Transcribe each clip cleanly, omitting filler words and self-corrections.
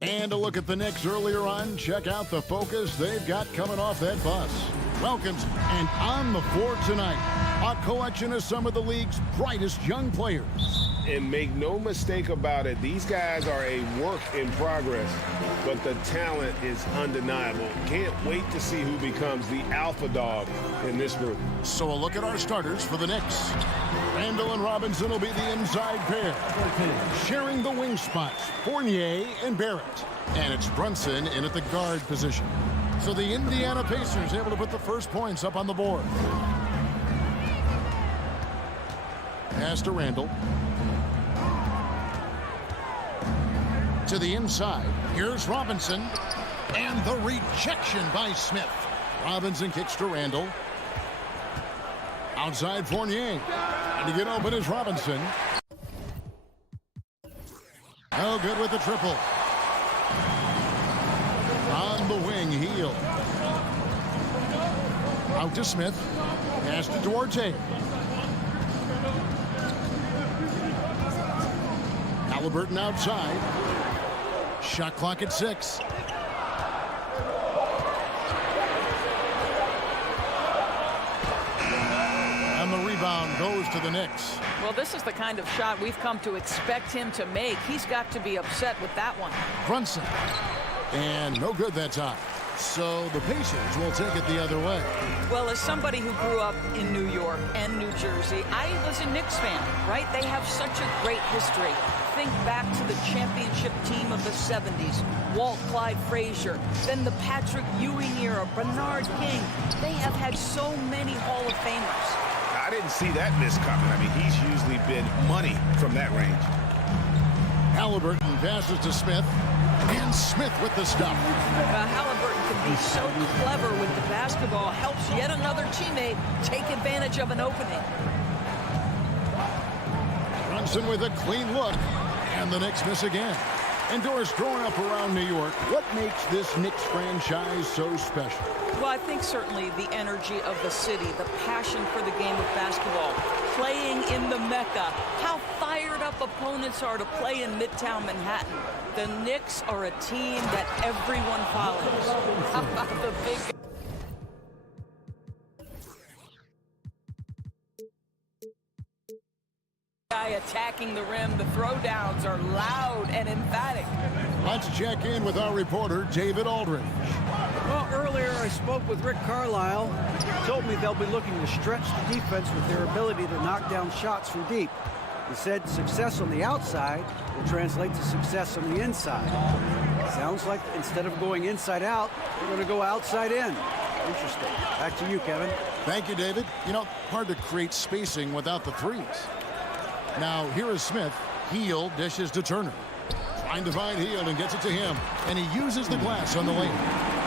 And a look at the Knicks earlier on. Check out the focus they've got coming off that bus. Welcomes, and on the floor tonight, a collection of some of the league's brightest young players. And make no mistake about it, these guys are a work in progress, but the talent is undeniable. Can't wait to see who becomes the alpha dog in this group. So a look at our starters for the Knicks. Randall and Robinson will be the inside pair. Sharing the wing spots, Fournier and Barrett. And it's Brunson in at the guard position. So the Indiana Pacers able to put the first points up on the board. Pass to Randall. To the inside. Here's Robinson. And the rejection by Smith. Robinson kicks to Randall. Outside Fournier. And to get open is Robinson. Oh, good with the triple. On the wing, Heel. Out to Smith. Pass to Duarte. Halliburton outside. Shot clock at 6. And the rebound goes to the Knicks. Well, this is the kind of shot we've come to expect him to make. He's got to be upset with that one. Brunson. And no good that time. So the Pacers will take it the other way. Well, as somebody who grew up in New York and New Jersey, I was a Knicks fan, right? They have such a great history. Think back to the championship team of the 70s. Walt Clyde Frazier, then the Patrick Ewing era, Bernard King. They have had so many Hall of Famers. I didn't see that miss coming. I mean, he's usually been money from that range. Halliburton passes to Smith. And Smith with the stuff. Halliburton can be so clever with the basketball. Helps yet another teammate take advantage of an opening. Brunson with a clean look. And the Knicks miss again. And Doris, growing up around New York, what makes this Knicks franchise so special? Well, I think certainly the energy of the city, the passion for the game of basketball, playing in the Mecca, how fired up opponents are to play in Midtown Manhattan. The Knicks are a team that everyone follows. How about the big guy attacking the rim? The throwdowns are loud and emphatic. Let's check in with our reporter, David Aldridge. Well, earlier I spoke with Rick Carlisle. He told me they'll be looking to stretch the defense with their ability to knock down shots from deep. He said success on the outside will translate to success on the inside. Sounds like instead of going inside out, they're going to go outside in. Interesting. Back to you, Kevin. Thank you, David. You know, hard to create spacing without the threes. Now, here is Smith. Heel dishes to Turner. Trying to find Heel and gets it to him. And he uses the glass on the lane.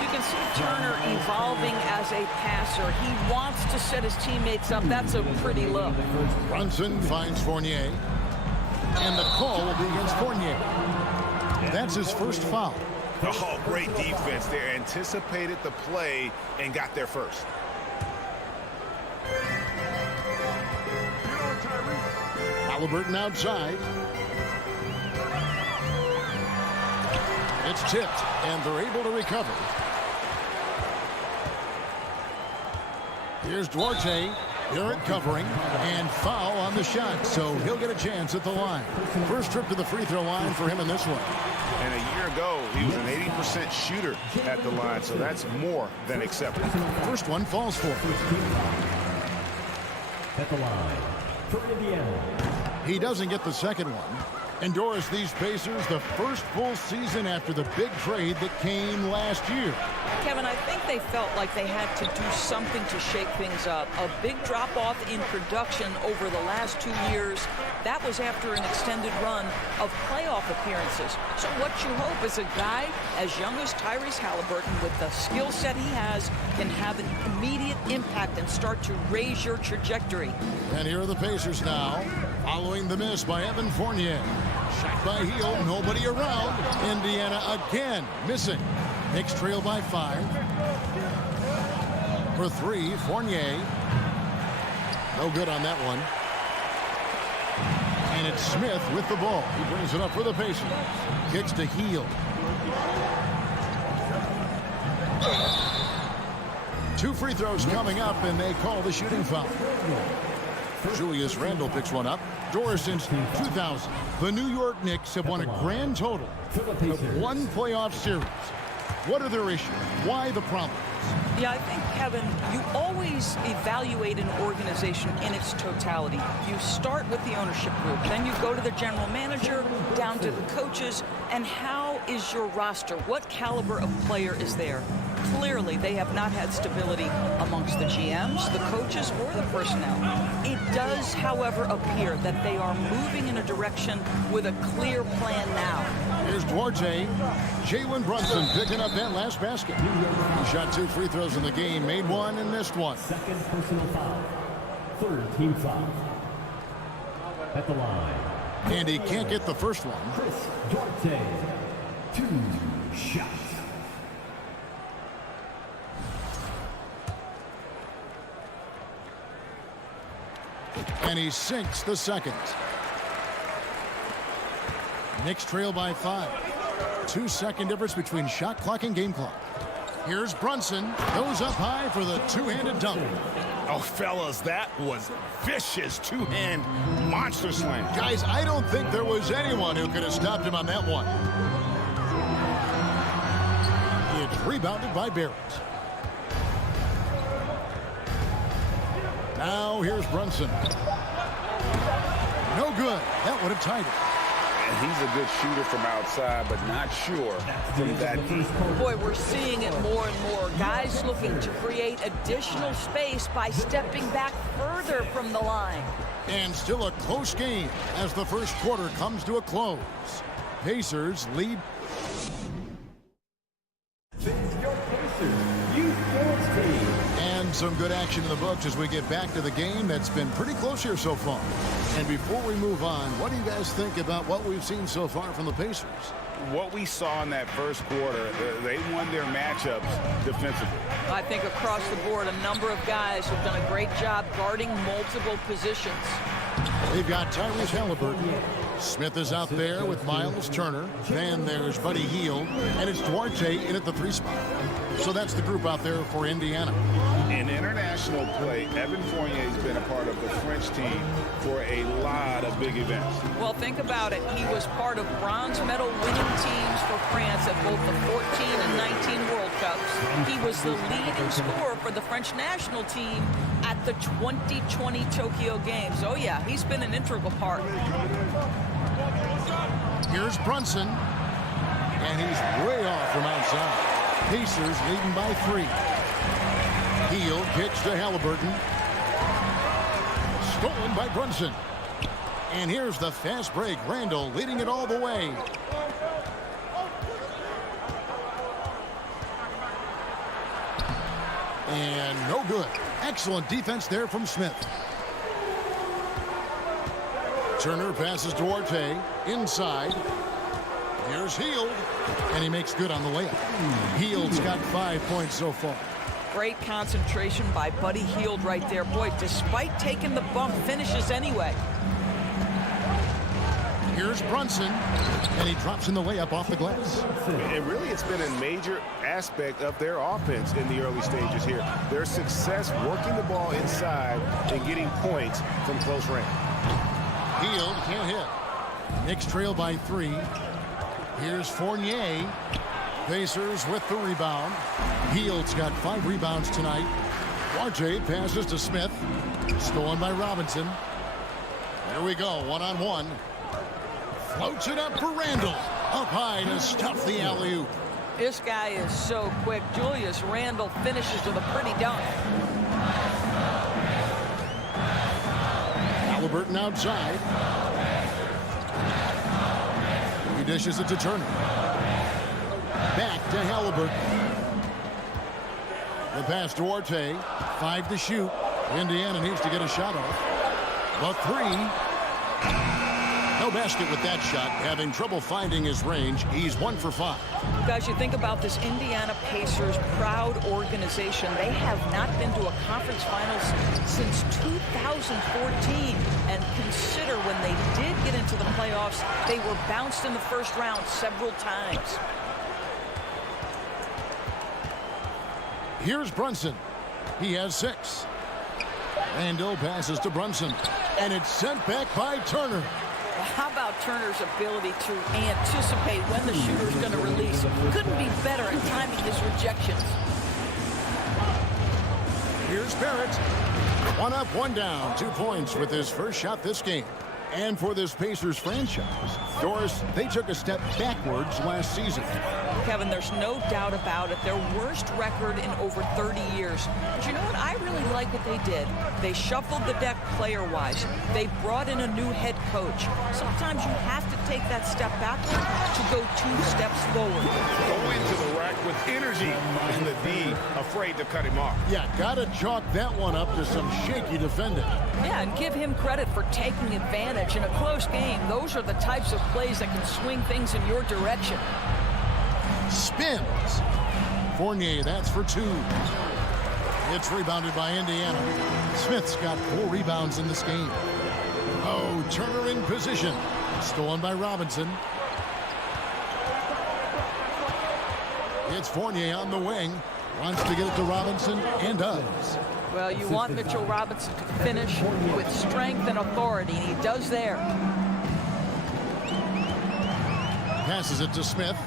You can see Turner evolving as a passer. He wants to set his teammates up. That's a pretty look. Brunson finds Fournier. And the call will be against Fournier. That's his first foul. Oh, great defense there. Anticipated the play and got there first. Halliburton outside. It's tipped, and they're able to recover. Here's Duarte. Barrett covering, and foul on the shot, so he'll get a chance at the line. First trip to the free throw line for him in this one. And a year ago, he was an 80% shooter at the line, so that's more than acceptable. First one falls for him. At the line for Indiana. He doesn't get the second one. And Doris, these Pacers, the first full season after the big trade that came last year. Kevin, I think they felt like they had to do something to shake things up. A big drop-off in production over the last 2 years. That was after an extended run of playoff appearances. So what you hope is a guy as young as Tyrese Halliburton, with the skill set he has, can have an immediate impact and start to raise your trajectory. And here are the Pacers now, following the miss by Evan Fournier. Shot by Heel, nobody around. Indiana again missing. Knicks trail by 5. For three, Fournier. No good on that one. And it's Smith with the ball. He brings it up for the Pacers. Kicks to Hield. 2 free throws coming up, and they call the shooting foul. Julius Randle picks one up. Doris since 2000. The New York Knicks have won a grand total of 1 playoff series. What are their issues? Why the problems? Yeah, I think, Kevin, you always evaluate an organization in its totality. You start with the ownership group, then you go to the general manager, down to the coaches, and how is your roster? What caliber of player is there? Clearly, they have not had stability amongst the GMs, the coaches, or the personnel. It does, however, appear that they are moving in a direction with a clear plan now. Here's Duarte. Jalen Brunson picking up that last basket. He shot 2 free throws in the game, made 1 and missed 1. Second personal foul. Third team foul. At the line. And he can't get the first one. Chris Duarte. 2 shots. And he sinks the second. Knicks trail by 5. 2-second difference between shot clock and game clock. Here's Brunson. Goes up high for the two-handed dunk. Oh, fellas, that was vicious two-hand monster slam. Guys, I don't think there was anyone who could have stopped him on that one. It's rebounded by Barrett. Now here's Brunson. No good. That would have tied it. And he's a good shooter from outside, but not sure from that deep. Boy, we're seeing it more and more. Guys looking to create additional space by stepping back further from the line. And still a close game as the first quarter comes to a close. Pacers lead. And some good action in the books as we get back to the game that's been pretty close here so far. And before we move on, what do you guys think about what we've seen so far from the Pacers? What we saw in that first quarter, they won their matchups defensively. I think across the board, a number of guys have done a great job guarding multiple positions. They've got Tyrese Halliburton. Smith is out there with Miles Turner. Then there's Buddy Hield. And it's Duarte in at the 3 spot. So that's the group out there for Indiana. In international play, Evan Fournier has been a part of the French team for a lot of big events. Well, think about it. He was part of bronze medal winning teams for France at both the 14 and 19 World Cups. He was the leading scorer for the French national team at the 2020 Tokyo Games. Oh, yeah, he's been an integral part. Here's Brunson. And he's way off from outside. Pacers leading by 3. Hield kicks to Halliburton. Stolen by Brunson. And here's the fast break. Randle leading it all the way. And no good. Excellent defense there from Smith. Turner passes Duarte inside. Here's Hield. And he makes good on the layup. Hield's got 5 points so far. Great concentration by Buddy Hield right there. Boy, despite taking the bump, finishes anyway. Here's Brunson, and he drops in the layup off the glass. And really, it's been a major aspect of their offense in the early stages here. Their success working the ball inside and getting points from close range. Hield can't hit. Knicks trail by 3. Here's Fournier. Pacers with the rebound. Hield's got 5 rebounds tonight. Duarte passes to Smith. Stolen by Robinson. Here we go, one-on-one. Floats it up for Randle. Up high to stuff the alley-oop. This guy is so quick. Julius Randle finishes with a pretty dunk. Halliburton outside. He dishes it to Turner. Back to Halliburton. The pass to Duarte. 5 to shoot. Indiana needs to get a shot off. The 3. No basket with that shot. Having trouble finding his range. He's 1 for 5. Guys, you think about this Indiana Pacers proud organization. They have not been to a conference finals since 2014. And consider when they did get into the playoffs, they were bounced in the first round several times. Here's Brunson. He has 6. Randall passes to Brunson. And it's sent back by Turner. How about Turner's ability to anticipate when the shooter's going to release? Couldn't be better at timing his rejections. Here's Barrett. 1 up, 1 down. 2 points with his first shot this game. And for this Pacers franchise, Doris, they took a step backwards last season. Kevin, there's no doubt about it. Their worst record in over 30 years. But you know what? I really like what they did. They shuffled the deck player-wise. They brought in a new head coach. Sometimes you have to take that step backward to go 2 steps forward. Go into the rack with energy, and the D afraid to cut him off. Yeah, gotta chalk that one up to some shaky defending. Yeah, and give him credit for taking advantage. In a close game, those are the types of plays that can swing things in your direction. Spins. Fournier, that's for 2. It's rebounded by Indiana. Smith's got 4 rebounds in this game. Oh, Turner in position. Stolen by Robinson. It's Fournier on the wing. Wants to get it to Robinson and does. Well, you want Mitchell Robinson to finish with strength and authority, and he does there. Passes it to Smith.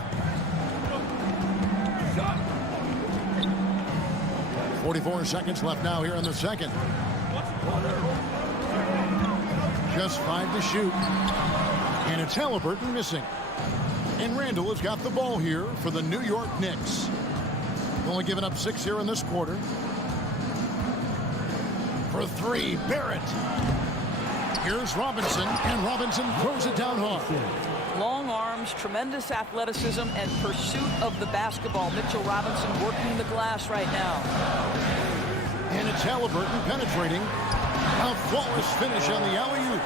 44 seconds left now here in the second. Just 5 to shoot. And it's Halliburton missing. And Randall has got the ball here for the New York Knicks. Only given up 6 here in this quarter. For 3, Barrett. Here's Robinson, and Robinson throws it down hard. Long arms, tremendous athleticism, and pursuit of the basketball. Mitchell Robinson working the glass right now. And it's Halliburton penetrating. A flawless finish on the alley-oop.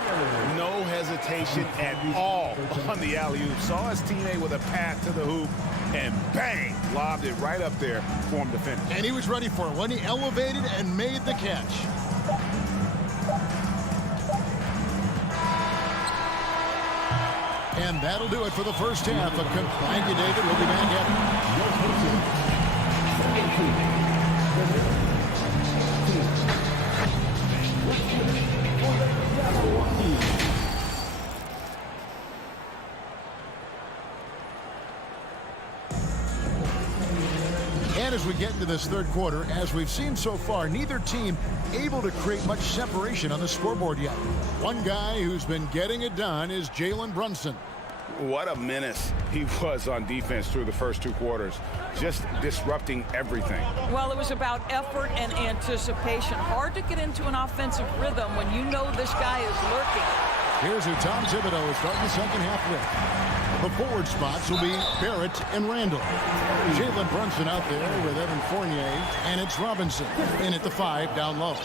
No hesitation at all on the alley-oop. Saw his teammate with a path to the hoop, and bang, lobbed it right up there for him to finish. And he was ready for it when he elevated and made the catch. And that'll do it for the first half. Thank you, David. We'll be back And as we get into this third quarter, as we've seen so far, neither team able to create much separation on the scoreboard yet. One guy who's been getting it done is Jalen Brunson. What a menace he was on defense through the first 2 quarters, just disrupting everything. Well, it was about effort and anticipation. Hard to get into an offensive rhythm when you know this guy is lurking. Here's who Tom Thibodeau is starting the second half with. The forward spots will be Barrett and Randall. Jalen Brunson out there with Evan Fournier, and it's Robinson in at the 5 down low.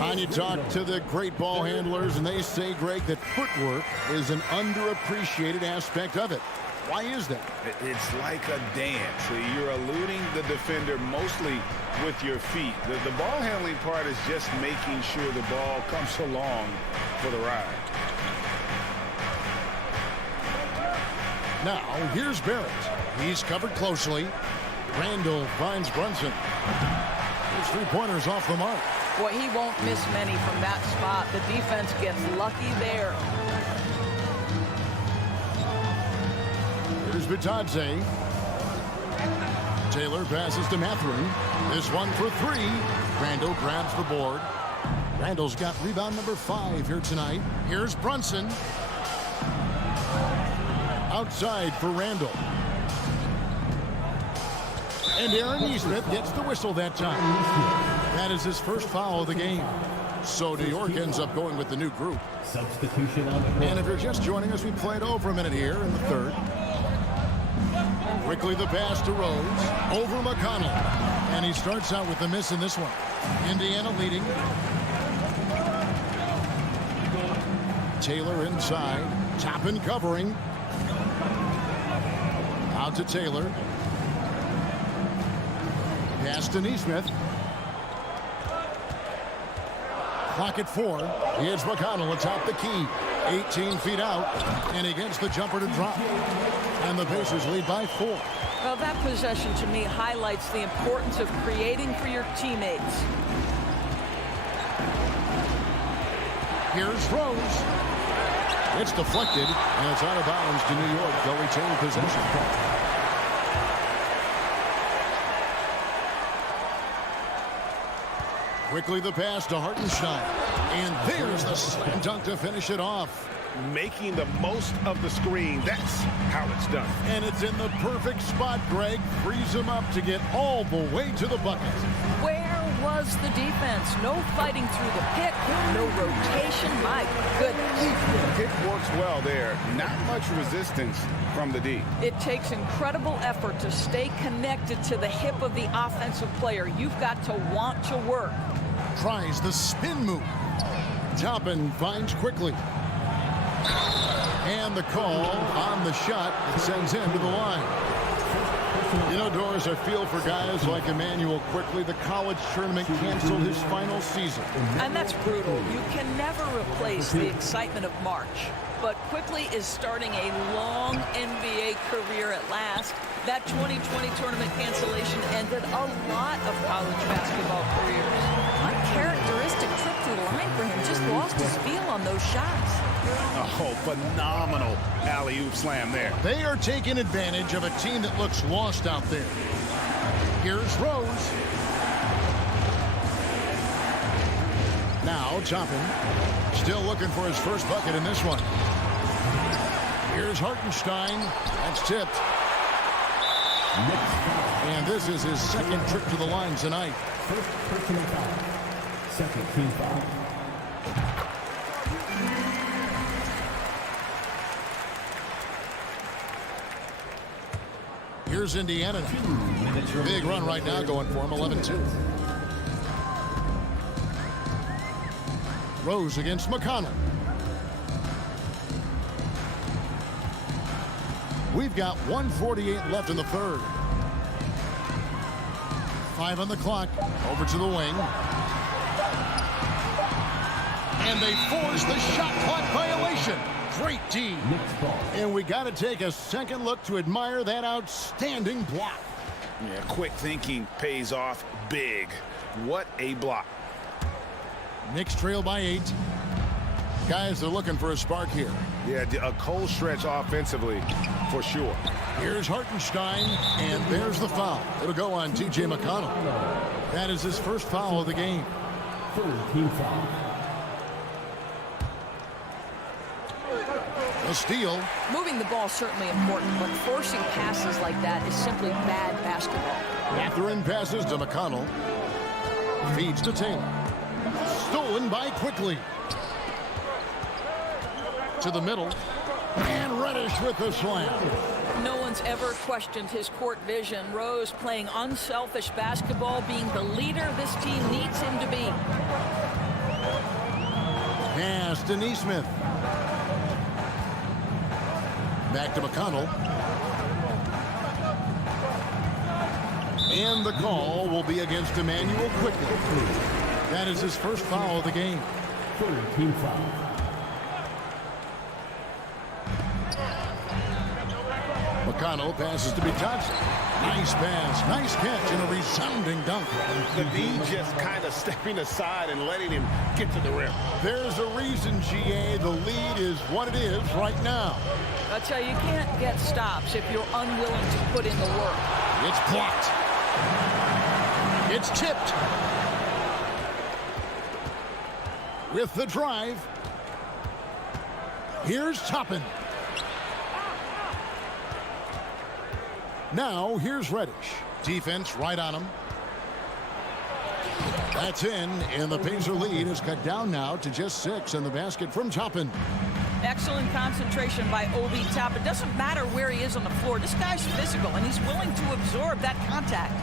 And you talk to the great ball handlers, and they say, Greg, that footwork is an underappreciated aspect of it. Why is that? It's like a dance. You're eluding the defender mostly with your feet. The ball handling part is just making sure the ball comes along for the ride. Now, here's Barrett. He's covered closely. Randall finds Brunson. His 3-pointers off the mark. Boy, he won't miss many from that spot. The defense gets lucky there. Here's Bitadze. Taylor passes to Mathurin. This one for 3. Randall grabs the board. Randall's got rebound number 5 here tonight. Here's Brunson. Outside for Randall. And Aaron Nesmith gets the whistle that time. That is his first foul of the game. So New York ends up going with the new group. Substitution on the court. And if you're just joining us, we played over a minute here in the third. Quickly the pass to Rose. Over McConnell. And he starts out with a miss in this one. Indiana leading. Taylor inside. Toppin covering. Out to Taylor. Pass to Neesmith. Clock at 4. Here's McConnell atop the key. 18 feet out. And he gets the jumper to drop. And the Pacers lead by 4. Well, that possession to me highlights the importance of creating for your teammates. Here's Rose. It's deflected, and it's out of bounds to New York. They'll retain possession. Quickly the pass to Hartenstein. And there's the slam dunk to finish it off. Making the most of the screen. That's how it's done. And it's in the perfect spot, Greg. Frees him up to get all the way to the bucket. Where was the defense? No fighting through the pick, no rotation. My goodness. The pick works well there. Not much resistance from the D. It takes incredible effort to stay connected to the hip of the offensive player. You've got to want to work. Tries the spin move. Toppin finds quickly. And the call on the shot sends him to the line. You know, Doris, I feel for guys like Emmanuel Quickly. The college tournament canceled his final season. And that's brutal. You can never replace the excitement of March. But Quickly is starting a long NBA career at last. That 2020 tournament cancellation ended a lot of college basketball careers. Uncharacteristic trip to the line for him. Just lost his feel on those shots. Oh, phenomenal alley-oop slam there. They are taking advantage of a team that looks lost out there. Here's Rose. Now Toppin still looking for his first bucket in this one. Here's Hartenstein. That's tipped. And this is his second trip to the line tonight. First personal foul. Second team foul. Here's Indiana. Big run right now going for him, 11-2. Rose against McConnell. We've got 1:48 left in the third. 5 on the clock. Over to the wing. And they force the shot clock violation. Great D. And we got to take a second look to admire that outstanding block. Yeah, quick thinking pays off big. What a block. Knicks trail by 8. Guys, they're looking for a spark here. Yeah, a cold stretch offensively for sure. Here's Hartenstein, and there's the foul. It'll go on T.J. McConnell. That is his first foul of the game. Third team foul. A steal. Moving the ball certainly important, but forcing passes like that is simply bad basketball. Catherine passes to McConnell. Feeds to Taylor. Stolen by Quickly. To the middle. And Reddish with the slam. No one's ever questioned his court vision. Rose playing unselfish basketball, being the leader this team needs him to be. Pass to Neesmith. Back to McConnell. And the call will be against Emmanuel Quickly. That is his first foul of the game. Third team foul. McConnell passes to Bitadze. Nice pass, nice catch, and a resounding dunk. The D just kind of stepping aside and letting him get to the rim. There's a reason, GA, the lead is what it is right now. I tell you, you can't get stops if you're unwilling to put in the work. It's blocked. It's tipped. With the drive. Here's Toppin. Now, here's Reddish. Defense right on him. That's in, and the Pacer lead is cut down now to just 6 in the basket from Toppin. Excellent concentration by Obi Toppin. It doesn't matter where he is on the floor. This guy's physical, and he's willing to absorb that contact.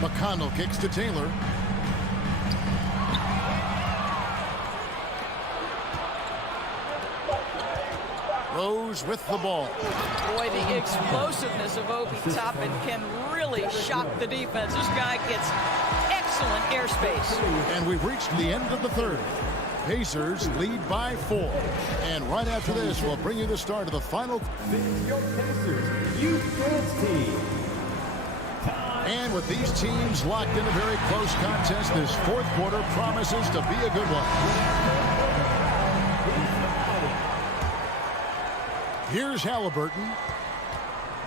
McConnell kicks to Taylor. Rose with the ball. Boy, the explosiveness of Obi Toppin can really shock the defense. This guy gets excellent airspace. And we've reached the end of the third. Pacers lead by 4. And right after this, we'll bring you the start of the final. Your Pacers Youth Dance Team. And with these teams locked in a very close contest, this fourth quarter promises to be a good one. Here's Halliburton.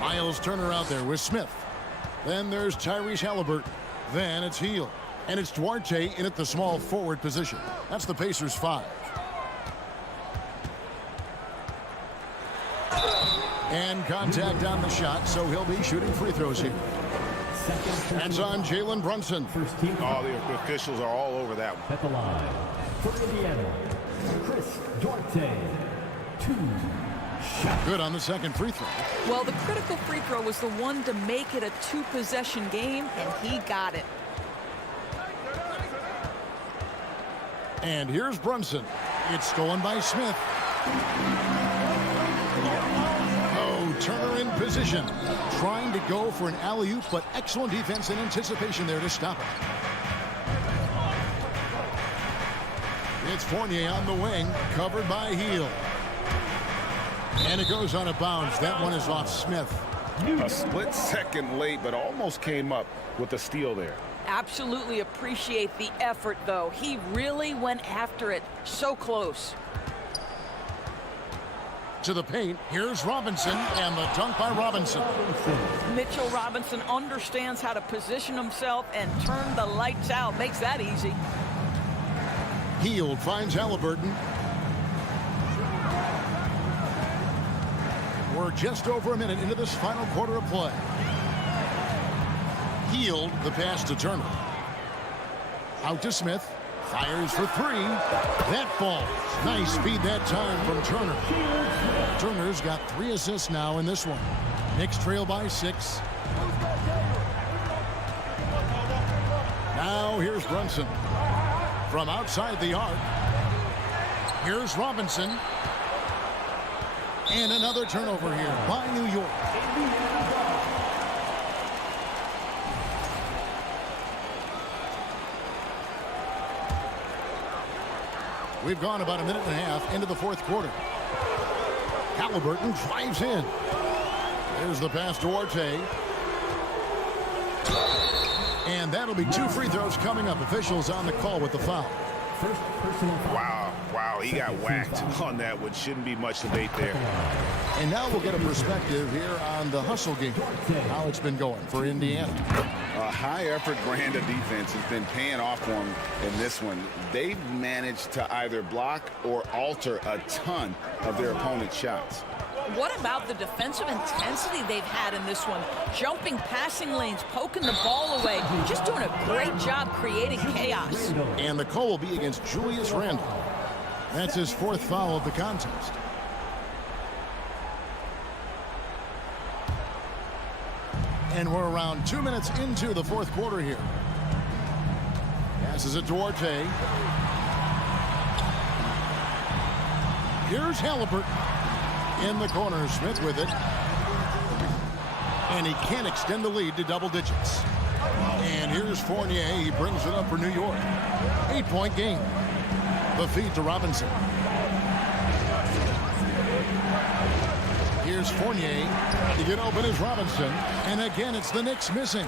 Miles Turner out there with Smith. Then there's Tyrese Halliburton. Then it's Hield. And it's Duarte in at the small forward position. That's the Pacers' 5. And contact on the shot, so he'll be shooting free throws here. That's on Jalen Brunson. First team. Oh, the officials are all over that one. At the line for Indiana, Chris Duarte. 2 shots. Good on the second free throw. Well, the critical free throw was the one to make it a 2-possession game, and he got it. And here's Brunson. It's stolen by Smith. Oh, Turner in position. Trying to go for an alley-oop, but excellent defense and anticipation there to stop it. It's Fournier on the wing, covered by Hield. And it goes out of bounds. That one is off Smith. A split second late, but almost came up with a steal there. Absolutely appreciate the effort, though. He really went after it. So close. To the paint, here's Robinson, and the dunk by Robinson. Mitchell Robinson understands how to position himself and turn the lights out. Makes that easy. Hield finds Halliburton. We're just over a minute into this final quarter of play. Hield, the pass to Turner. Out to Smith. Fires for 3. That falls. Nice speed that time from Turner. Turner's got 3 assists now in this one. Knicks trail by 6. Now here's Brunson. From outside the arc. Here's Robinson. And another turnover here by New York. We've gone about a minute and a half into the fourth quarter. Halliburton drives in. There's the pass to Duarte. And that'll be 2 free throws coming up. Officials on the call with the foul. First personal foul. Wow, he got whacked on that one. Shouldn't be much debate there. And now we'll get a perspective here on the hustle game. How it's been going for Indiana. A high-effort brand of defense has been paying off for them in this one. They've managed to either block or alter a ton of their opponent's shots. What about the defensive intensity they've had in this one? Jumping passing lanes, poking the ball away. Just doing a great job creating chaos. And the call will be against Julius Randle. That's his 4th foul of the contest. And we're around 2 minutes into the fourth quarter here. Passes it to Duarte. Here's Halliburton. In the corner, Smith with it. And he can't extend the lead to double digits. And here's Fournier. He brings it up for New York. 8-point game. The feed to Robinson. Here's Fournier. To get open is Robinson. And again, it's the Knicks missing.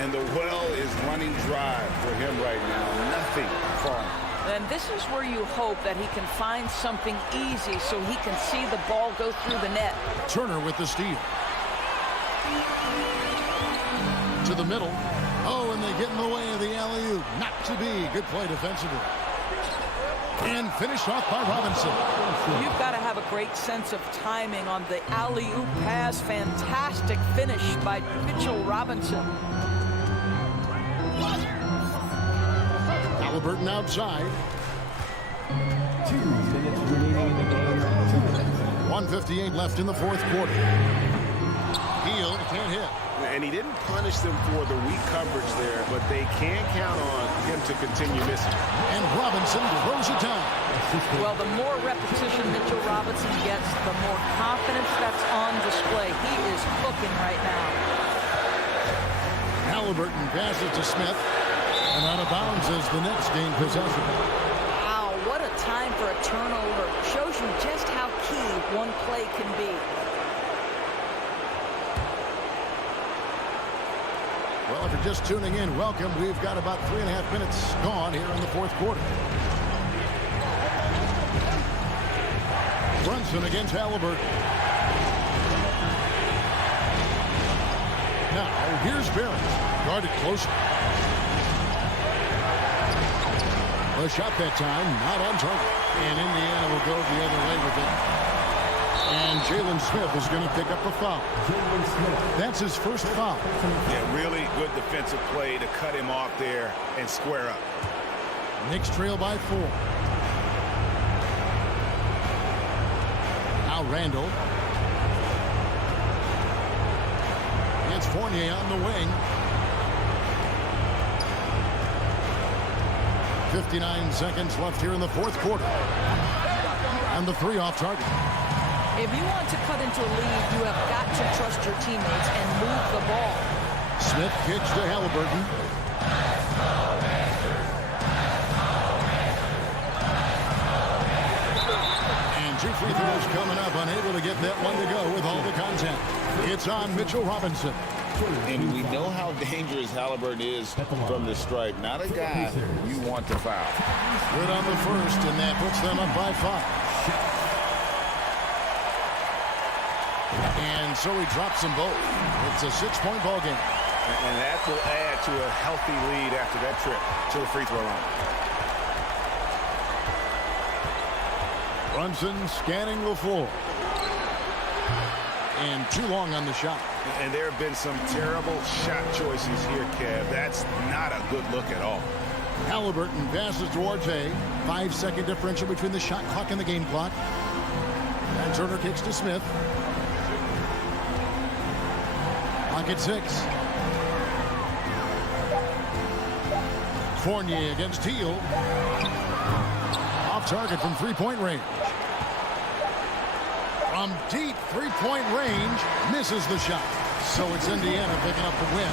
And the well is running dry for him right now. Nothing falling. And this is where you hope that he can find something easy so he can see the ball go through the net. Turner with the steal. To the middle. Oh, and they get in the way of the alley-oop. Not to be. Good play defensively. And finished off by Robinson. You've got to have a great sense of timing on the alley-oop pass. Fantastic finish by Mitchell Robinson. Halliburton outside. 2 minutes remaining in the game. 2 minutes. 1:58 left in the fourth quarter. Hield can't hit. And he didn't punish them for the weak coverage there, but they can count on him to continue missing. And Robinson throws it down. Well, the more repetition Mitchell Robinson gets, the more confidence that's on display. He is cooking right now. Halliburton passes to Smith. And out of bounds as the Knicks gain possession. Wow, what a time for a turnover. Shows you just how key one play can be. Well, if you're just tuning in, welcome. We've got about 3.5 minutes gone here in the fourth quarter. Brunson against Halliburton. Now, here's Barrett. Guarded closely. A shot that time, not on target. And Indiana will go the other way with it. And Jalen Smith is going to pick up a foul. That's his first foul. Yeah, really good defensive play to cut him off there and square up. Knicks trail by 4. Now Randall. It's Fournier on the wing. 59 seconds left here in the fourth quarter. And the 3 off target. If you want to cut into a lead, you have got to trust your teammates and move the ball. Smith kicks to Halliburton. And 2 free throws coming up. Unable to get that one to go with all the content. It's on Mitchell Robinson. And we know how dangerous Halliburton is from the stripe. Not a guy you want to foul. Good on the first, and that puts them up by 5. And so he drops them both. It's a 6-point ball game. And that will add to a healthy lead after that trip to the free throw line. Brunson scanning the floor. And too long on the shot. And there have been some terrible shot choices here, Kev. That's not a good look at all. Halliburton passes towards A. 5-second differential between the shot clock and the game clock. And Turner kicks to Smith. Clock at 6. Fournier against Teal. Off target from 3-point range. From deep 3-point range, misses the shot. So it's Indiana picking up the win.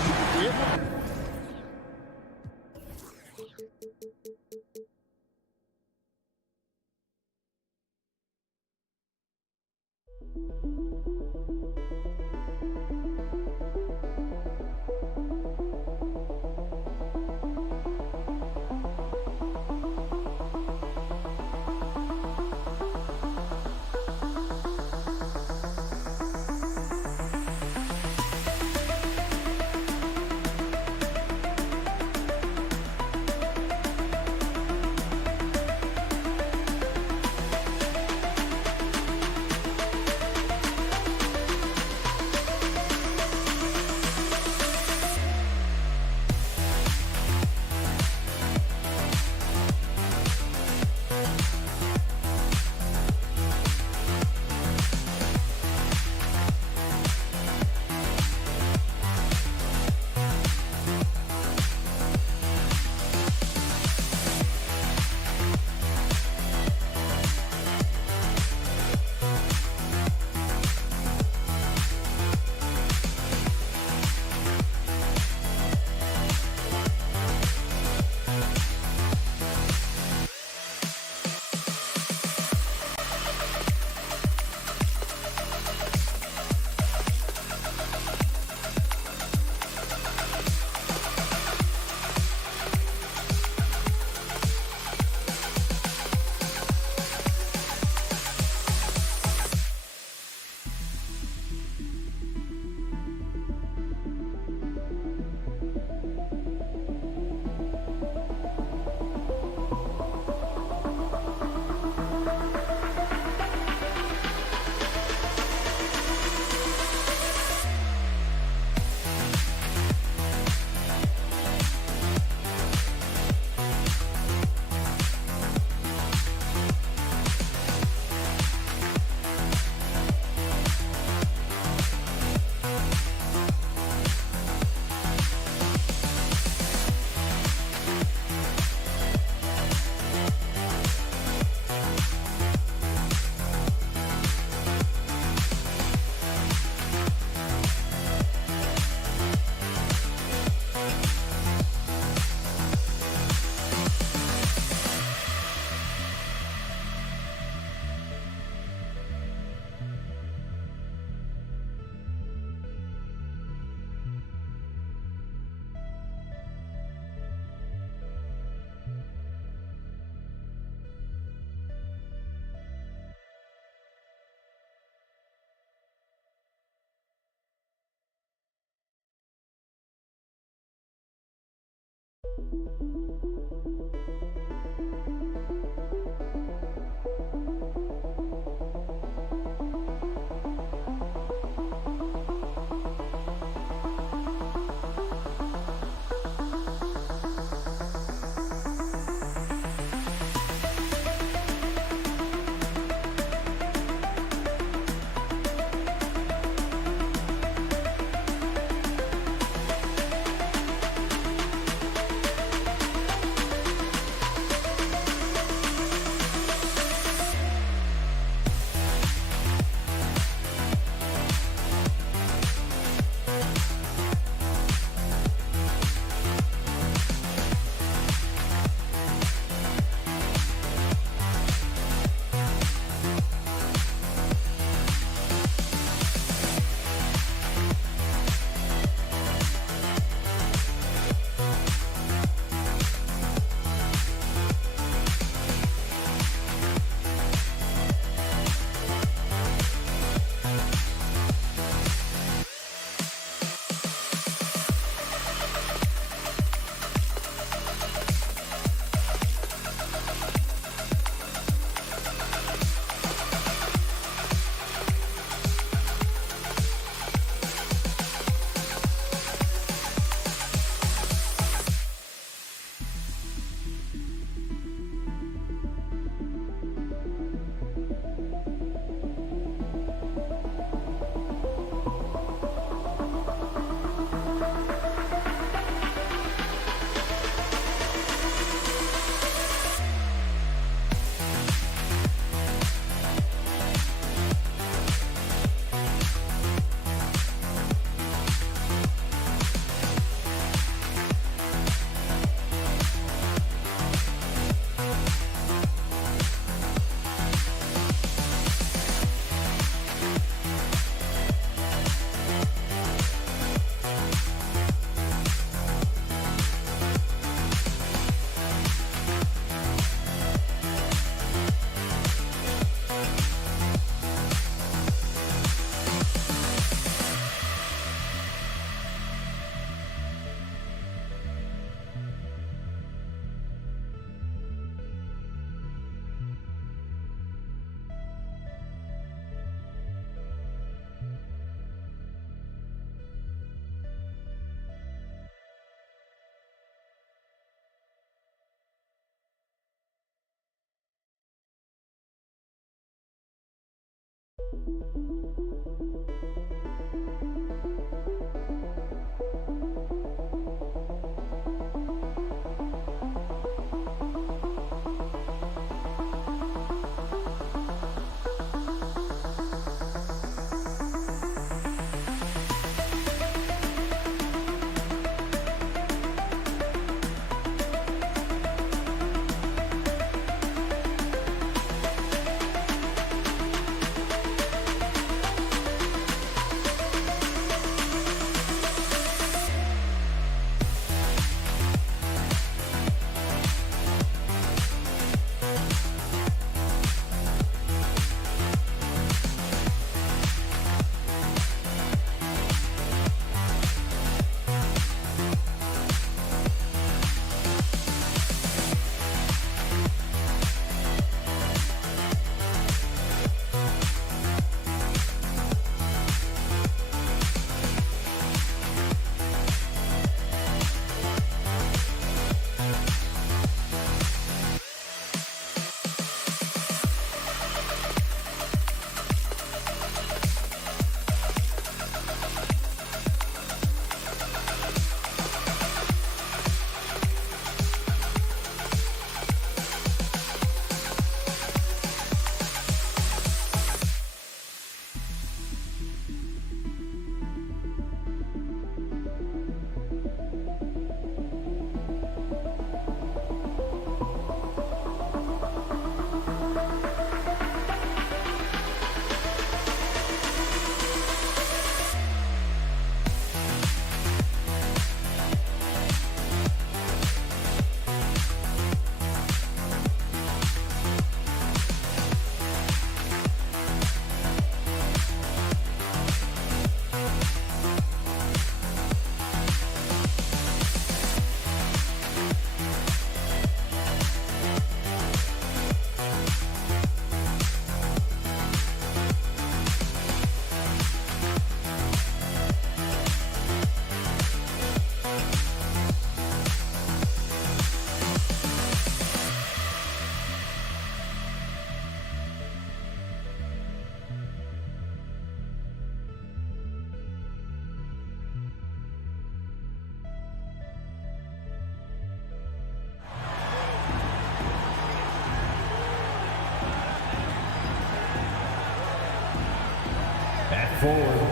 Forward,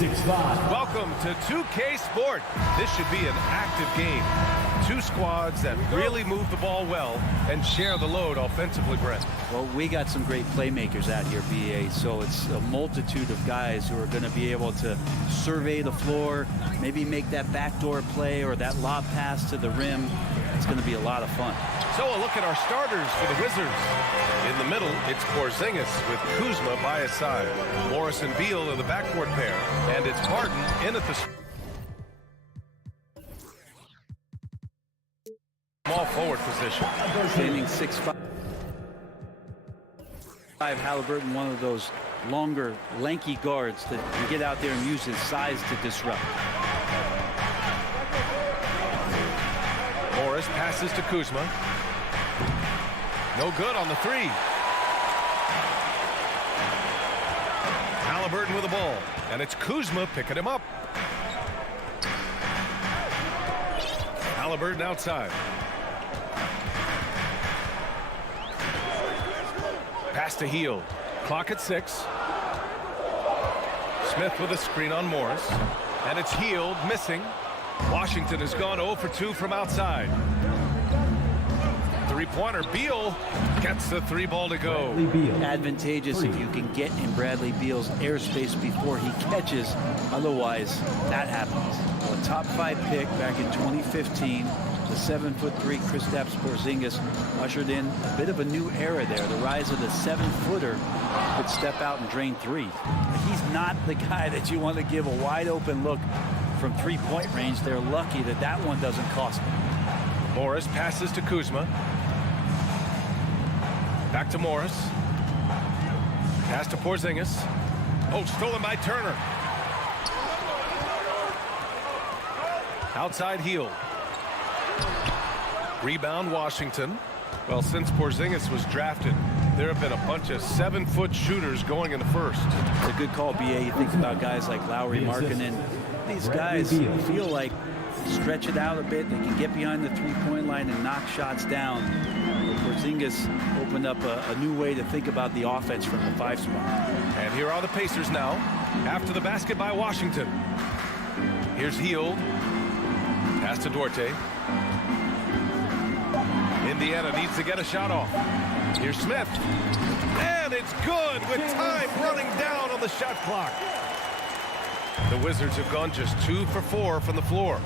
6'5". Welcome to 2K Sport. This should be an active game. Two squads that really move the ball well and share the load offensively, Brent. Well, we got some great playmakers out here, BA, so it's a multitude of guys who are going to be able to survey the floor, maybe make that backdoor play or that lob pass to the rim. It's going to be a lot of fun. So a look at our starters for the Wizards. In the middle, it's Porzingis with Kuzma by his side. Morris and Beal are the backcourt pair, and it's Harden in at the small forward position. Standing 6'5". Halliburton, one of those longer, lanky guards that can get out there and use his size to disrupt. Morris passes to Kuzma. No good on the three. Halliburton with the ball, and it's Kuzma picking him up. Halliburton outside. Pass to Hield. Clock at 6. Smith with a screen on Morris, and it's Hield missing. Washington has gone 0 for 2 from outside. Three-pointer. Beal gets the three ball to go. Advantageous if you can get in Bradley Beal's airspace before he catches. Otherwise, that happens. Well, a top 5 pick back in 2015. The 7'3" Kristaps Porzingis ushered in a bit of a new era there. The rise of the 7-footer could step out and drain threes. He's not the guy that you want to give a wide open look from three-point range. They're lucky that that one doesn't cost them. Morris passes to Kuzma. Back to Morris. Pass to Porzingis. Oh, stolen by Turner. Outside Hield. Rebound Washington. Well, since Porzingis was drafted, there have been a bunch of 7-foot shooters going in the first. It's a good call, BA. You think about guys like Lowry, Markkanen. These guys feel like stretch it out a bit. They can get behind the three-point line and knock shots down. Porzingis opened up a new way to think about the offense from the 5 spot. And here are the Pacers now after the basket by Washington. Here's Hield. Pass to Duarte. Indiana needs to get a shot off. Here's Smith. And it's good with time running down on the shot clock. The Wizards have gone just 2 for 4 from the floor.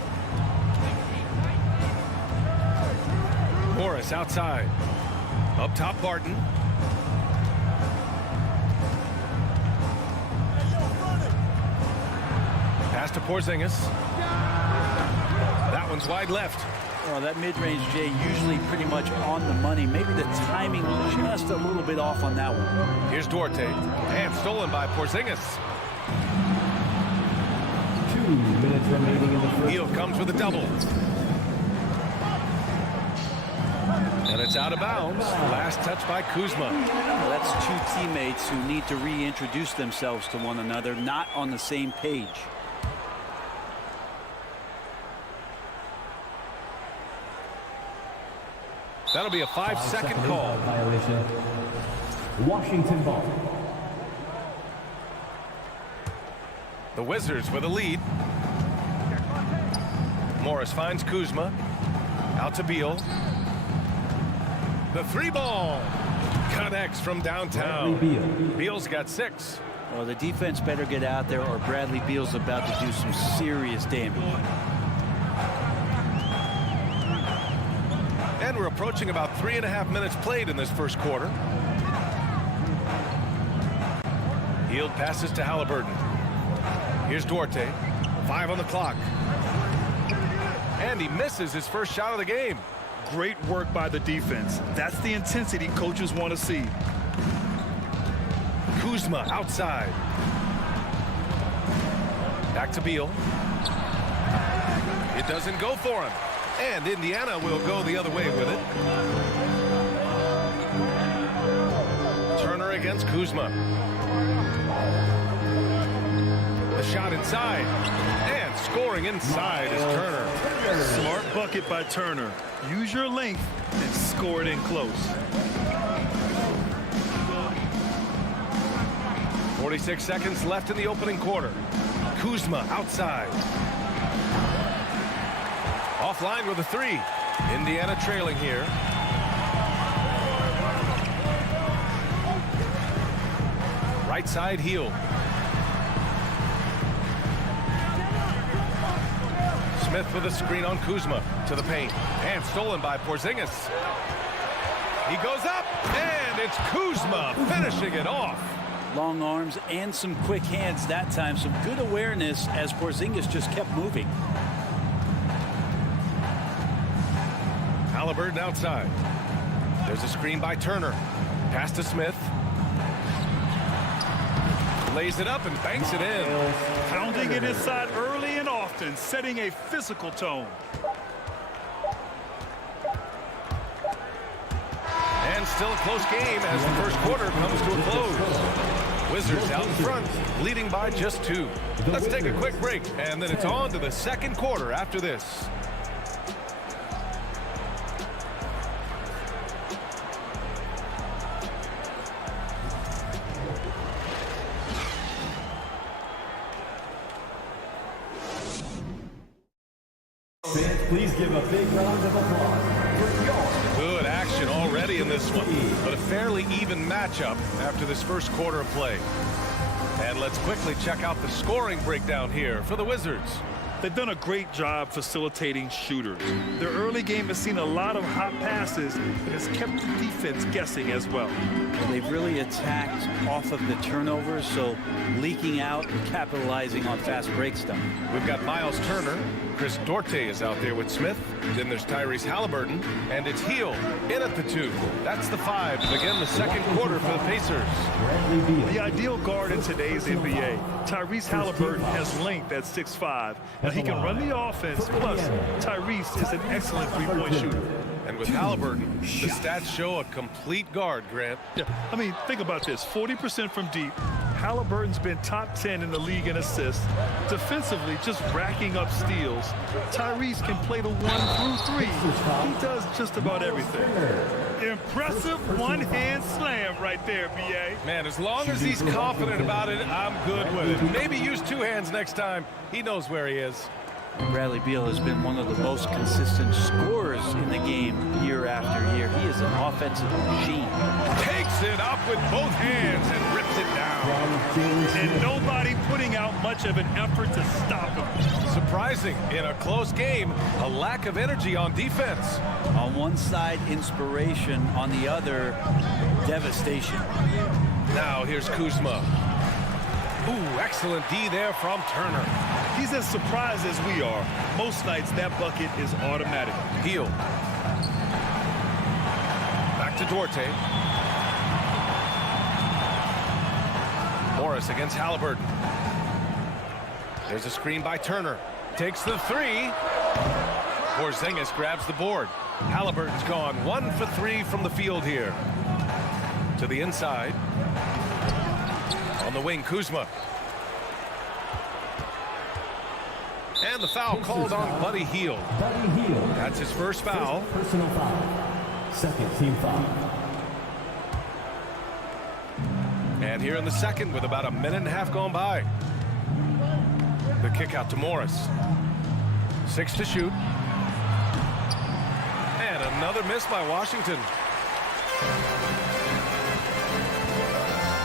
Morris outside. Up top, Barton. Pass to Porzingis. That one's wide left. Well, that mid-range, Jay, usually pretty much on the money. Maybe the timing just a little bit off on that one. Here's Duarte. And stolen by Porzingis. 2 minutes remaining in the first. Hield comes with a double. And it's out of bounds. Last touch by Kuzma. Well, that's two teammates who need to reintroduce themselves to one another, not on the same page. That'll be a 5-second call. Violation. Washington ball. The Wizards with a lead. Morris finds Kuzma. Out to Beal. The 3-ball connects from downtown. Beal's got 6. Well, the defense better get out there or Bradley Beal's about to do some serious damage. And we're approaching about 3.5 minutes played in this first quarter. Hield passes to Halliburton. Here's Duarte. 5 on the clock. And he misses his first shot of the game. Great work by the defense. That's the intensity coaches want to see. Kuzma outside. Back to Beal. It doesn't go for him. And Indiana will go the other way with it. Turner against Kuzma. The shot inside. And scoring inside is Turner. Smart bucket by Turner. Use your length and score it in close. 46 seconds left in the opening quarter. Kuzma outside. Offline with a three. Indiana trailing here. Right side heel. Smith with a screen on Kuzma to the paint. And stolen by Porzingis. He goes up, and it's Kuzma finishing it off. Long arms and some quick hands that time. Some good awareness as Porzingis just kept moving. Halliburton outside. There's a screen by Turner. Pass to Smith. Lays it up and banks it in. Pounding it inside early and often, setting a physical tone. And still a close game as the first quarter comes to a close. Wizards out in front, leading by just 2. Let's take a quick break, and then it's on to the second quarter after this. Please give a big round of applause for your Good action already in this one, but a fairly even matchup after this first quarter of play. And let's quickly check out the scoring breakdown here for the Wizards. They've done a great job facilitating shooters. Their early game has seen a lot of hot passes and has kept the defense guessing as well. They've really attacked off of the turnovers, so leaking out and capitalizing on fast breaks done. We've got Miles Turner. Chris Dorte is out there with Smith. Then there's Tyrese Halliburton. And it's Heel in at the 2. That's the 5 to begin the second quarter for the Pacers. The ideal guard in today's NBA. Tyrese Halliburton has length at 6'5". Now he can run the offense, plus Tyrese is an excellent three-point shooter. And with Halliburton, the stats show a complete guard, Grant. Yeah, I mean, think about this. 40% from deep. Halliburton's been top 10 in the league in assists. Defensively, just racking up steals. Tyrese can play the 1 through 3. He does just about everything. Impressive one-hand slam right there, B.A. Man, as long as he's confident about it, I'm good with it. Maybe use 2 hands next time. He knows where he is. Bradley Beal has been one of the most consistent scorers in the game year after year. He is an offensive machine. Takes it up with both hands and rips it down. And nobody putting out much of an effort to stop him. Surprising, in a close game, a lack of energy on defense. On one side, inspiration. On the other, devastation. Now here's Kuzma. Ooh, excellent D there from Turner. He's as surprised as we are. Most nights, that bucket is automatic. Heel. Back to Dorte. Morris against Halliburton. There's a screen by Turner. Takes the 3. Porzingis grabs the board. Halliburton's gone 1 for 3 from the field here. To the inside. On the wing, Kuzma. And the foul called on Buddy Hield. That's his first foul. Personal foul. Second team foul. And here in the second with about a minute and a half gone by. The kick out to Morris. 6 to shoot. And another miss by Washington.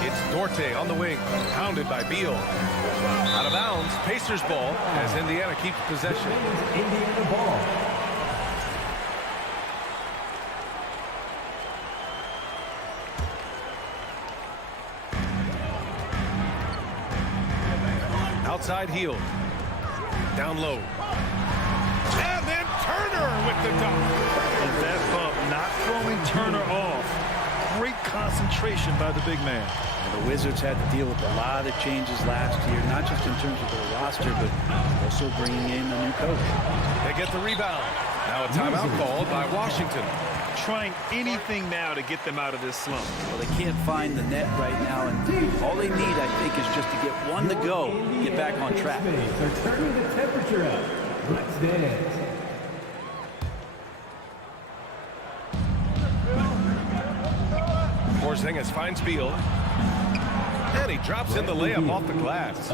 It's Dorte on the wing, pounded by Beal. Out of bounds, Pacers ball as Indiana keeps possession. Indiana ball. Outside heel. Down low. And then Turner with the dunk. And that bump not throwing Turner off. Great concentration by the big man. And the Wizards had to deal with a lot of changes last year, not just in terms of their roster, but also bringing in a new coach. They get the rebound. Now a timeout called by Washington. Trying anything now to get them out of this slump. Well, they can't find the net right now, and all they need, I think, is just to get one to go, get back on track. They're turning the temperature up. Let's dance. Porzingis finds Beal. And he drops in the layup off the glass.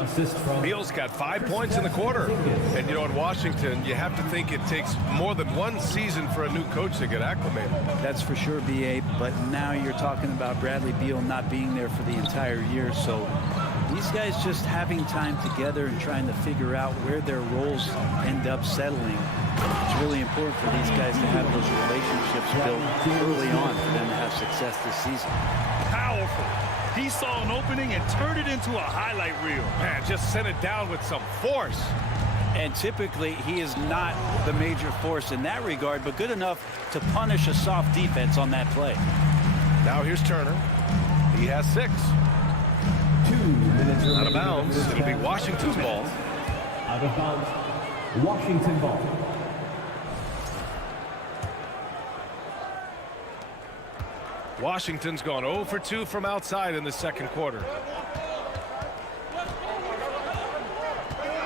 Beal's got 5 points in the quarter. And, you know, in Washington, you have to think it takes more than one season for a new coach to get acclimated. That's for sure, B.A., but now you're talking about Bradley Beal not being there for the entire year, so these guys just having time together and trying to figure out where their roles end up settling. It's really important for these guys to have those relationships built early on for them to have success this season. Powerful. He saw an opening and turned it into a highlight reel. Man, just sent it down with some force. And typically, he is not the major force in that regard, but good enough to punish a soft defense on that play. Now here's Turner. He has 6. 2 minutes Out of bounds. It'll be Washington's ball. Out of bounds. Washington ball. Washington's gone 0 for 2 from outside in the second quarter.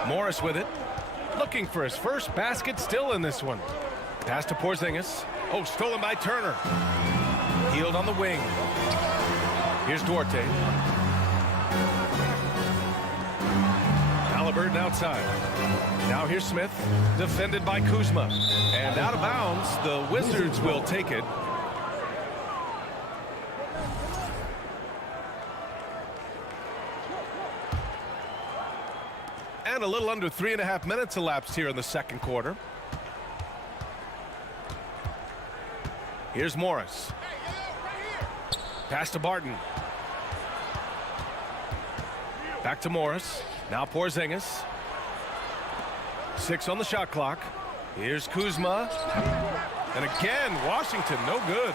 Morris with it. Looking for his first basket still in this one. Pass to Porzingis. Oh, stolen by Turner. Healed on the wing. Here's Duarte. Halliburton outside. Now here's Smith. Defended by Kuzma. And out of bounds, the Wizards will take it. And a little under 3.5 minutes elapsed here in the second quarter. Here's Morris. Pass to Barton. Back to Morris. Now Porzingis. 6 on the shot clock. Here's Kuzma. And again, Washington, no good.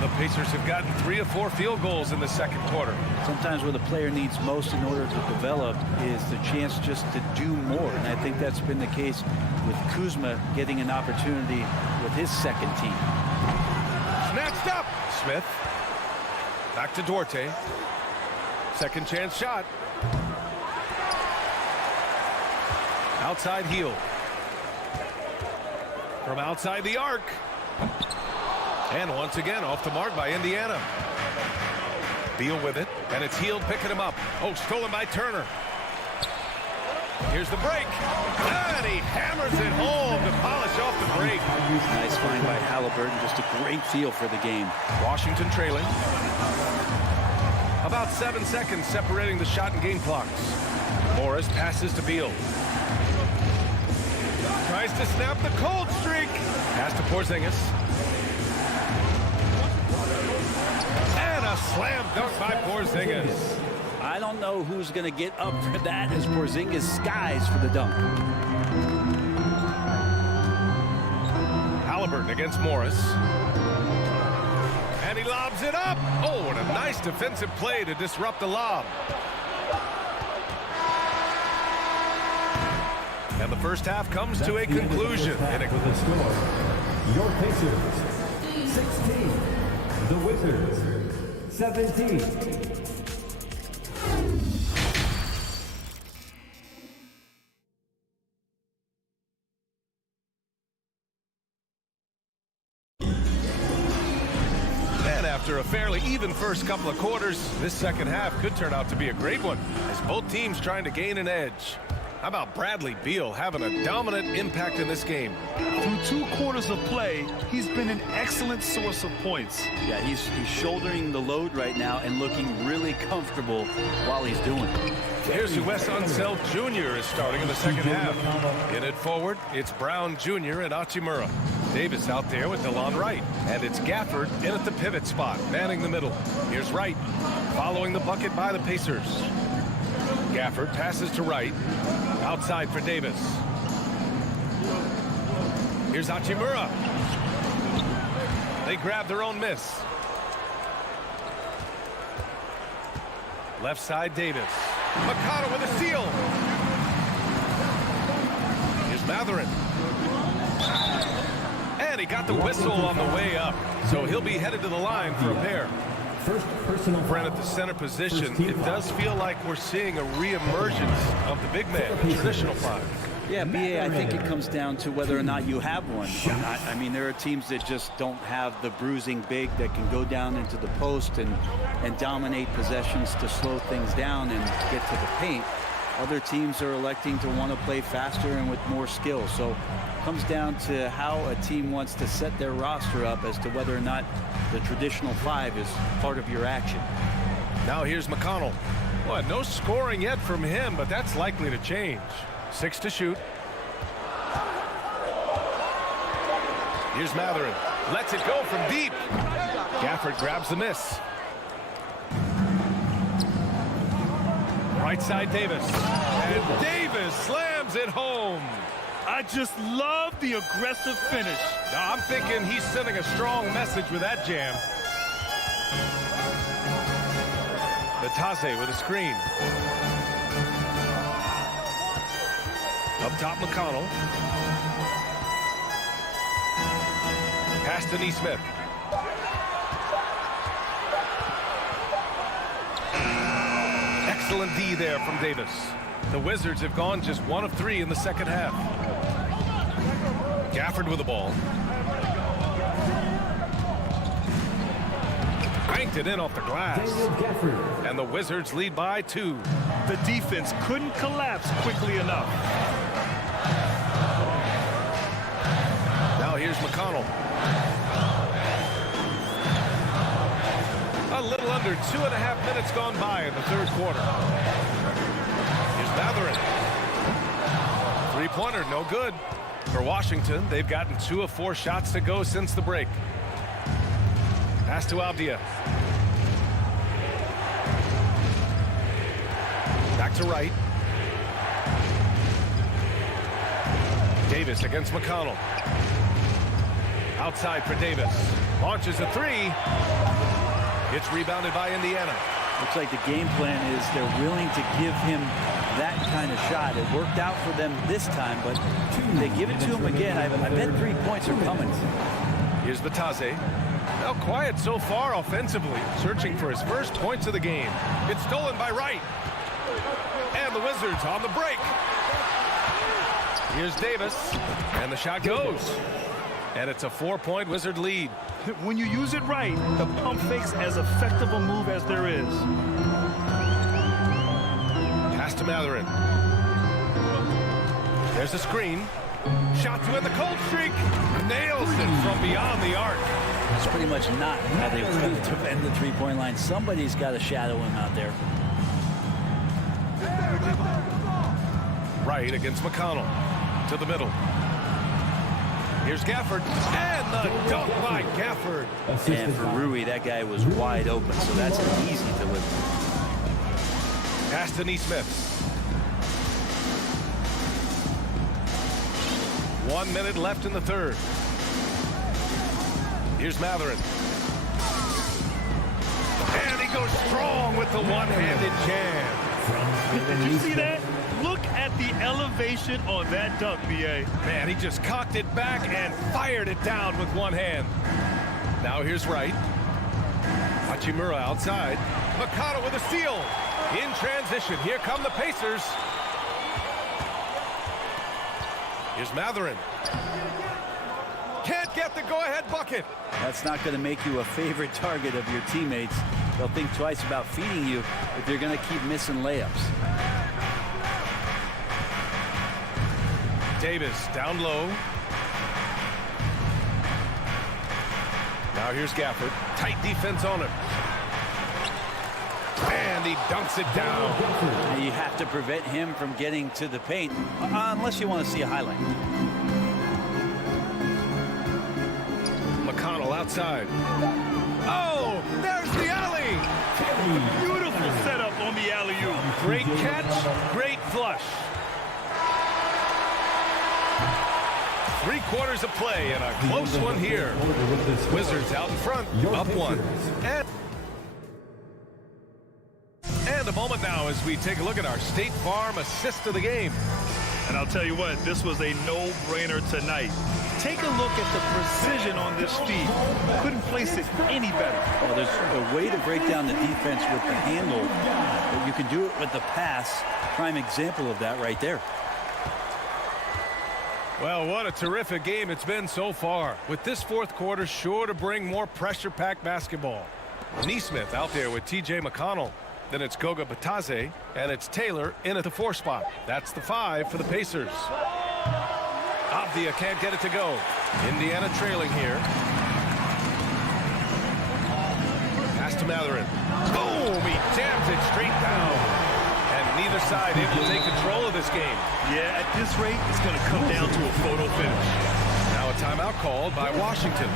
The Pacers have gotten 3 of 4 field goals in the second quarter. Sometimes what a player needs most in order to develop is the chance just to do more. And I think that's been the case with Kuzma getting an opportunity with his second team. Snatched up. Smith. Back to Duarte. Second chance shot. Outside heel. From outside the arc. And once again off the mark by Indiana. Beal with it. And it's Hield picking him up. Oh, stolen by Turner. Here's the break. And he hammers it home to polish off the break. Nice find by Halliburton. Just a great feel for the game. Washington trailing. About 7 seconds separating the shot and game clocks. Morris passes to Beal. Tries to snap the cold streak. Pass to Porzingis. And a slam dunk by Porzingis. I don't know who's going to get up for that as Porzingis skies for the dunk. Halliburton against Morris. And he lobs it up. Oh, and a nice defensive play to disrupt the lob. And the first half comes to a conclusion. With the score, your Pacers 16, the Wizards 17. After a fairly even first couple of quarters, this second half could turn out to be a great one as both teams trying to gain an edge. How about Bradley Beal having a dominant impact in this game? Through 2 quarters of play, he's been an excellent source of points. Yeah, he's shouldering the load right now and looking really comfortable while he's doing it. Here's who Wes Unseld Jr. is starting in the second half. In it forward, it's Brown Jr. and Hachimura. Davis out there with DeLon Wright. And it's Gafford in at the pivot spot, manning the middle. Here's Wright, following the bucket by the Pacers. Gafford passes to Wright. Outside for Davis. Here's Hachimura. They grab their own miss. Left side Davis. Mikata with a steal. Here's Mathurin. And he got the whistle on the way up. So he'll be headed to the line for a pair. First personal Brent at the center position, it does feel like we're seeing a reemergence of the big man, the traditional five. Yeah, BA, I think it comes down to whether or not you have one. I mean, there are teams that just don't have the bruising big that can go down into the post and dominate possessions to slow things down and get to the paint. Other teams are electing to want to play faster and with more skill. So it comes down to how a team wants to set their roster up as to whether or not the traditional 5 is part of your action. Now here's McConnell. Well, no scoring yet from him, but that's likely to change. 6 to shoot. Here's Matherin. Lets it go from deep. Gafford grabs the miss. Right side Davis. And Davis slams it home. I just love the aggressive finish. Now, I'm thinking he's sending a strong message with that jam. Natase with a screen. Up top, McConnell. Pass to Neesmith. Excellent D there from Davis. The Wizards have gone just 1 of 3 in the second half. Gafford with the ball. Banked it in off the glass. And the Wizards lead by 2. The defense couldn't collapse quickly enough. Now here's McConnell. A little under 2.5 minutes gone by in the third quarter. Here's Matherin. Three-pointer, no good. For Washington, they've gotten 2 of 4 shots to go since the break. Pass to Avdia. Back to Wright. Davis against McConnell. Outside for Davis. Launches a 3. It's rebounded by Indiana. Looks like the game plan is they're willing to give him that kind of shot. It worked out for them this time, but they give it to him again. I bet 3 points are coming. Here's Batase. Now quiet so far offensively, searching for his first points of the game. It's stolen by Wright. And the Wizards on the break. Here's Davis, and the shot goes. And it's a 4-point Wizard lead. When you use it right, the pump fake's as effective a move as there is. Pass to Matherin. There's a screen. Shot to end the cold streak. Nails it from beyond the arc. It's pretty much not how they want to defend the three-point line. Somebody's got to shadow him out there. Right against McConnell. To the middle. Here's Gafford. And the dunk by Gafford. And for Rui, that guy was wide open, so that's an easy delivery. Pass to Neesmith. 1 minute left in the third. Here's Matherin. And he goes strong with the one-handed jam. Did you see that? Look at the elevation on that dunk, BA. Man, he just cocked it back and fired it down with one hand. Now here's Wright. Hachimura outside. McConnell with a steal. In transition, here come the Pacers. Here's Matherin. Can't get the go-ahead bucket. That's not going to make you a favorite target of your teammates. They'll think twice about feeding you if you're going to keep missing layups. Davis down low. Now here's Gafford. Tight defense on him. And he dunks it down. And you have to prevent him from getting to the paint, unless you want to see a highlight. McConnell outside. Oh, there's the alley. Beautiful setup on the alley-oop. Great catch, great flush. 3/4 of play and a close one here. Wizards out in front, up 1. And a moment now as we take a look at our State Farm assist of the game. And I'll tell you what, this was a no-brainer tonight. Take a look at the precision on this feed. Couldn't place it any better. Well, there's a way to break down the defense with the handle, but you can do it with the pass. Prime example of that right there. Well, what a terrific game it's been so far. With this fourth quarter sure to bring more pressure-packed basketball. Neesmith out there with T.J. McConnell. Then it's Goga Batadze, and it's Taylor in at the 4 spot. That's the 5 for the Pacers. Avdia can't get it to go. Indiana trailing here. Pass to Matherin. Boom! He jams it straight down. And neither side able to take control of this game. Yeah, at this rate, it's going to come down to a photo finish. Now a timeout called by Washington.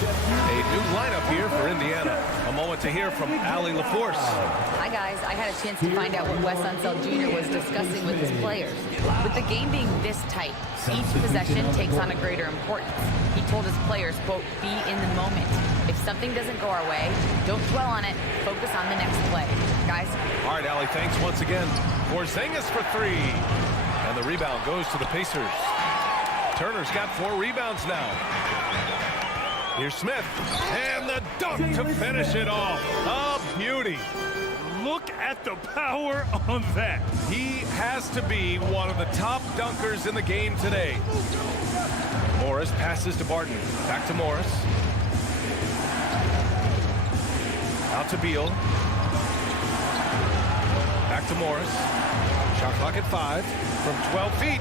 A new lineup here for Indiana. A moment to hear from Allie LaForce. Hi, guys. I had a chance to find out what Wes Unseld Jr. was discussing with his players. With the game being this tight, each possession takes on a greater importance. He told his players, quote, be in the moment. If something doesn't go our way, don't dwell on it. Focus on the next play. Guys? All right, Allie, thanks once again. Porzingis for 3. And the rebound goes to the Pacers. Turner's got 4 rebounds now. Here's Smith, and the dunk to finish it off. A beauty. Look at the power on that. He has to be one of the top dunkers in the game today. Morris passes to Barton. Back to Morris. Out to Beal. Back to Morris. Shot clock at 5 from 12 feet.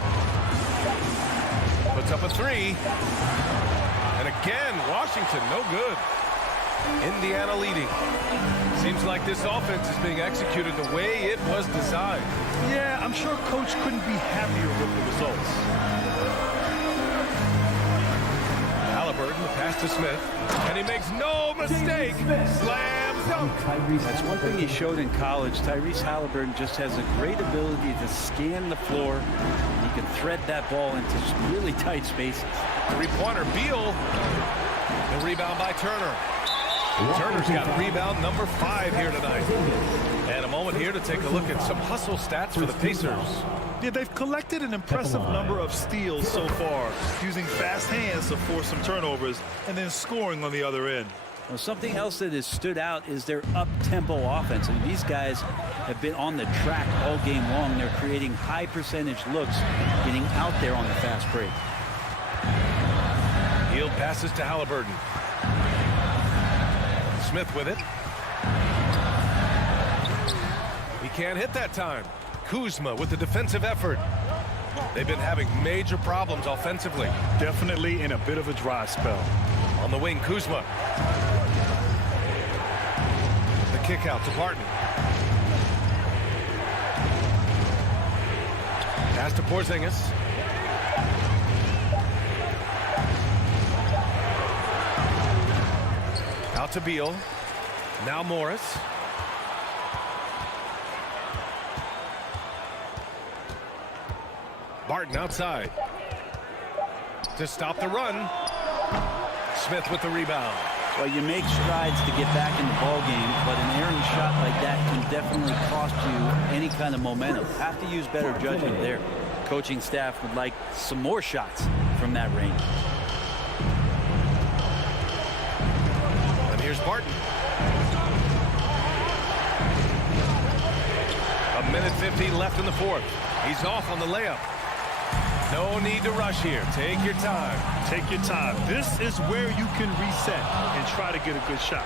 Puts up a 3. And again, Washington, no good. Indiana leading. Seems like this offense is being executed the way it was designed. Yeah, I'm sure Coach couldn't be happier with the results. Halliburton, the pass to Smith. And he makes no mistake. Slam dunk. That's one thing he showed in college. Tyrese Halliburton just has a great ability to scan the floor. He can thread that ball into really tight spaces. 3-pointer, Beal. The rebound by Turner. Turner's got rebound number 5 here tonight. And a moment here to take a look at some hustle stats for the Pacers. Yeah, they've collected an impressive number of steals so far, using fast hands to force some turnovers and then scoring on the other end. Well, something else that has stood out is their up-tempo offense. I mean, these guys have been on the track all game long. They're creating high-percentage looks, getting out there on the fast break. Hield passes to Halliburton. Smith with it. He can't hit that time. Kuzma with the defensive effort. They've been having major problems offensively. Definitely in a bit of a dry spell. On the wing, Kuzma. The kick out to Barton. Pass to Porzingis. Out to Beal. Now Morris. Barton outside. To stop the run. Smith with the rebound. Well, you make strides to get back in the ball game, but an errant shot like that can definitely cost you any kind of momentum. Have to use better judgment there. Coaching staff would like some more shots from that range. And here's Barton. 1:50 left in the fourth. He's off on the layup. No need to rush here. Take your time. Take your time. This is where you can reset and try to get a good shot.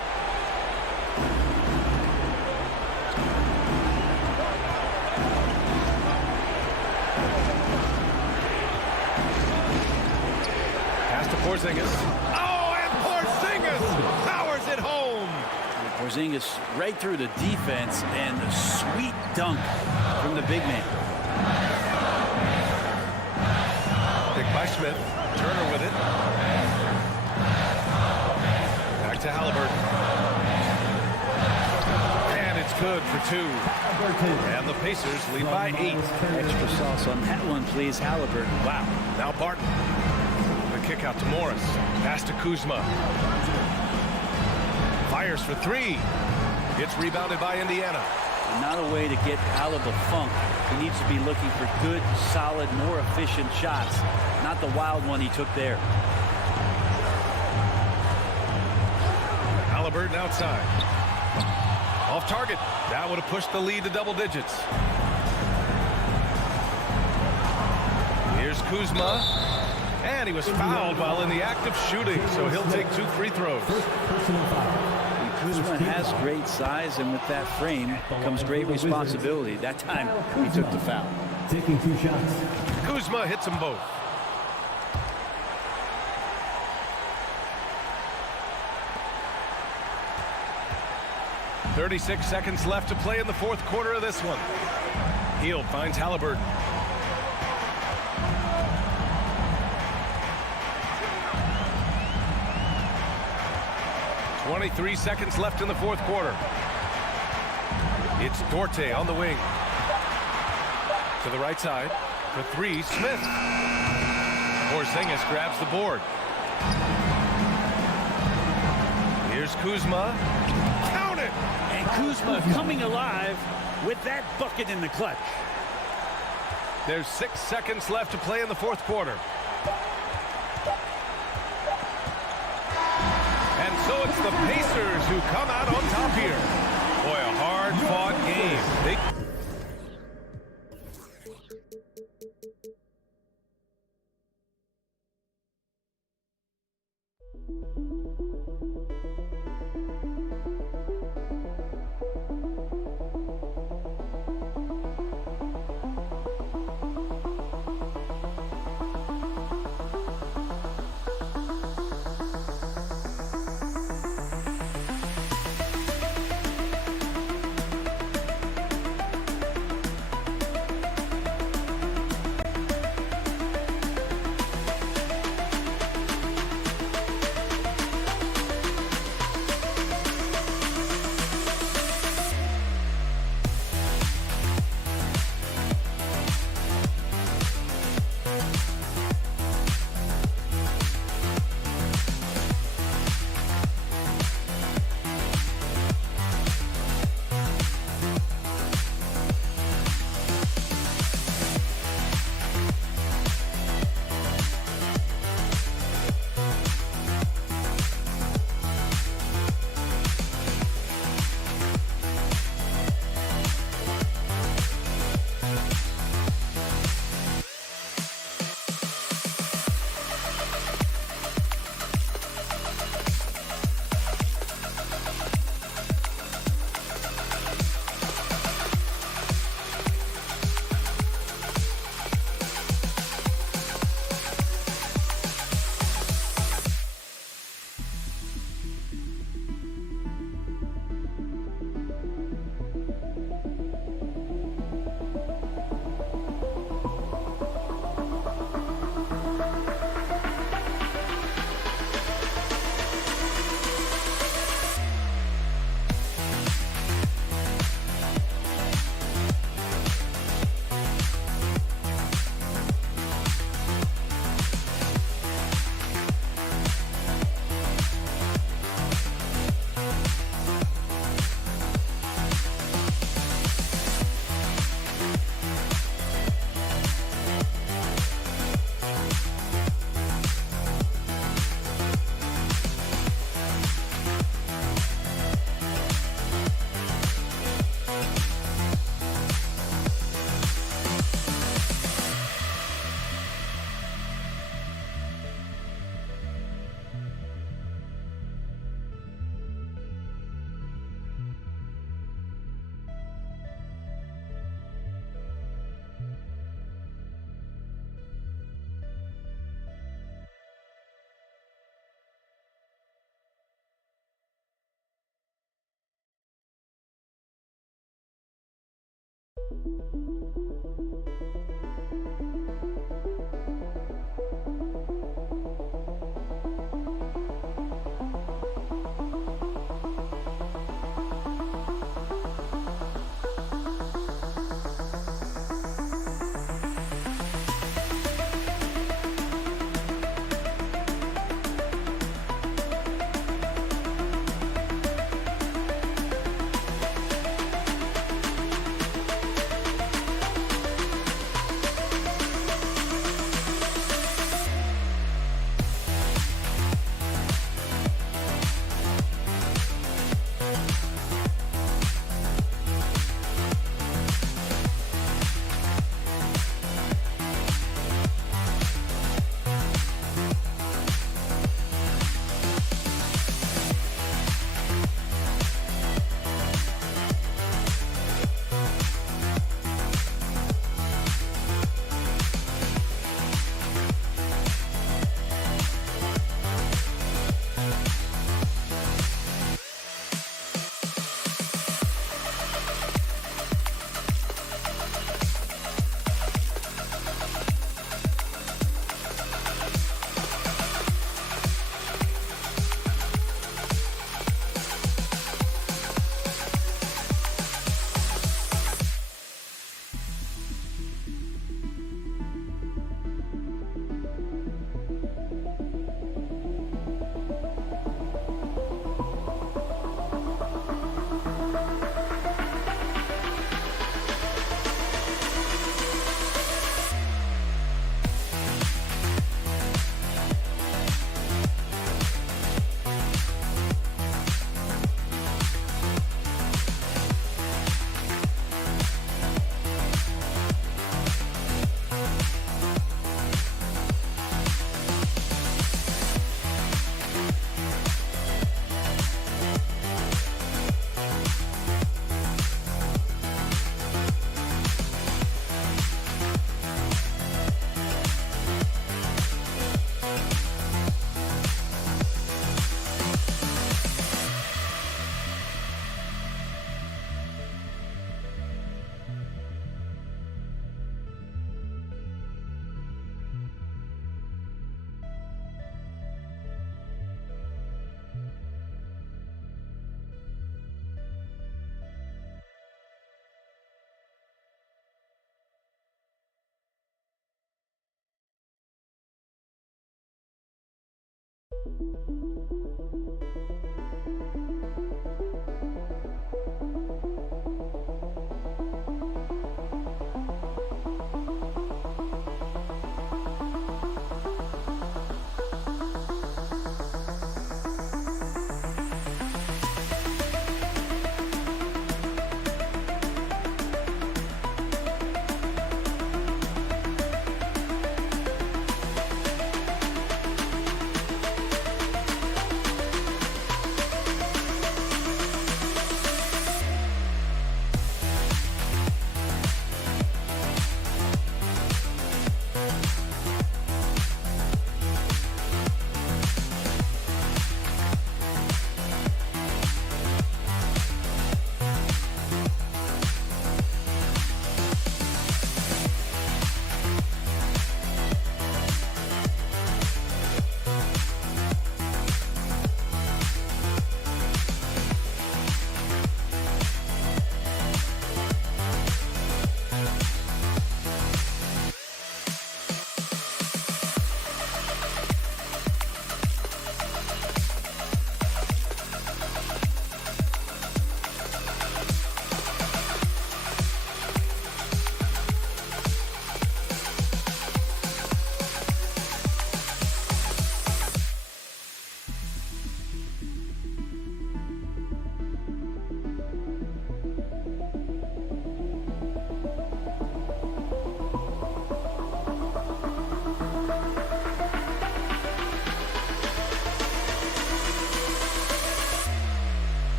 Pass to Porzingis. Oh, and Porzingis powers it home. Porzingis right through the defense, and the sweet dunk from the big man. By Smith. Turner with it. Back to Halliburton. And it's good for 2. And the Pacers lead by 8. Extra sauce on that one, please, Halliburton. Wow. Now Barton. The kick out to Morris. Pass to Kuzma. Fires for 3. It's rebounded by Indiana. Not a way to get out of the funk. He needs to be looking for good, solid, more efficient shots. Not the wild one he took there. Halliburton outside. Off target. That would have pushed the lead to double digits. Here's Kuzma. And he was fouled while in the act of shooting, so he'll take 2 free throws. Kuzma has great size, and with that frame comes great responsibility. That time, he took the foul. Taking 2 shots. Kuzma hits them both. "36 seconds left to play in the fourth quarter of this one." Hield finds Halliburton. "23 seconds left in the fourth quarter." It's Dorte on the wing. To the right side. For 3, Smith. Porzingis grabs the board. Here's Kuzma. Count it! And Kuzma coming alive with that bucket in the clutch. There's 6 seconds left to play in the fourth quarter. And so it's the Pacers who come out on top here. Boy, a hard-fought game.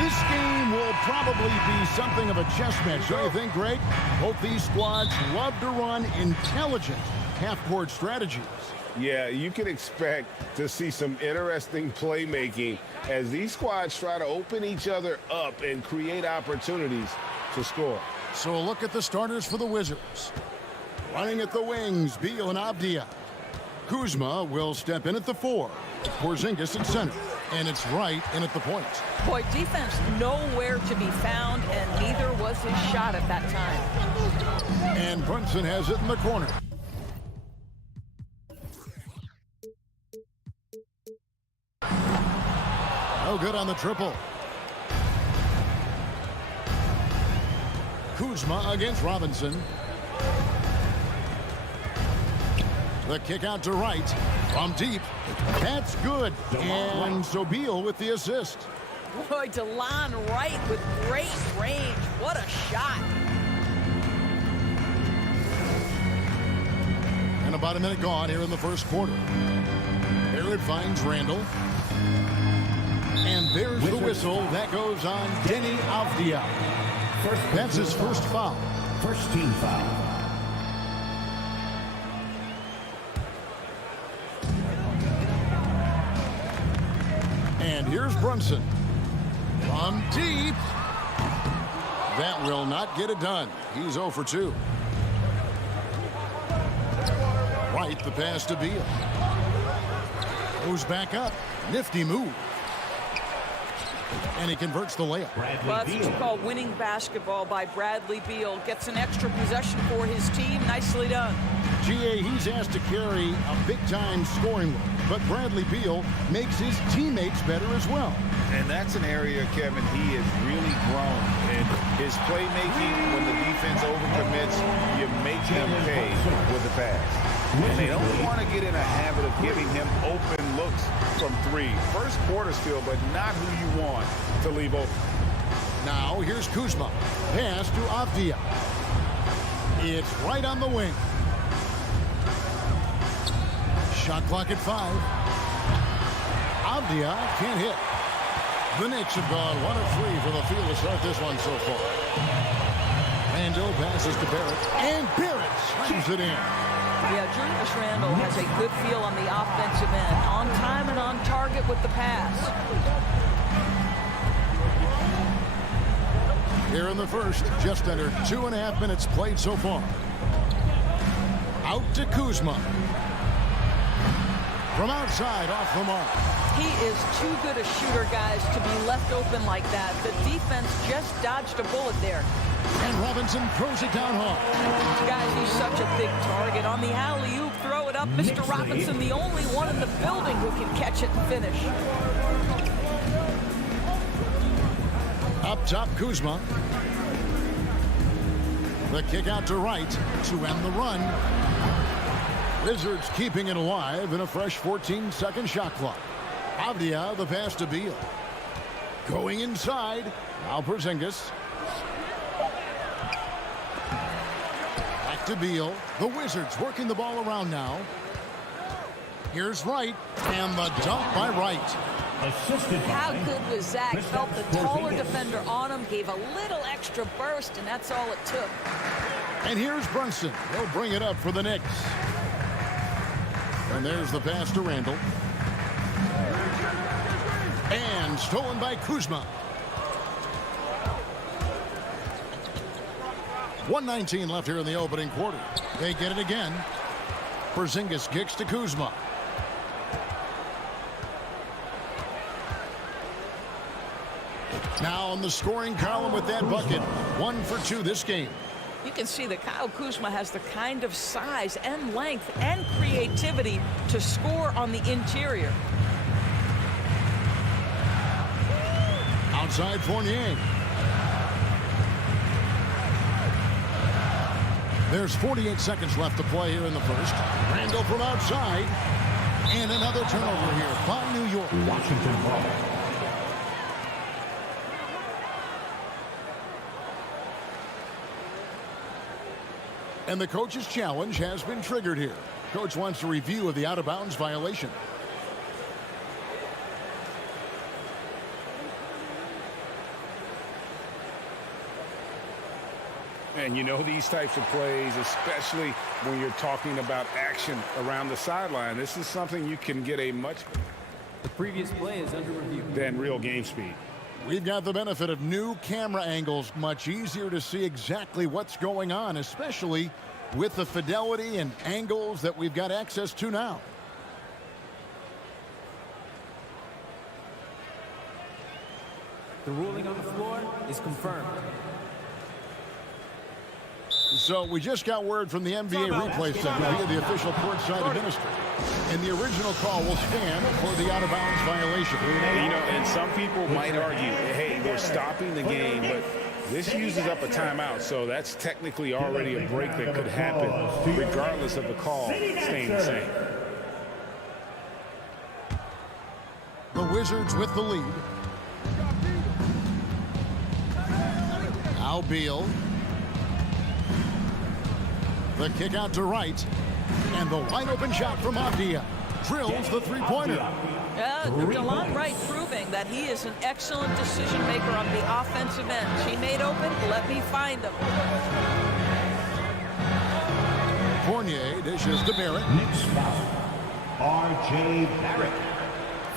This game will probably be something of a chess match, don't you think, Greg? Both these squads love to run intelligent half-court strategies. Yeah, you can expect to see some interesting playmaking as these squads try to open each other up and create opportunities to score. So a look at the starters for the Wizards. Running at the wings, Beal and Abdia. Kuzma will step in at the 4. Porzingis at center. And it's Wright in at the point. Boy, defense nowhere to be found, and neither was his shot at that time. And Brunson has it in the corner. No good on the triple. Kuzma against Robinson. The kick out to right from deep. That's good. And so Beal with the assist. Boy, DeLon Wright with great range. What a shot. And about a minute gone here in the first quarter. Barrett finds Randall. And there's the whistle. That goes on Denny Avdia. That's his first foul. First team foul. And here's Brunson. From deep. That will not get it done. He's 0 for 2. Right, the pass to Beal. Goes back up. Nifty move. And he converts the layup. Well, that's what you call winning basketball by Bradley Beal. Gets an extra possession for his team. Nicely done. GA, he's asked to carry a big-time scoring load, but Bradley Beal makes his teammates better as well. And that's an area, Kevin, he has really grown. And his playmaking, when the defense overcommits, you make them pay with the pass. And they don't want to get in a habit of giving him open looks from three. First quarter still, but not who you want to leave open. Now here's Kuzma. Pass to Avdia. It's right on the wing. Shot clock at 5. Avdia can't hit. The Knicks have gone 1 of 3 from the field to start this one so far. Randall passes to Barrett, and Barrett slams it in. Yeah, Julius Randle has a good feel on the offensive end. On time and on target with the pass. Here in the first, just under 2.5 minutes played so far. Out to Kuzma. From outside, off the mark. He is too good a shooter, guys, to be left open like that. The defense just dodged a bullet there. And Robinson throws it down hard. Guys, he's such a big target. On the alley-oop, throw it up. Mr. Robinson, the only one in the building who can catch it and finish. Up top, Kuzma. The kick out to right to end the run. Wizards keeping it alive in a fresh 14-second shot clock. Avdia, the pass to Beal. Going inside. Now Porzingis. Back to Beal. The Wizards working the ball around now. Here's Wright. And the dunk by Wright. How good was Zach? Felt the taller defender on him, gave a little extra burst, and that's all it took. And here's Brunson. He'll bring it up for the Knicks. And there's the pass to Randall. And stolen by Kuzma. 1:19 left here in the opening quarter. They get it again. Porzingis kicks to Kuzma. Now on the scoring column with that bucket. 1 for 2 this game. You can see that Kyle Kuzma has the kind of size and length and creativity to score on the interior. Outside Fournier. There's 48 seconds left to play here in the first. Randall from outside. And another turnover here by New York. Washington ball. And the coach's challenge has been triggered here. Coach wants a review of the out-of-bounds violation. And you know these types of plays, especially when you're talking about action around the sideline, this is something you can get a much The previous play is under review. than real game speed. We've got the benefit of new camera angles. Much easier to see exactly what's going on, especially with the fidelity and angles that we've got access to now. The ruling on the floor is confirmed. So we just got word from the NBA replay center via the official courtside administrator. And the original call will stand for the out-of-bounds violation. You know, and some people might argue, hey, we're stopping the game, but This uses up a timeout, so that's technically already a break that could happen regardless of the call staying the same. The Wizards with the lead. Now Beal. The kick out to right. And the wide open shot from Avdia. Drills the three-pointer. DeLon Wright proving that he is an excellent decision maker on the offensive end. She made open, let me find him. Fournier dishes to Barrett. Knicks foul. R.J. Barrett.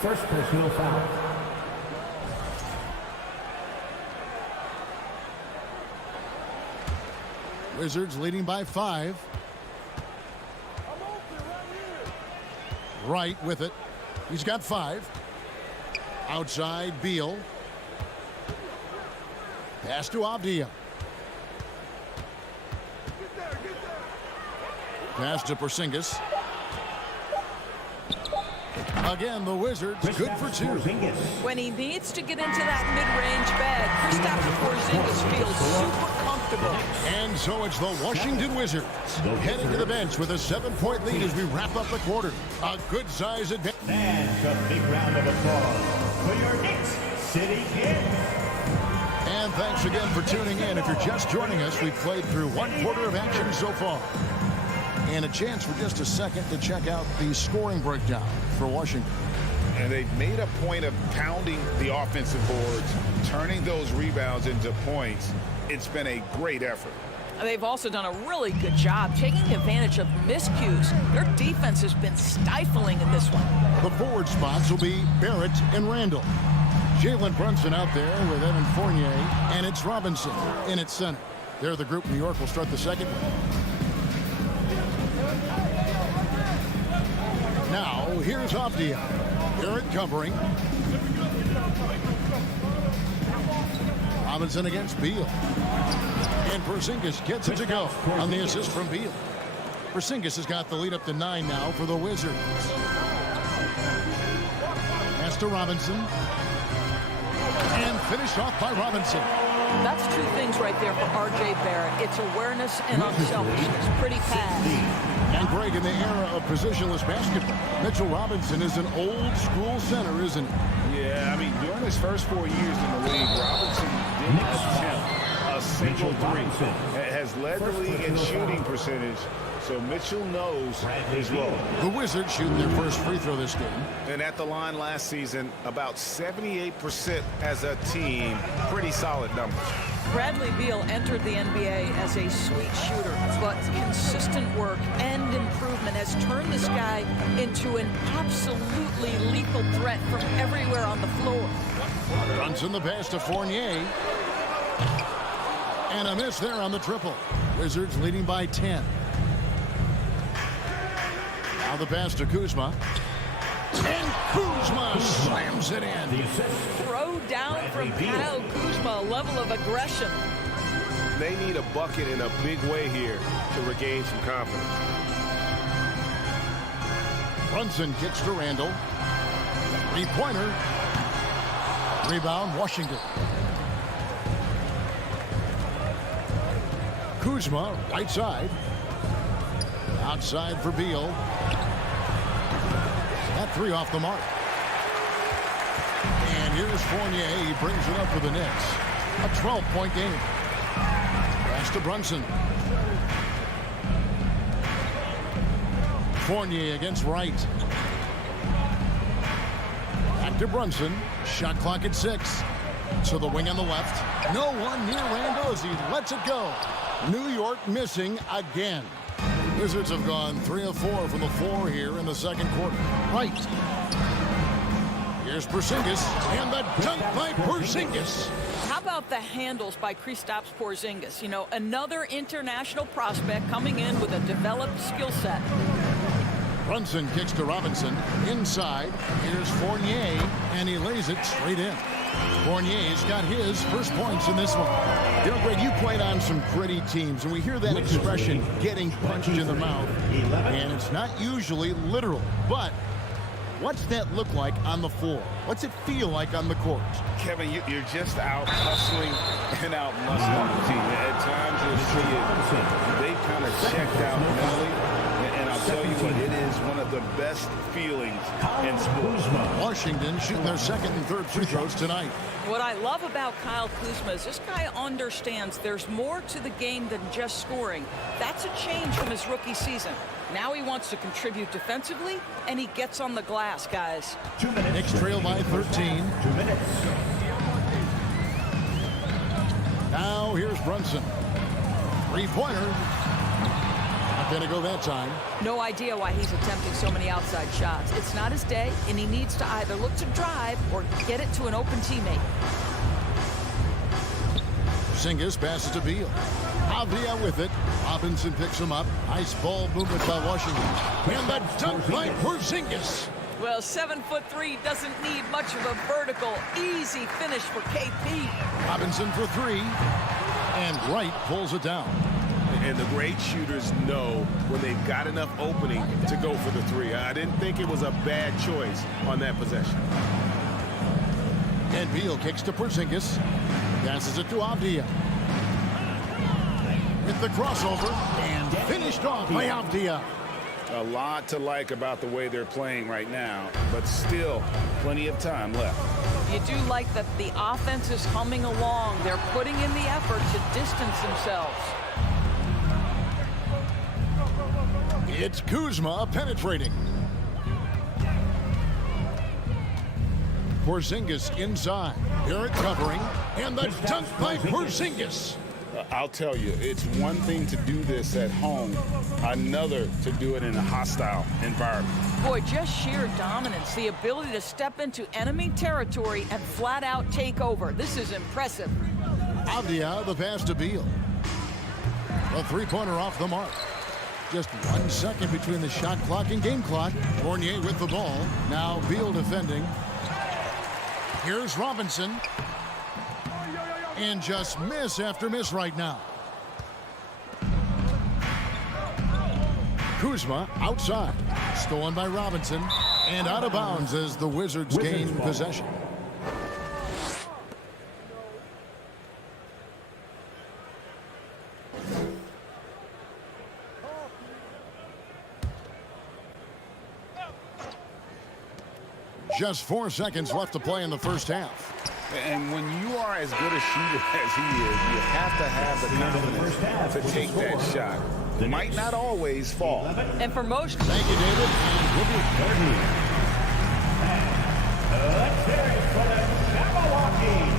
First personal foul. Wizards leading by 5. Wright with it. He's got 5. Outside, Beal. Pass to Avdia. Pass to Porzingis. Again, the Wizards good for 2. When he needs to get into that mid-range bag, Kristaps Porzingis feels super comfortable. And so it's the Washington Wizards heading to the bench with a 7-point lead as we wrap up the quarter. A good size advantage. And a big round of applause for your Knicks City Kids. And thanks again for tuning in. If you're just joining us, we've played through 1 quarter of action so far. And a chance for just a second to check out the scoring breakdown for Washington. And they've made a point of pounding the offensive boards, turning those rebounds into points. It's been a great effort. They've also done a really good job taking advantage of miscues. Their defense has been stifling in this one. The forward spots will be Barrett and Randall. Jalen Brunson out there with Evan Fournier, and it's Robinson in its center. They're the group New York will start the second one. Now, here's Avdia. Barrett covering. Robinson against Beal. And Porzingis gets it to go on the assist from Beal. Porzingis has got the lead up to 9 now for the Wizards. Pass to Robinson. And finished off by Robinson. That's 2 things right there for R.J. Barrett. It's awareness and unselfishness. Pretty pass. And Greg, in the era of positionless basketball, Mitchell Robinson is an old-school center, isn't he? Yeah, I mean, during his first 4 years in the league, Robinson didn't attempt a single three. Has led the league in shooting percentage, so Mitchell knows his role. The Wizards shooting their first free throw this game. And at the line last season, about 78% as a team. Pretty solid numbers. Bradley Beal entered the NBA as a sweet shooter, but consistent work and improvement has turned this guy into an absolutely lethal threat from everywhere on the floor. Brunson the pass to Fournier. And a miss there on the triple. Wizards leading by 10. Now the pass to Kuzma. And Kuzma slams it in. Throw down from Kyle Kuzma, a level of aggression. They need a bucket in a big way here to regain some confidence. Brunson kicks to Randall. 3-pointer. Rebound, Washington. Kuzma, right side. Outside for Beal. That 3 off the mark. And here's Fournier. He brings it up for the Knicks. A 12-point game. Pass to Brunson. Fournier against Wright. Back to Brunson. Shot clock at 6. To the wing on the left. No one near Randall as he lets it go. New York missing again. Wizards have gone 3 of 4 from the floor here in the second quarter. Right. Here's Porzingis, and the dunk by Porzingis. How about the handles by Kristaps Porzingis? You know, another international prospect coming in with a developed skill set. Brunson kicks to Robinson. Inside, here's Fournier, and he lays it straight in. Fournier's got his first points in this one. You know, Greg, you played on some gritty teams, and we hear that expression, getting punched in the mouth. And it's not usually literal, but What's that look like on the floor? What's it feel like on the court? Kevin, you're just out hustling and out muscling the team. At times you'll see it. They kind of checked out mentally. And I'll tell you what, it is one of the best feelings in sports. Washington shooting their second and third free throws tonight. What I love about Kyle Kuzma is this guy understands there's more to the game than just scoring. That's a change from his rookie season. Now he wants to contribute defensively, and he gets on the glass, guys. 2 minutes. Knicks trail by 13. 2 minutes. Now here's Brunson. Three-pointer. Not going to go that time. No idea why he's attempting so many outside shots. It's not his day, and he needs to either look to drive or get it to an open teammate. Porzingis passes to Beal. Avdia with it. Robinson picks him up. Nice ball movement by Washington. And the dunk by Porzingis. Well, 7'3" doesn't need much of a vertical. Easy finish for KP. Robinson for three. And Wright pulls it down. And the great shooters know when they've got enough opening to go for the three. I didn't think it was a bad choice on that possession. And Beal kicks to Porzingis. Passes it to Avdia. With the crossover and finished off by Avdia. A lot to like about the way they're playing right now, but still plenty of time left. You do like that the offense is humming along. They're putting in the effort to distance themselves. It's Kuzma penetrating. Porzingis inside. Barrett covering. And the dunk by Porzingis. I'll tell you, it's one thing to do this at home, another to do it in a hostile environment. Boy, just sheer dominance, the ability to step into enemy territory and flat out take over. This is impressive. Avdia, the pass to Beal. A three-pointer off the mark. Just 1 second between the shot clock and game clock. Fournier with the ball. Now Beal defending. Here's Robinson. And just miss after miss right now. Kuzma outside. Stolen by Robinson. And out of bounds as the Wizards gain possession. Just 4 seconds left to play in the first half. And when you are as good a shooter as he is, you have to have the confidence to take that shot. It might not always fall. And for most... Thank you, David. And we'll be... Let's hear it for the Jabberwocky.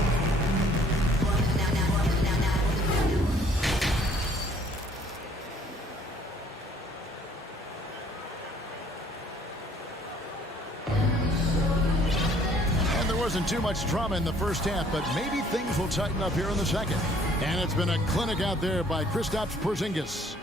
Wasn't too much drama in the first half, but maybe things will tighten up here in the second. And it's been a clinic out there by Kristaps Porzingis.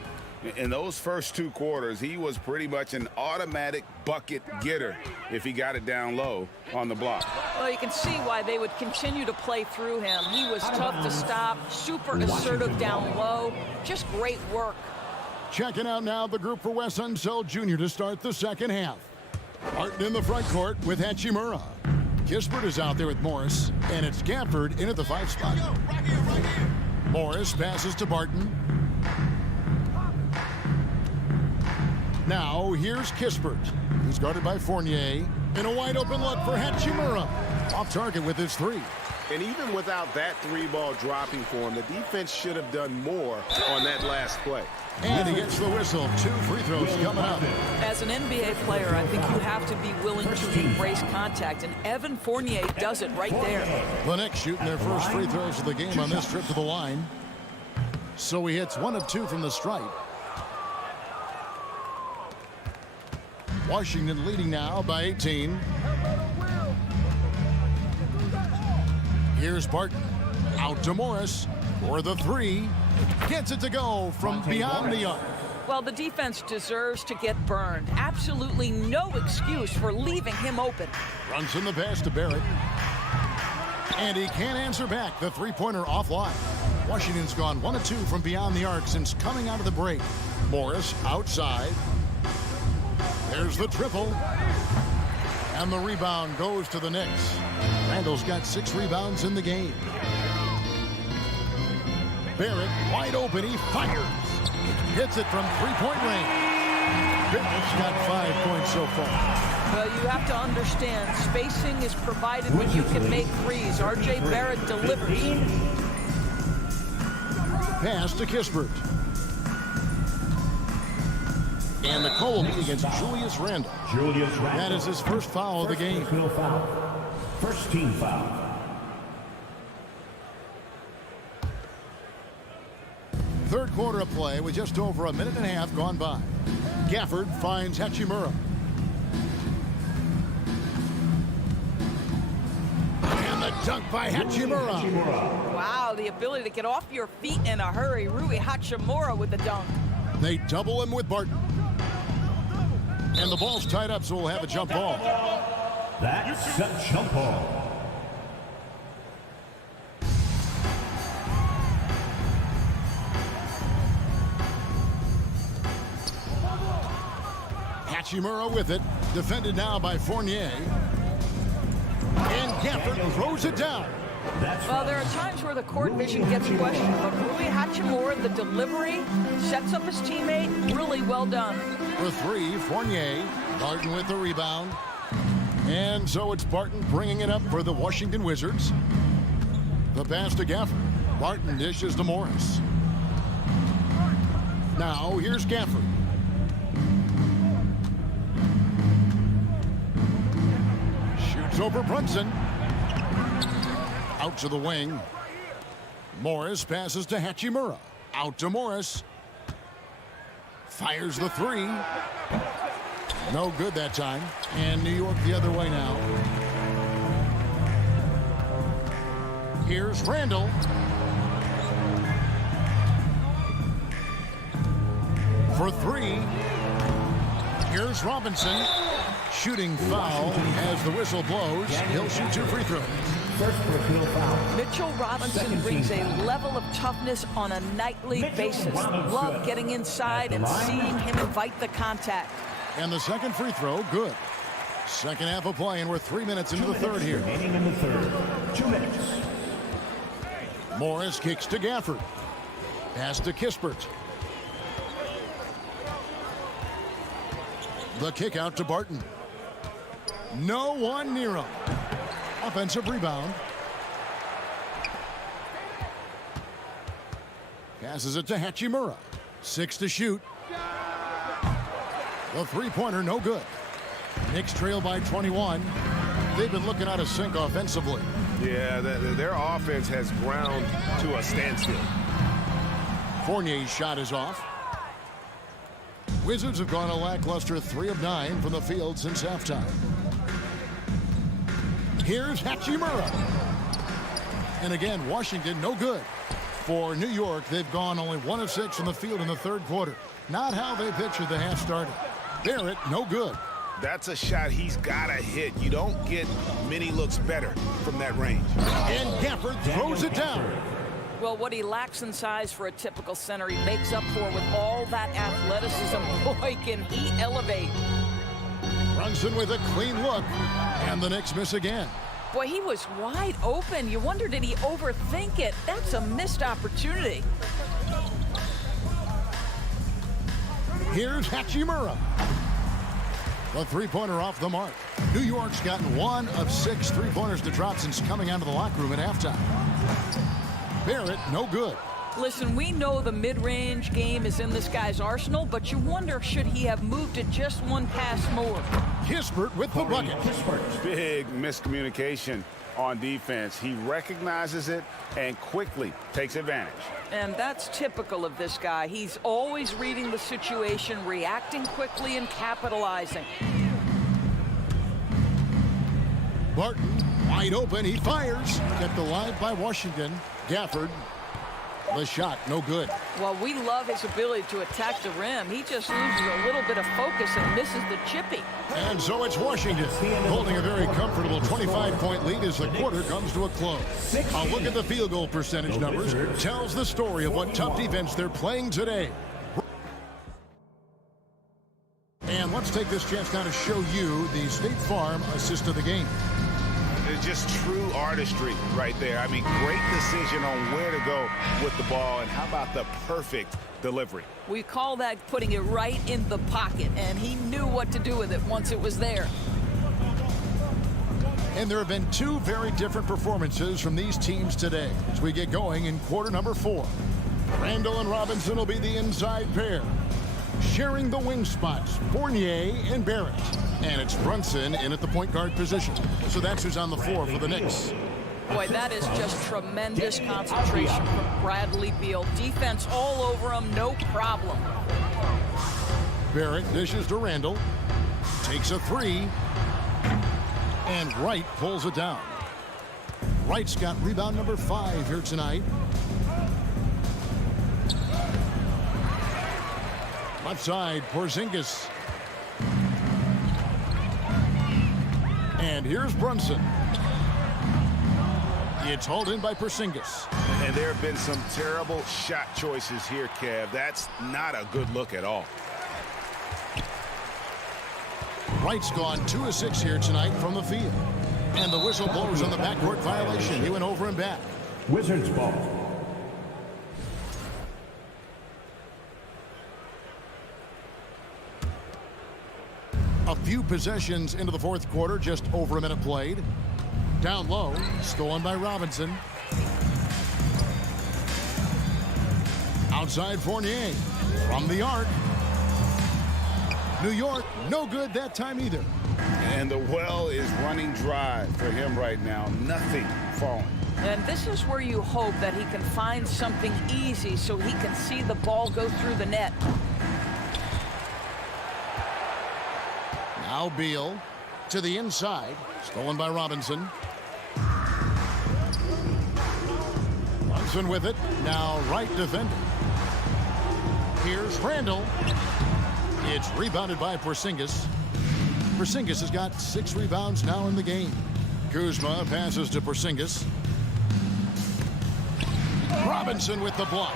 In those first 2 quarters, he was pretty much an automatic bucket getter if he got it down low on the block. Well, you can see why they would continue to play through him. He was tough to stop, super assertive down low. Just great work. Checking out now the group for Wes Unseld Jr. to start the second half. Martin in the front court with Hachimura. Kispert is out there with Morris, and it's Gafford in at the 5 spot. Morris passes to Barton. Now here's Kispert. He's guarded by Fournier. And a wide open look for Hachimura. Off target with his 3. And even without that 3-ball dropping for him, the defense should have done more on that last play. And he gets the whistle. 2 free throws coming up. As an NBA player, I think you have to be willing to embrace contact, and Evan Fournier does it right there. The Knicks shooting their first free throws of the game on this trip to the line. So he hits 1 of 2 from the stripe. Washington leading now by 18. Here's Barton. Out to Morris for the 3. Gets it to go from beyond the arc. Well, the defense deserves to get burned. Absolutely no excuse for leaving him open. Brunson the pass to Barrett. And he can't answer back. The three-pointer offline. Washington's gone 1 of 2 from beyond the arc since coming out of the break. Morris outside. There's the triple. And the rebound goes to the Knicks. Randall's got 6 rebounds in the game. Barrett wide open. He fires. Hits it from three-point range. Barrett's got 5 points so far. Well, you have to understand, spacing is provided when you can make threes. R.J. Barrett delivers. Pass to Kispert. And the call will be against Julius Randle. That is his first foul of the game. First team foul. Third quarter of play with just over a minute and a half gone by. Gafford finds Hachimura. And the dunk by Hachimura. Wow, the ability to get off your feet in a hurry. Rui Hachimura with the dunk. They double him with Barton. And the ball's tied up, so we'll have a jump ball. That's a jump ball. Hachimura with it. Defended now by Fournier. And Gafford throws it down. Well, there are times where the court vision gets questioned, but Rui Hachimura, the delivery, sets up his teammate. Really well done. For 3, Fournier. Barton with the rebound. And so it's Barton bringing it up for the Washington Wizards. The pass to Gafford. Barton dishes to Morris. Now here's Gafford. Shoots over Brunson. Out to the wing. Morris passes to Hachimura. Out to Morris. Fires the 3. No good that time. And New York the other way now. Here's Randall. For 3. Here's Robinson. Shooting foul as the whistle blows. He'll shoot 2 free throws. Mitchell Robinson brings a level of toughness on a nightly basis. Love getting inside and seeing him invite the contact. And the second free throw, good. Second half of play, and we're 3 minutes into the third here. Remaining in the third. 2 minutes. Morris kicks to Gafford. Pass to Kispert. The kick out to Barton. No one near him. Offensive rebound. Passes it to Hachimura. 6 to shoot. The three-pointer, no good. Knicks trail by 21. They've been looking out of sync offensively. Yeah, their offense has ground to a standstill. Fournier's shot is off. Wizards have gone a lackluster 3 of 9 from the field since halftime. Here's Hachimura. And again, Washington, no good. For New York, they've gone only 1 of 6 from the field in the third quarter. Not how they pictured the half started. Barrett, no good. That's a shot he's got to hit. You don't get many looks better from that range. And Gafford throws it down. Well, what he lacks in size for a typical center, he makes up for with all that athleticism. Boy, can he elevate. Brunson with a clean look. And the Knicks miss again. Boy, he was wide open. You wonder, did he overthink it? That's a missed opportunity. Here's Hachimura. The three-pointer off the mark. New York's gotten 1 of 6 three-pointers to drop since coming out of the locker room at halftime. Barrett, no good. Listen, we know the mid-range game is in this guy's arsenal, but you wonder, should he have moved it just 1 pass more? Kispert with the bucket. Big miscommunication on defense. He recognizes it and quickly takes advantage. And that's typical of this guy. He's always reading the situation, reacting quickly, and capitalizing. Barton, wide open, he fires. Kept alive by Washington. Gafford, the shot, no good. Well, we love his ability to attack the rim. He just loses a little bit of focus and misses the chippy. And so it's Washington holding a very comfortable 25-point lead as the quarter comes to a close. A look at the field goal percentage numbers tells the story of what tough defense they're playing today. And let's take this chance now to show you the State Farm assist of the game. It's just true artistry right there. I mean, great decision on where to go with the ball, and how about the perfect delivery? We call that putting it right in the pocket, and he knew what to do with it once it was there. And there have been two very different performances from these teams today as we get going in quarter number 4. Randall and Robinson will be the inside pair. Sharing the wing spots, Fournier and Barrett. And it's Brunson in at the point guard position. So that's who's on the floor for the Knicks. Boy, that is just tremendous concentration from Bradley Beal. Defense all over him, no problem. Barrett dishes to Randall. Takes a 3. And Wright pulls it down. Wright's got rebound number 5 here tonight. Left side, Porzingis. And here's Brunson. It's hauled in by Porzingis. And there have been some terrible shot choices here, Kev. That's not a good look at all. Wright's gone 2 of 6 here tonight from the field. And the whistle blows on the backcourt violation. He went over and back. Wizards ball. A few possessions into the fourth quarter, just over a minute played. Down low, stolen by Robinson. Outside Fournier, from the arc. New York, no good that time either. And the well is running dry for him right now. Nothing falling. And this is where you hope that he can find something easy so he can see the ball go through the net. Now Beal to the inside, stolen by Robinson. Brunson with it, now right defender. Here's Randall. It's rebounded by Porzingis. Porzingis has got 6 rebounds now in the game. Kuzma passes to Porzingis. Robinson with the block.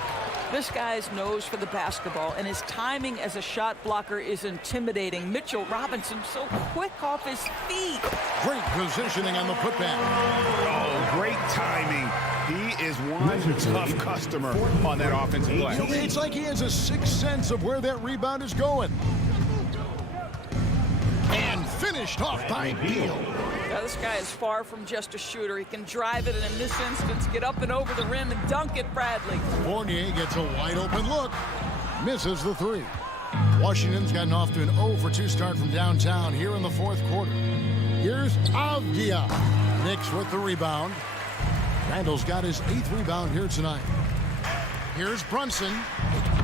This guy's nose for the basketball, and his timing as a shot blocker is intimidating. Mitchell Robinson so quick off his feet. Great positioning on the putback. Oh, great timing. He is one tough customer on that offensive play. It's like he has a sixth sense of where that rebound is going. And finished off by Beal. Now, this guy is far from just a shooter. He can drive it, and in this instance, get up and over the rim and dunk it, Bradley. Fournier gets a wide open look. Misses the 3. Washington's gotten off to an 0-for-2 start from downtown here in the fourth quarter. Here's Avdia. Knicks with the rebound. Randall's got his 8th rebound here tonight. Here's Brunson.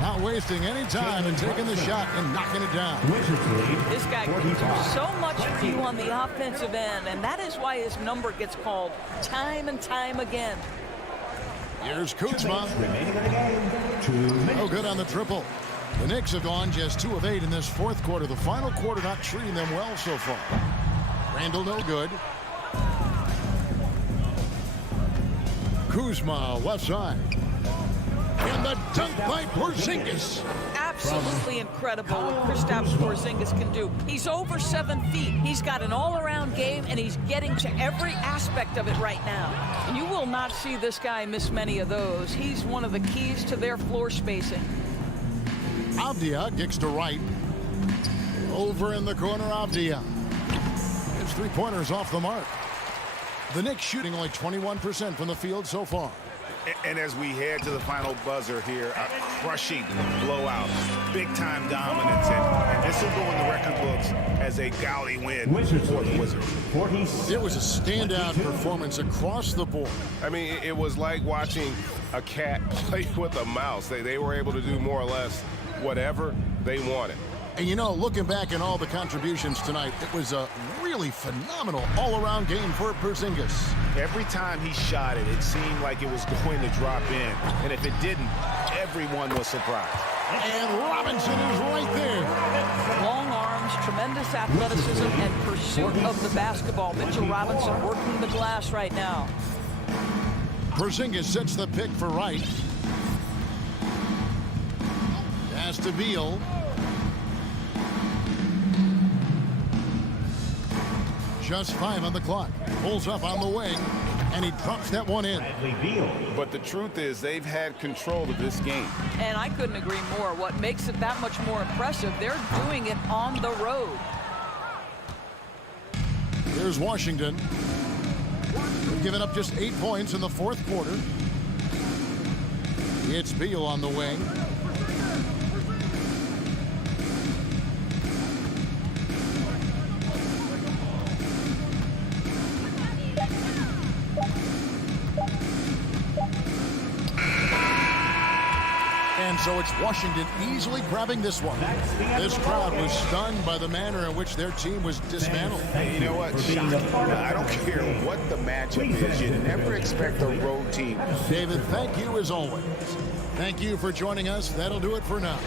Not wasting any time and taking the shot and knocking it down. This guy can do so much for you on the offensive end, and that is why his number gets called time and time again. Here's Kuzma. No good on the triple. The Knicks have gone just 2 of 8 in this fourth quarter. The final quarter not treating them well so far. Randall no good. Kuzma left side. And the dunk by Porzingis. Absolutely incredible what Kristaps Porzingis can do. He's over 7 feet. He's got an all-around game, and he's getting to every aspect of it right now. And you will not see this guy miss many of those. He's one of the keys to their floor spacing. Avdia kicks to right. Over in the corner, Avdia. His 3-pointers off the mark. The Knicks shooting only 21% from the field so far. And as we head to the final buzzer here, a crushing blowout, big-time dominance, and this will go in the record books as a gaudy win for the Wizards. It was a standout performance across the board. I mean, it was like watching a cat play with a mouse. They were able to do more or less whatever they wanted. And you know, looking back at all the contributions tonight, it was a really phenomenal all-around game for Porzingis. Every time he shot it, it seemed like it was going to drop in. And if it didn't, everyone was surprised. And Robinson is right there. Long arms, tremendous athleticism, and pursuit of the basketball. Mitchell Robinson working the glass right now. Porzingis sets the pick for Wright. Pass to Beal. Just 5 on the clock. Pulls up on the wing, and he drops that one in. But the truth is they've had control of this game. And I couldn't agree more. What makes it that much more impressive, they're doing it on the road. Here's Washington. They've given up just 8 points in the fourth quarter. It's Beal on the wing. And so it's Washington easily grabbing this one. This crowd was stunned by the manner in which their team was dismantled. Hey, you know what? Shocking. I don't care what the matchup is. You never expect a road team. David, thank you as always. Thank you for joining us. That'll do it for now.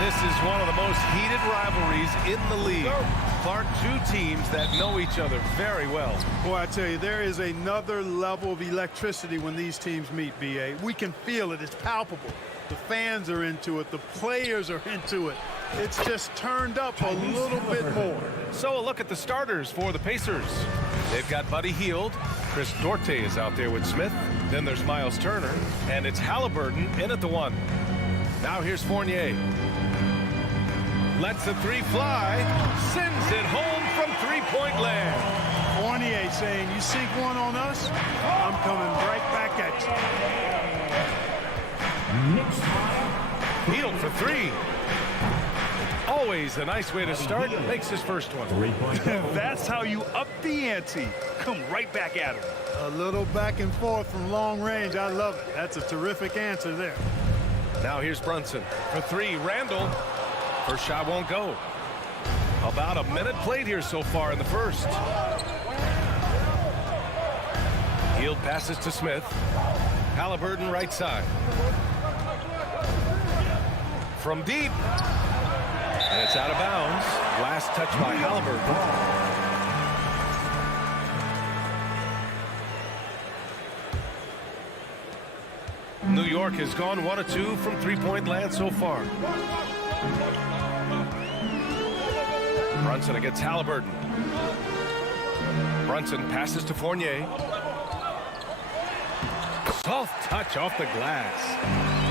This is one of the most heated rivalries in the league. Clark, two teams that know each other very well. Boy, I tell you, there is another level of electricity when these teams meet, B.A. We can feel it. It's palpable. The fans are into it. The players are into it. It's just turned up a little bit more. So a look at the starters for the Pacers. They've got Buddy Hield. Chris Duarte is out there with Smith. Then there's Miles Turner. And it's Halliburton in at the one. Now here's Fournier. Lets the three fly, sends it home from three-point land. Fournier saying, you sink one on us, I'm coming right back at you. Hield for three. Always a nice way to start. Makes his first one. That's how you up the ante. Come right back at him. A little back and forth from long range. I love it. That's a terrific answer there. Now here's Brunson for three. Randall. First shot won't go. About a minute played here so far in the first. Hield passes to Smith. Halliburton right side. From deep. And it's out of bounds. Last touch by Halliburton. New York has gone 1 of 2 from three-point land so far. Brunson against Halliburton. Brunson passes to Fournier. Soft touch off the glass.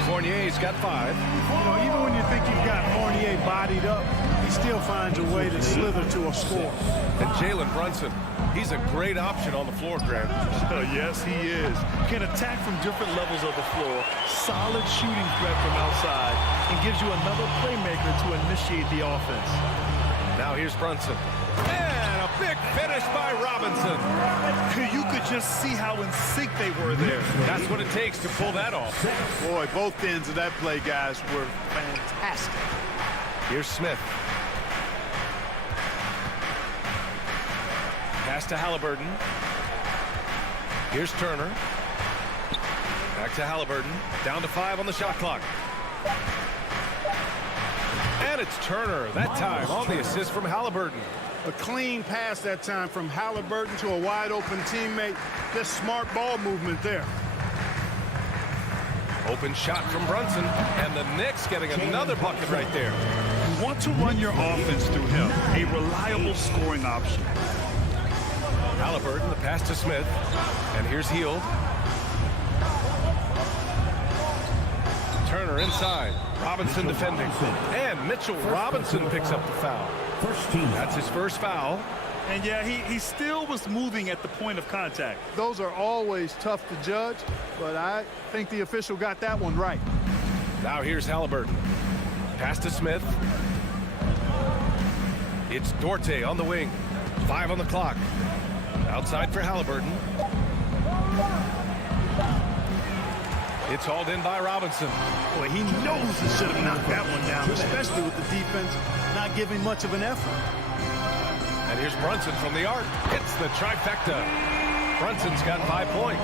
Fournier's got 5. You know, even when you think you've got Fournier bodied up, he still finds a way to slither to a score. And Jalen Brunson, he's a great option on the floor, Grant. Yes, he is. Can attack from different levels of the floor. Solid shooting threat from outside. And gives you another playmaker to initiate the offense. Now here's Brunson. And a big finish by Robinson. You could just see how in sync they were there. That's what it takes to pull that off. Boy, both ends of that play, guys, were fantastic. Here's Smith. Pass to Halliburton. Here's Turner. Back to Halliburton. Down to 5 on the shot clock. And it's Turner, that time on the assist from Halliburton. A clean pass that time from Halliburton to a wide-open teammate. Just smart ball movement there. Open shot from Brunson, and the Knicks getting another bucket right there. You want to run your offense through him, a reliable scoring option. Halliburton, the pass to Smith, and here's Hield. Turner inside. Robinson defending. And Mitchell Robinson picks up the foul. That's his first foul. And yeah, he still was moving at the point of contact. Those are always tough to judge, but I think the official got that one right. Now here's Halliburton. Pass to Smith. It's Duarte on the wing. 5 on the clock. Outside for Halliburton. It's hauled in by Robinson. Boy, he knows he should have knocked that one down, especially with the defense not giving much of an effort. And here's Brunson from the arc. Hits the trifecta. Brunson's got 5 points.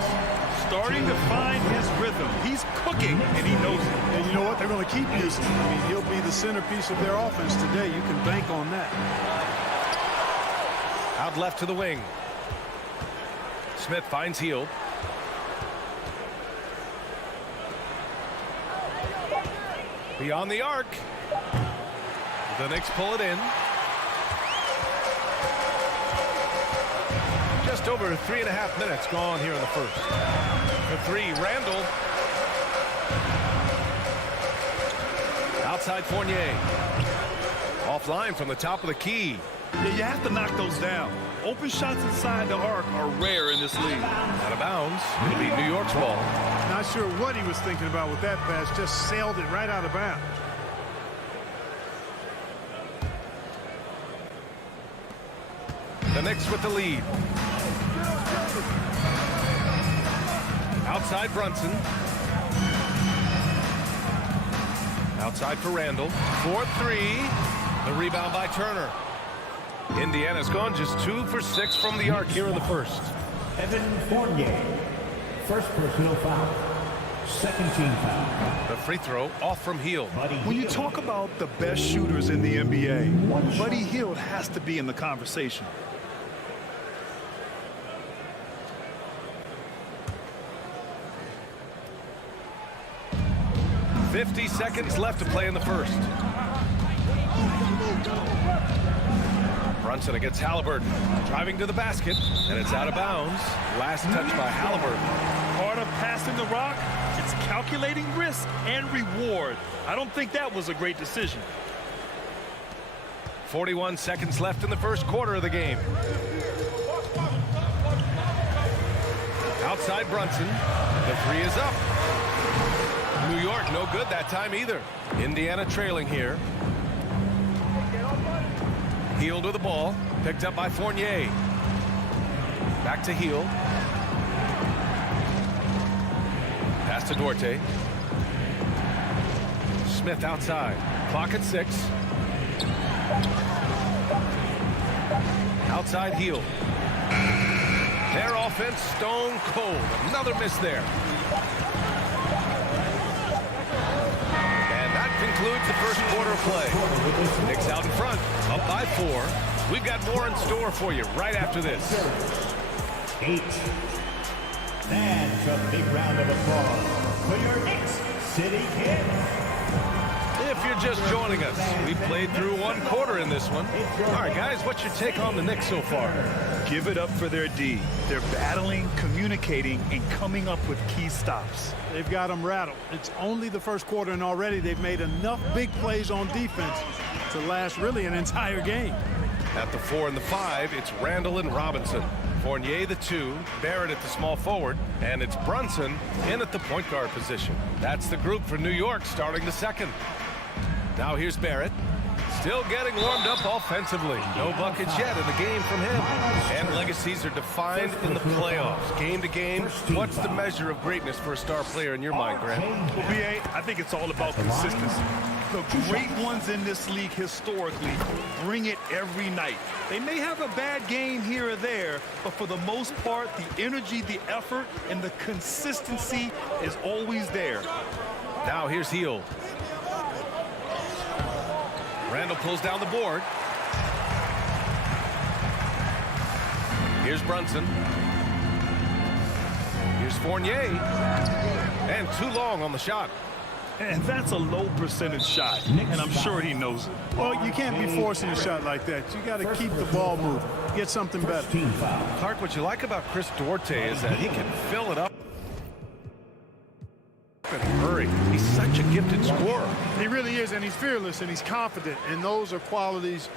Starting to find his rhythm. He's cooking, and he knows it. And you know what? They're going to keep using him. I mean, he'll be the centerpiece of their offense today. You can bank on that. Out left to the wing. Smith finds Hield. Beyond the arc. The Knicks pull it in. Just over 3.5 minutes gone here in the first. For three, Randall. Outside Fournier. Offline from the top of the key. Yeah, you have to knock those down. Open shots inside the arc are rare in this league. Out of bounds. It'll be New York's ball. Not sure what he was thinking about with that pass. Just sailed it right out of bounds. The Knicks with the lead. Outside Brunson. Outside for Randall. 4-3. The rebound by Turner. Indiana's gone just 2 for 6 from the arc here in the first. Evan Fournier. First personal foul. Second team foul. The free throw off from Hield. When you talk about the best shooters in the NBA, Buddy Hield has to be in the conversation. 50 seconds left to play in the first. Brunson against Halliburton. Driving to the basket, and it's out of bounds. Last touch by Halliburton. Part of passing the rock, it's calculating risk and reward. I don't think that was a great decision. 41 seconds left in the first quarter of the game. Outside Brunson. The three is up. New York no good that time either. Indiana trailing here. Hield with the ball. Picked up by Fournier. Back to Hield. Pass to Duarte. Smith outside. Clock at 6. Outside Hield. Their offense stone cold. Another miss there. And that concludes the first quarter of play. Knicks out in front, up by 4. We've got more in store for you right after this. 8. And a big round of applause for your Knicks City Kids. If you're just joining us, we played through one quarter in this one. All right, guys, what's your take on the Knicks so far? Give it up for their D. They're battling, communicating, and coming up with key stops. They've got them rattled. It's only the first quarter, and already they've made enough big plays on defense to last really an entire game. At the 4 and the 5, it's Randall and Robinson. Fournier the 2, Barrett at the small forward, and it's Brunson in at the point guard position. That's the group for New York starting the second. Now here's Barrett. Still getting warmed up offensively. No buckets yet in the game from him. And legacies are defined in the playoffs. Game to game, what's the measure of greatness for a star player in your mind, Grant? Well, B.A., I think it's all about consistency. The great ones in this league historically bring it every night. They may have a bad game here or there, but for the most part, the energy, the effort, and the consistency is always there. Now here's Hield. Randall pulls down the board. Here's Brunson. Here's Fournier. And too long on the shot. And that's a low percentage shot, and I'm sure he knows it. Well, you can't be forcing a shot like that. You got to keep the ball moving. Get something better. Clark, what you like about Chris Duarte is that he can fill it up in a hurry. He's such a gifted scorer. He really is, and he's fearless, and he's confident, and those are qualities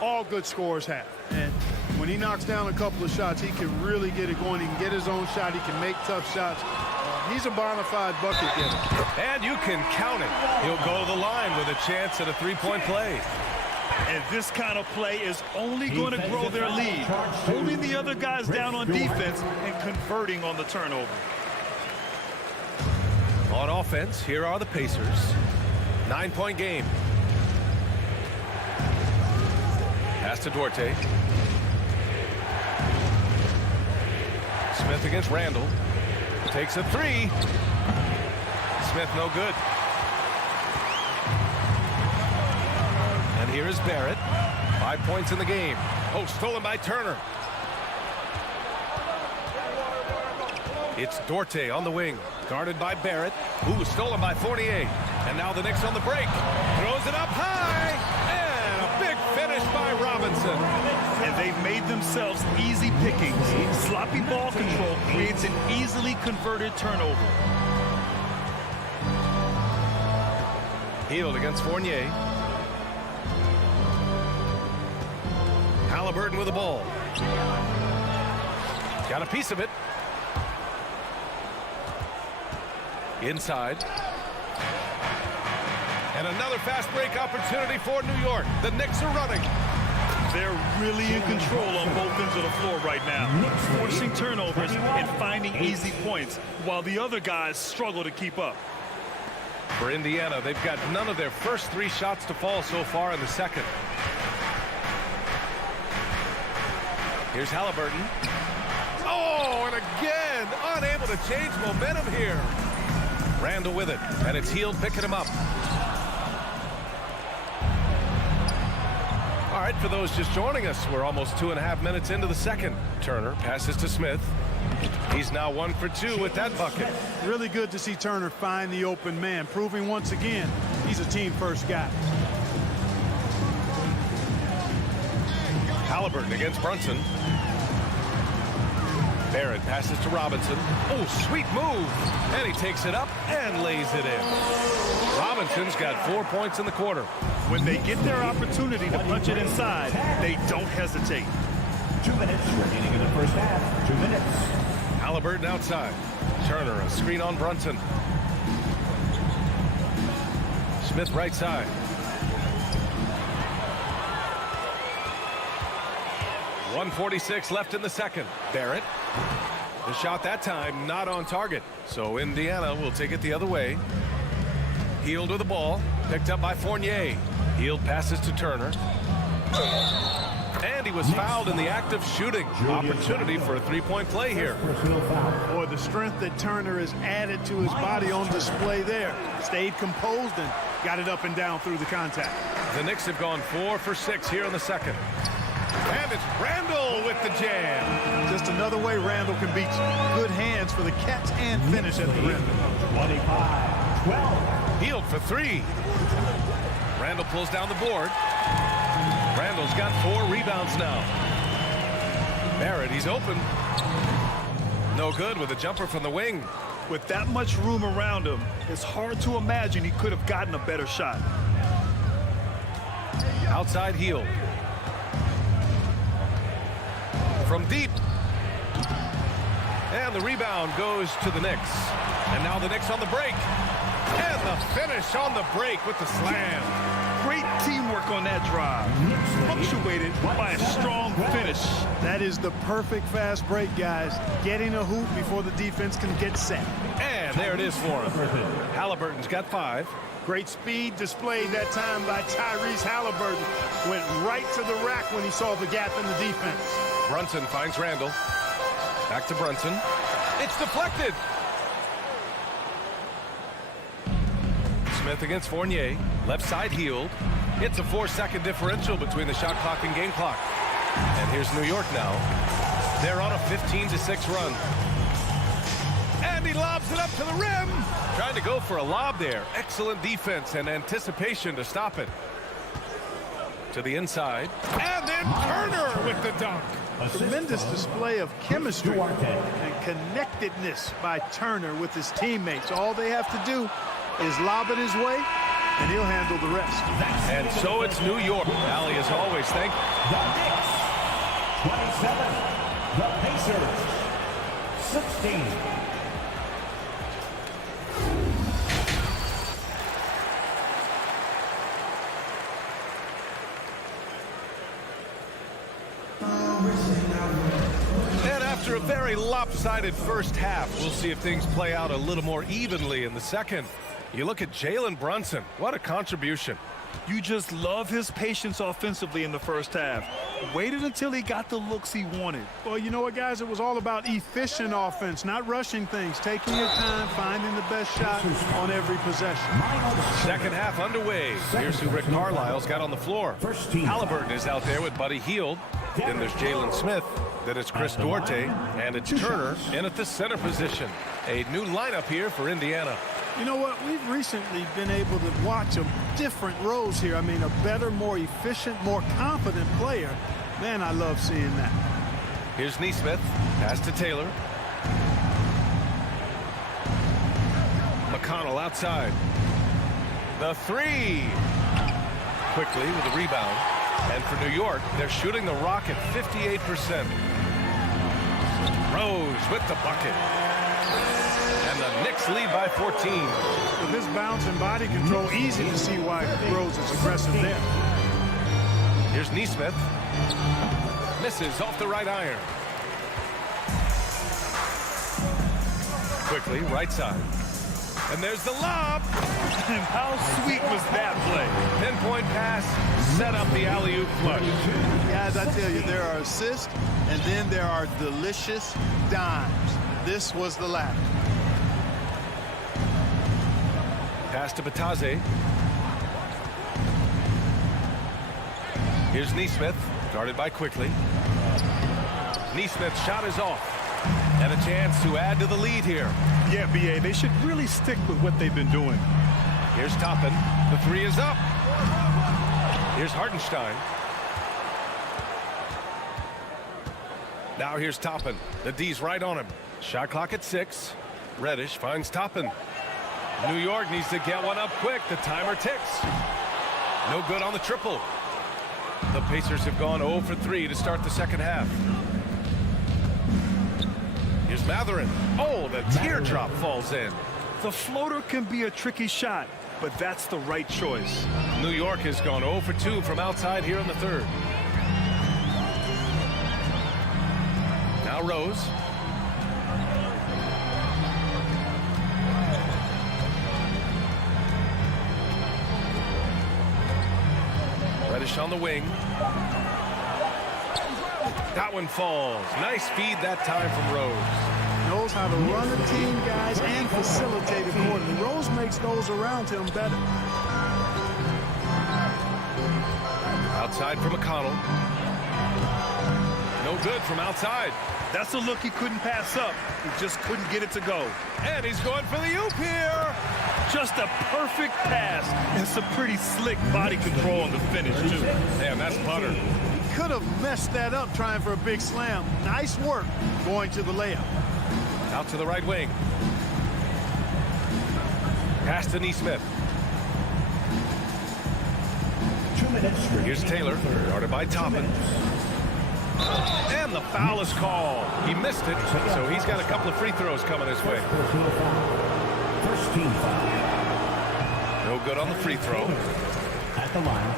all good scorers have. And when he knocks down a couple of shots, he can really get it going. He can get his own shot. He can make tough shots. He's a bona fide bucket getter. And you can count it. He'll go to the line with a chance at a three-point play. And this kind of play is only going to grow their lead, holding the other guys down on defense and converting on the turnover. On offense, here are the Pacers. 9-point game. Pass to Duarte. Smith against Randall. Takes a 3. Smith no good. And here is Barrett. 5 points in the game. Oh, stolen by Turner. It's Duarte on the wing. Guarded by Barrett. Ooh, stolen by Fournier. And now the Knicks on the break. Throws it up high. And a big finish by Robinson. And they've made themselves easy pickings. Sloppy ball control creates an easily converted turnover. Hield against Fournier. Halliburton with the ball. Got a piece of it. Inside. And another fast break opportunity for New York. The Knicks are running. They're really in control on both ends of the floor right now, forcing turnovers and finding easy points, while the other guys struggle to keep up. For Indiana, they've got none of their first 3 shots to fall so far in the second. Here's Halliburton. Oh, and again, unable to change momentum here. Randall with it, and it's Hield picking him up. All right, for those just joining us, we're almost 2.5 minutes into the second. Turner passes to Smith. He's now 1 for 2 with that bucket. Really good to see Turner find the open man, proving once again he's a team-first guy. Halliburton against Brunson. Barrett passes to Robinson. Oh, sweet move. And he takes it up and lays it in. Robinson's got 4 points in the quarter. When they get their opportunity to punch it inside, they don't hesitate. 2 minutes remaining in the first half. 2 minutes. Halliburton outside. Turner, a screen on Brunson. Smith right side. .146 left in the second. Barrett. The shot that time not on target. So Indiana will take it the other way. Hield with the ball. Picked up by Fournier. Hield passes to Turner. And he was fouled in the act of shooting. Opportunity for a 3-point play here. Boy, the strength that Turner has added to his body on display there. Stayed composed and got it up and down through the contact. The Knicks have gone 4 for 6 here in the second. And it's Randall with the jam. Just another way Randall can beat you. Good hands for the catch and finish at the rim. 25-12. Hield for 3. Randall pulls down the board. Randall's got 4 rebounds now. Barrett, he's open. No good with a jumper from the wing. With that much room around him, it's hard to imagine he could have gotten a better shot. Outside Hield. From deep. And the rebound goes to the Knicks. And now the Knicks on the break. And the finish on the break with the slam. Great teamwork on that drive. Punctuated by a strong finish. That is the perfect fast break, guys. Getting a hoop before the defense can get set. And there it is for him. Halliburton's got 5. Great speed displayed that time by Tyrese Halliburton. Went right to the rack when he saw the gap in the defense. Brunson finds Randall. Back to Brunson. It's deflected. Smith against Fournier. Left side Hield. It's a 4-second differential between the shot clock and game clock. And here's New York now. They're on a 15-6 run. And he lobs it up to the rim. Trying to go for a lob there. Excellent defense and anticipation to stop it. To the inside. And then Turner with the dunk. Tremendous display of chemistry and connectedness by Turner with his teammates. All they have to do is lob it his way, and he'll handle the rest. And so it's New York. Allie, as always, thank you. The Knicks, 27. The Pacers, 16. And after a very lopsided first half, we'll see if things play out a little more evenly in the second. You look at Jalen Brunson. What a contribution. You just love his patience offensively in the first half. Waited until he got the looks he wanted. Well, you know what, guys? It was all about efficient offense, not rushing things, taking your time, finding the best shot on every possession. Second half underway. Here's who Rick Carlisle's got on the floor. Halliburton is out there with Buddy Hield. Then there's Jalen Smith. Then it's Chris Duarte. And it's Turner in at the center position. A new lineup here for Indiana. You know what? We've recently been able to watch a different Rose here. I mean, a better, more efficient, more confident player. Man, I love seeing that. Here's Neesmith. Pass to Taylor. McConnell outside. The three. Quickly with the rebound. And for New York, they're shooting the rock at 58%. Rose with the bucket. And the Knicks lead by 14. With his bounce and body control, easy to see why Rose is aggressive there. Here's Neesmith. Misses off the right iron. Quickly, right side. And there's the lob. And how sweet was that play? Pinpoint pass, set up the alley-oop flush. Guys, I tell you, there are assists, and then there are delicious dimes. This was the latter. Pass to Batadze. Here's Neesmith, guarded by Quickly. Neesmith's shot is off. And a chance to add to the lead here. Yeah, B.A., they should really stick with what they've been doing. Here's Toppin. The three is up. Here's Hartenstein. Now here's Toppin. The D's right on him. Shot clock at 6. Reddish finds Toppin. New York needs to get one up quick. The timer ticks. No good on the triple. The Pacers have gone 0 for 3 to start the second half. Here's Matherin. Oh, the teardrop falls in. The floater can be a tricky shot, but that's the right choice. New York has gone 0 for 2 from outside here in the third. Now Rose. Reddish on the wing. That one falls. Nice feed that time from Rose. Knows how to run the team, guys, and facilitate accordingly. Rose makes those around him better. Outside for McConnell. No good from outside. That's a look he couldn't pass up. He just couldn't get it to go. And he's going for the oop here. Just a perfect pass and some pretty slick body control on the finish, too. Damn, that's butter. Could have messed that up trying for a big slam. Nice work going to the layup. Out to the right wing. Pass to Neesmith. Here's Taylor, guarded by Toppin. And the foul is called. He missed it, so he's got a couple of free throws coming his way. First team foul. No good on the free throw. At the line,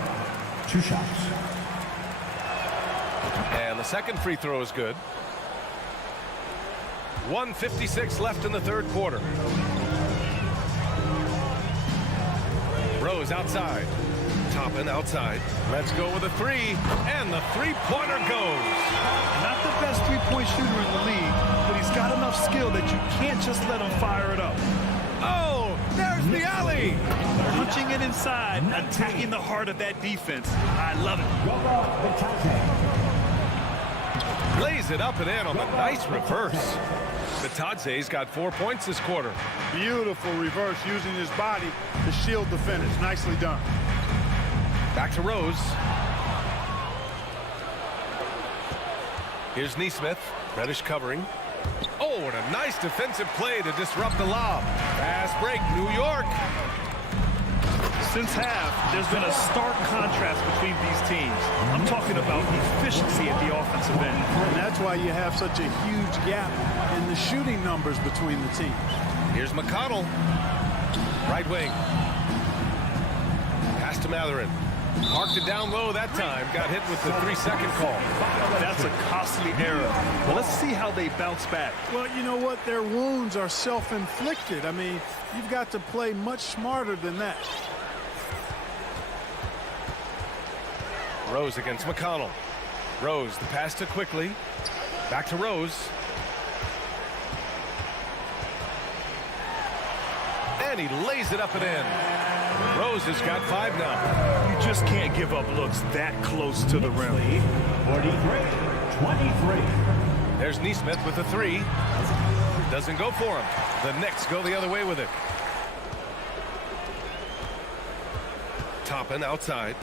2 shots. And the second free throw is good. 1:56 left in the third quarter. Rose outside. Toppin outside. Let's go with a three. And the three-pointer goes. Not the best three-point shooter in the league, but he's got enough skill that you can't just let him fire it up. Oh, there's the alley. Punching it inside, attacking the heart of that defense. I love it. Lays it up and in on the nice reverse. Batadze's got 4 points this quarter. Beautiful reverse using his body to shield the finish. Nicely done. Back to Rose. Here's Neesmith. Reddish covering. Oh, and a nice defensive play to disrupt the lob. Fast break, New York. Since half, there's been a stark contrast between these teams. I'm talking about efficiency at the offensive end. And that's why you have such a huge gap in the shooting numbers between the teams. Here's McConnell. Right wing. Pass to Matherin. Marked it down low that time. Got hit with the 3-second call. That's a costly error. Well, let's see how they bounce back. Well, you know what? Their wounds are self-inflicted. I mean, you've got to play much smarter than that. Rose against McConnell. Rose, the pass to Quickly. Back to Rose. And he lays it up and in. Rose has got 5 now. You just can't give up looks that close to the rim. 43-23. There's Neesmith with the 3. Doesn't go for him. The Knicks go the other way with it. Toppin outside.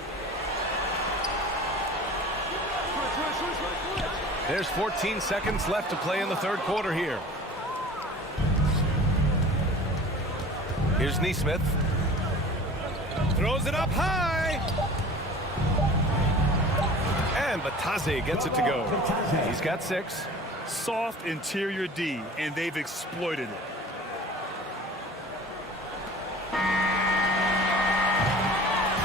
There's 14 seconds left to play in the third quarter here. Here's Neesmith. Throws it up high. And Bataze gets it to go. He's got 6. Soft interior D, and they've exploited it.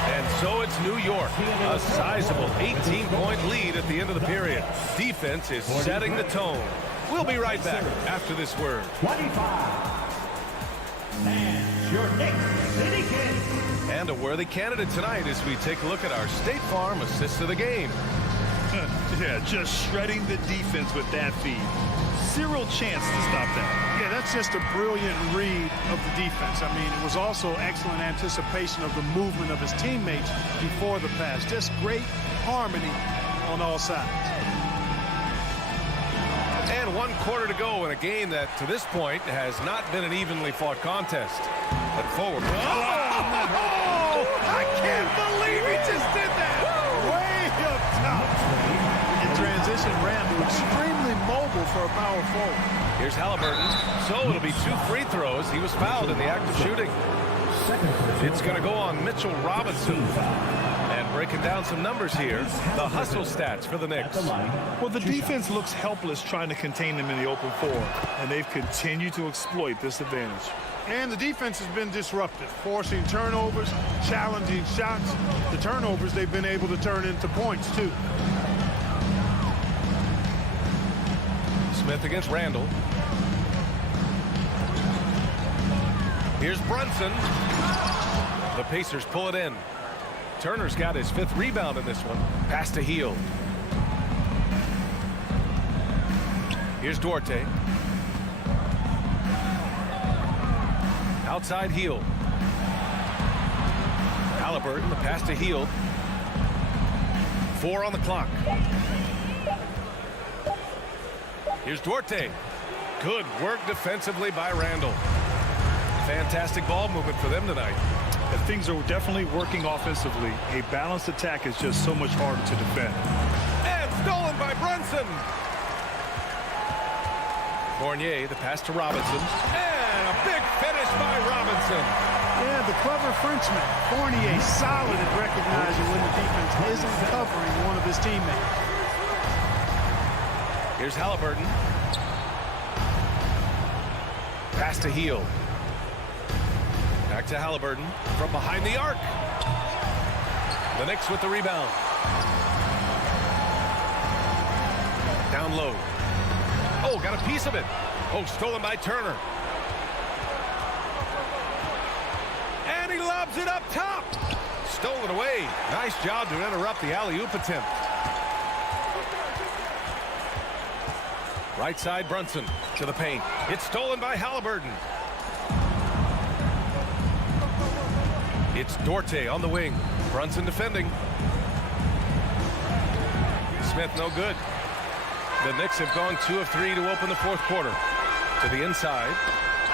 And so it's New York, a sizable 18-point lead at the end of the period. Defense is setting the tone. We'll be right back after this word. 25. And your Knicks City Kid. And a worthy candidate tonight as we take a look at our State Farm assist of the game. Yeah, just shredding the defense with that feed. Zero chance to stop that. Yeah, that's just a brilliant read of the defense. I mean, it was also excellent anticipation of the movement of his teammates before the pass. Just great harmony on all sides. And 1 quarter to go in a game that, to this point, has not been an evenly fought contest. But forward. Oh, I can't believe he just did that. Way up top. In transition, Randall extremely mobile for a power forward. Here's Halliburton. So it'll be 2 free throws. He was fouled in the act of shooting. It's going to go on Mitchell Robinson. And breaking down some numbers here, the hustle stats for the Knicks. Well, the defense looks helpless trying to contain them in the open floor, and they've continued to exploit this advantage. And the defense has been disruptive, forcing turnovers, challenging shots. The turnovers they've been able to turn into points, too. Smith against Randall. Here's Brunson. The Pacers pull it in. Turner's got his 5th rebound in this one. Pass to Hield. Here's Duarte. Outside Hield. Halliburton, the pass to Hield. 4 on the clock. Here's Duarte. Good work defensively by Randall. Fantastic ball movement for them tonight. And things are definitely working offensively. A balanced attack is just so much harder to defend. And stolen by Brunson. Fournier, the pass to Robinson. And a big finish by Robinson. Yeah, the clever Frenchman. Fournier solid at recognizing when the defense isn't covering one of his teammates. Here's Halliburton. Pass to Hield. Back to Halliburton from behind the arc. The Knicks with the rebound. Down low. Oh, got a piece of it. Oh, stolen by Turner. And he lobs it up top. Stolen away. Nice job to interrupt the alley-oop attempt. Right side, Brunson to the paint. It's stolen by Halliburton. It's Duarte on the wing. Brunson defending. Smith no good. The Knicks have gone 2 of 3 to open the 4th quarter. To the inside.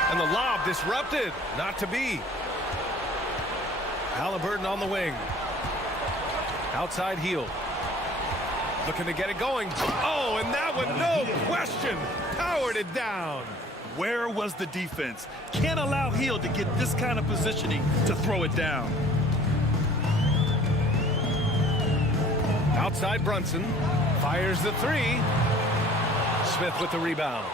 And the lob disrupted. Not to be. Halliburton on the wing. Outside Hield. Looking to get it going. Oh, and that one, no question, powered it down. Where was the defense? Can't allow Hield to get this kind of positioning to throw it down. Outside Brunson. Fires the 3. Smith with the rebound.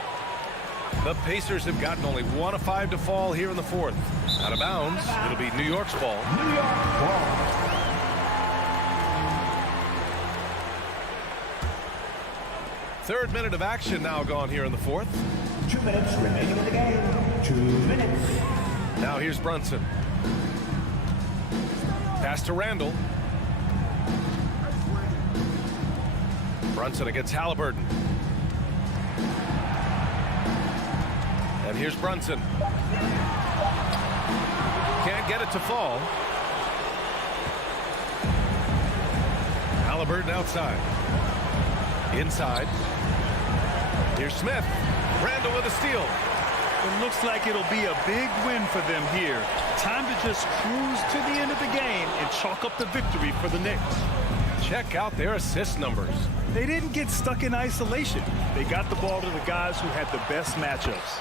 The Pacers have gotten only 1 of 5 to fall here in the 4th. Out of bounds. It'll be New York's ball. New York ball. Third minute of action now gone here in the 4th. 2 minutes remaining in the game. 2 minutes. Now here's Brunson. Pass to Randall. Brunson against Halliburton. And here's Brunson. Can't get it to fall. Halliburton outside. Inside. Here's Smith. Randall with a steal. It looks like it'll be a big win for them here. Time to just cruise to the end of the game and chalk up the victory for the Knicks. Check out their assist numbers. They didn't get stuck in isolation. They got the ball to the guys who had the best matchups.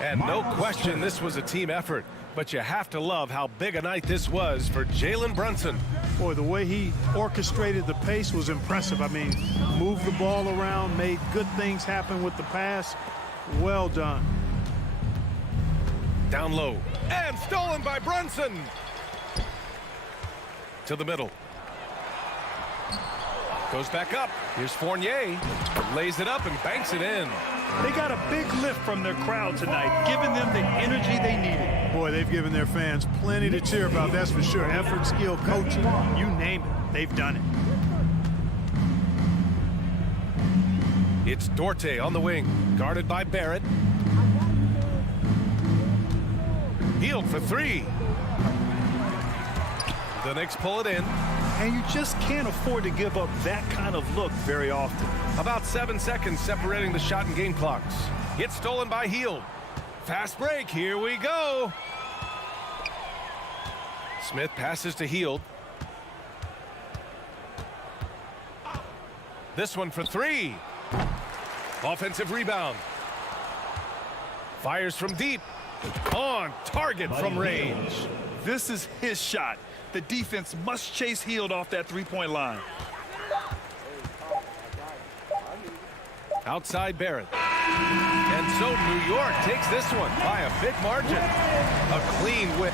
And no question this was a team effort. But you have to love how big a night this was for Jalen Brunson. Boy, the way he orchestrated the pace was impressive. I mean, moved the ball around, made good things happen with the pass. Well done. Down low. And stolen by Brunson. To the middle. Goes back up. Here's Fournier. Lays it up and banks it in. They got a big lift from their crowd tonight, giving them the energy they needed. Boy, they've given their fans plenty to cheer about, that's for sure. Effort, skill, coaching, you name it, they've done it. It's Dorte on the wing, guarded by Barrett. Healed for three. The Knicks pull it in. And you just can't afford to give up that kind of look very often. About 7 seconds separating the shot and game clocks. It's stolen by Hield. Fast break, here we go. Smith passes to Hield. This one for three. Offensive rebound. Fires from deep. On target from range. This is his shot. The defense must chase Hield off that three-point line. Outside Barrett. And so New York takes this one by a big margin. A clean win.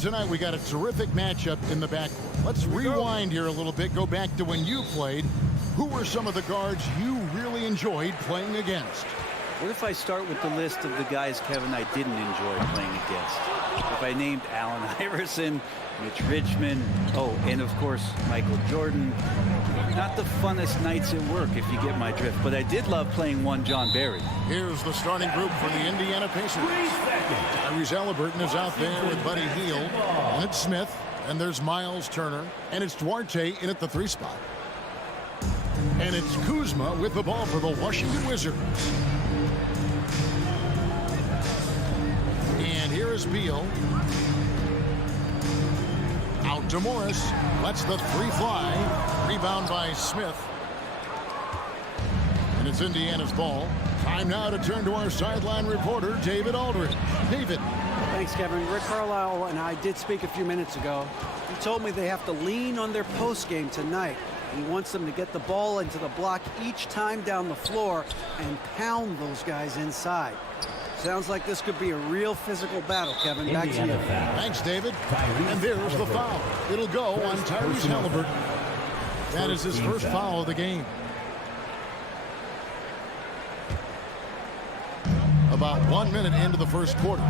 Tonight we got a terrific matchup in the backcourt. Let's rewind here a little bit, go back to when you played. Who were some of the guards you really enjoyed playing against? What if I start with the list of the guys, Kevin, I didn't enjoy playing against? If I named Allen Iverson, Mitch Richmond, oh, and of course, Michael Jordan. Not the funnest nights at work, if you get my drift, but I did love playing one John Barry. Here's the starting group for the Indiana Pacers. Tyrese Halliburton is out there with Buddy Hield, and it's Smith, and there's Miles Turner, and it's Duarte in at the 3 spot. And it's Kuzma with the ball for the Washington Wizards. And here is Beal. Out to Morris. Lets the 3 fly. Rebound by Smith. And it's Indiana's ball. Time now to turn to our sideline reporter, David Aldridge. David. Thanks, Kevin. Rick Carlisle and I did speak a few minutes ago. He told me they have to lean on their post game tonight. He wants them to get the ball into the block each time down the floor and pound those guys inside. Sounds like this could be a real physical battle, Kevin. Back to you. Thanks, David. And there's the foul. It'll go on Tyrese Halliburton. That is his first foul of the game. About 1 minute into the first quarter.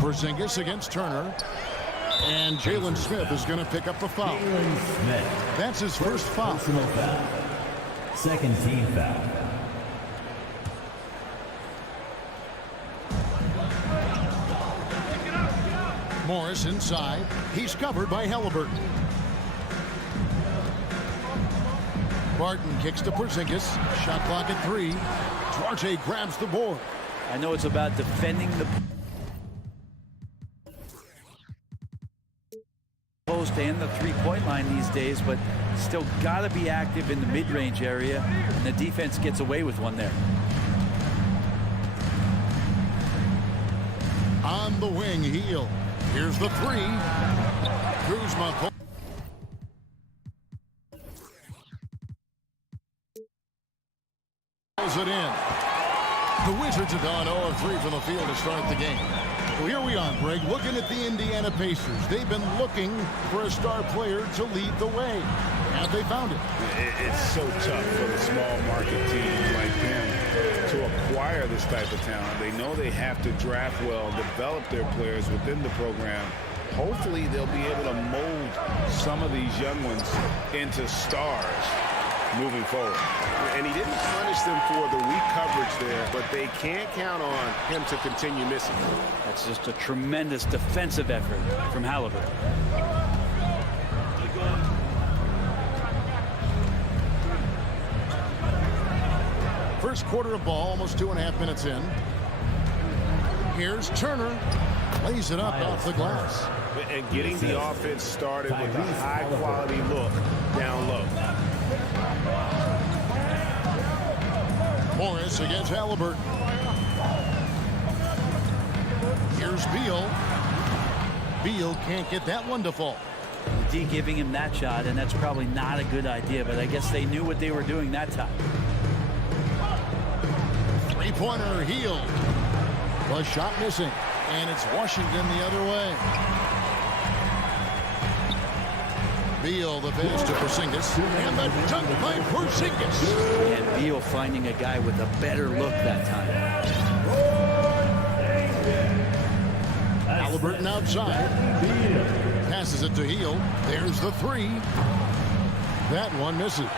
Porzingis against Turner. And Jalen Smith is going to pick up the foul. That's his first foul. Second team foul. Morris inside. He's covered by Halliburton. Barton kicks to Porzingis. Shot clock at 3. Duarte grabs the board. I know it's about defending the post and the three-point line these days, but still got to be active in the mid-range area, and the defense gets away with one there. On the wing, Heel. Here's the 3. Kuzma pulls it in. The Wizards have gone 0 of 3 from the field to start the game. Well, here we are, Greg, looking at the Indiana Pacers. They've been looking for a star player to lead the way. Have they found it? It's so tough for the small market teams like them to acquire this type of talent. They know they have to draft well, develop their players within the program. Hopefully they'll be able to mold some of these young ones into stars moving forward. And he didn't punish them for the weak coverage there, but they can't count on him to continue missing. That's just a tremendous defensive effort from Halliburton. First quarter of ball, almost 2.5 minutes in. Here's Turner. Lays it up off the glass. And getting the offense started with a high-quality look down low. Morris against Halliburton. Here's Beal. Beal can't get that one to fall. D giving him that shot, and that's probably not a good idea, but I guess they knew what they were doing that time. Three-pointer, Heel. The shot missing, and it's Washington the other way. Beal, the pass to Porzingis, and the dunk by Porzingis. And Beal finding a guy with a better look that time. Halliburton outside. Passes it to Heel. There's the 3. That one misses.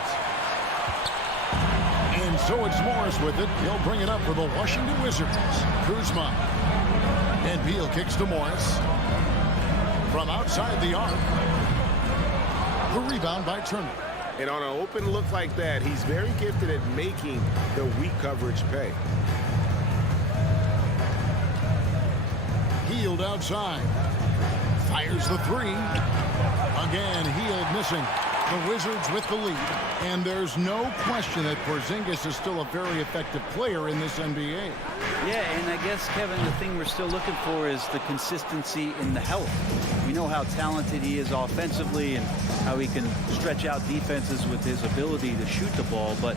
And so it's Morris with it. He'll bring it up for the Washington Wizards. Kuzma. And Beal kicks to Morris. From outside the arc. The rebound by Turner. And on an open look like that, he's very gifted at making the weak coverage pay. Healed outside. Fires the 3. Again, Healed missing. The Wizards with the lead. And there's no question that Porzingis is still a very effective player in this NBA. Yeah, and I guess, Kevin, the thing we're still looking for is the consistency in the health. We know how talented he is offensively and how he can stretch out defenses with his ability to shoot the ball, but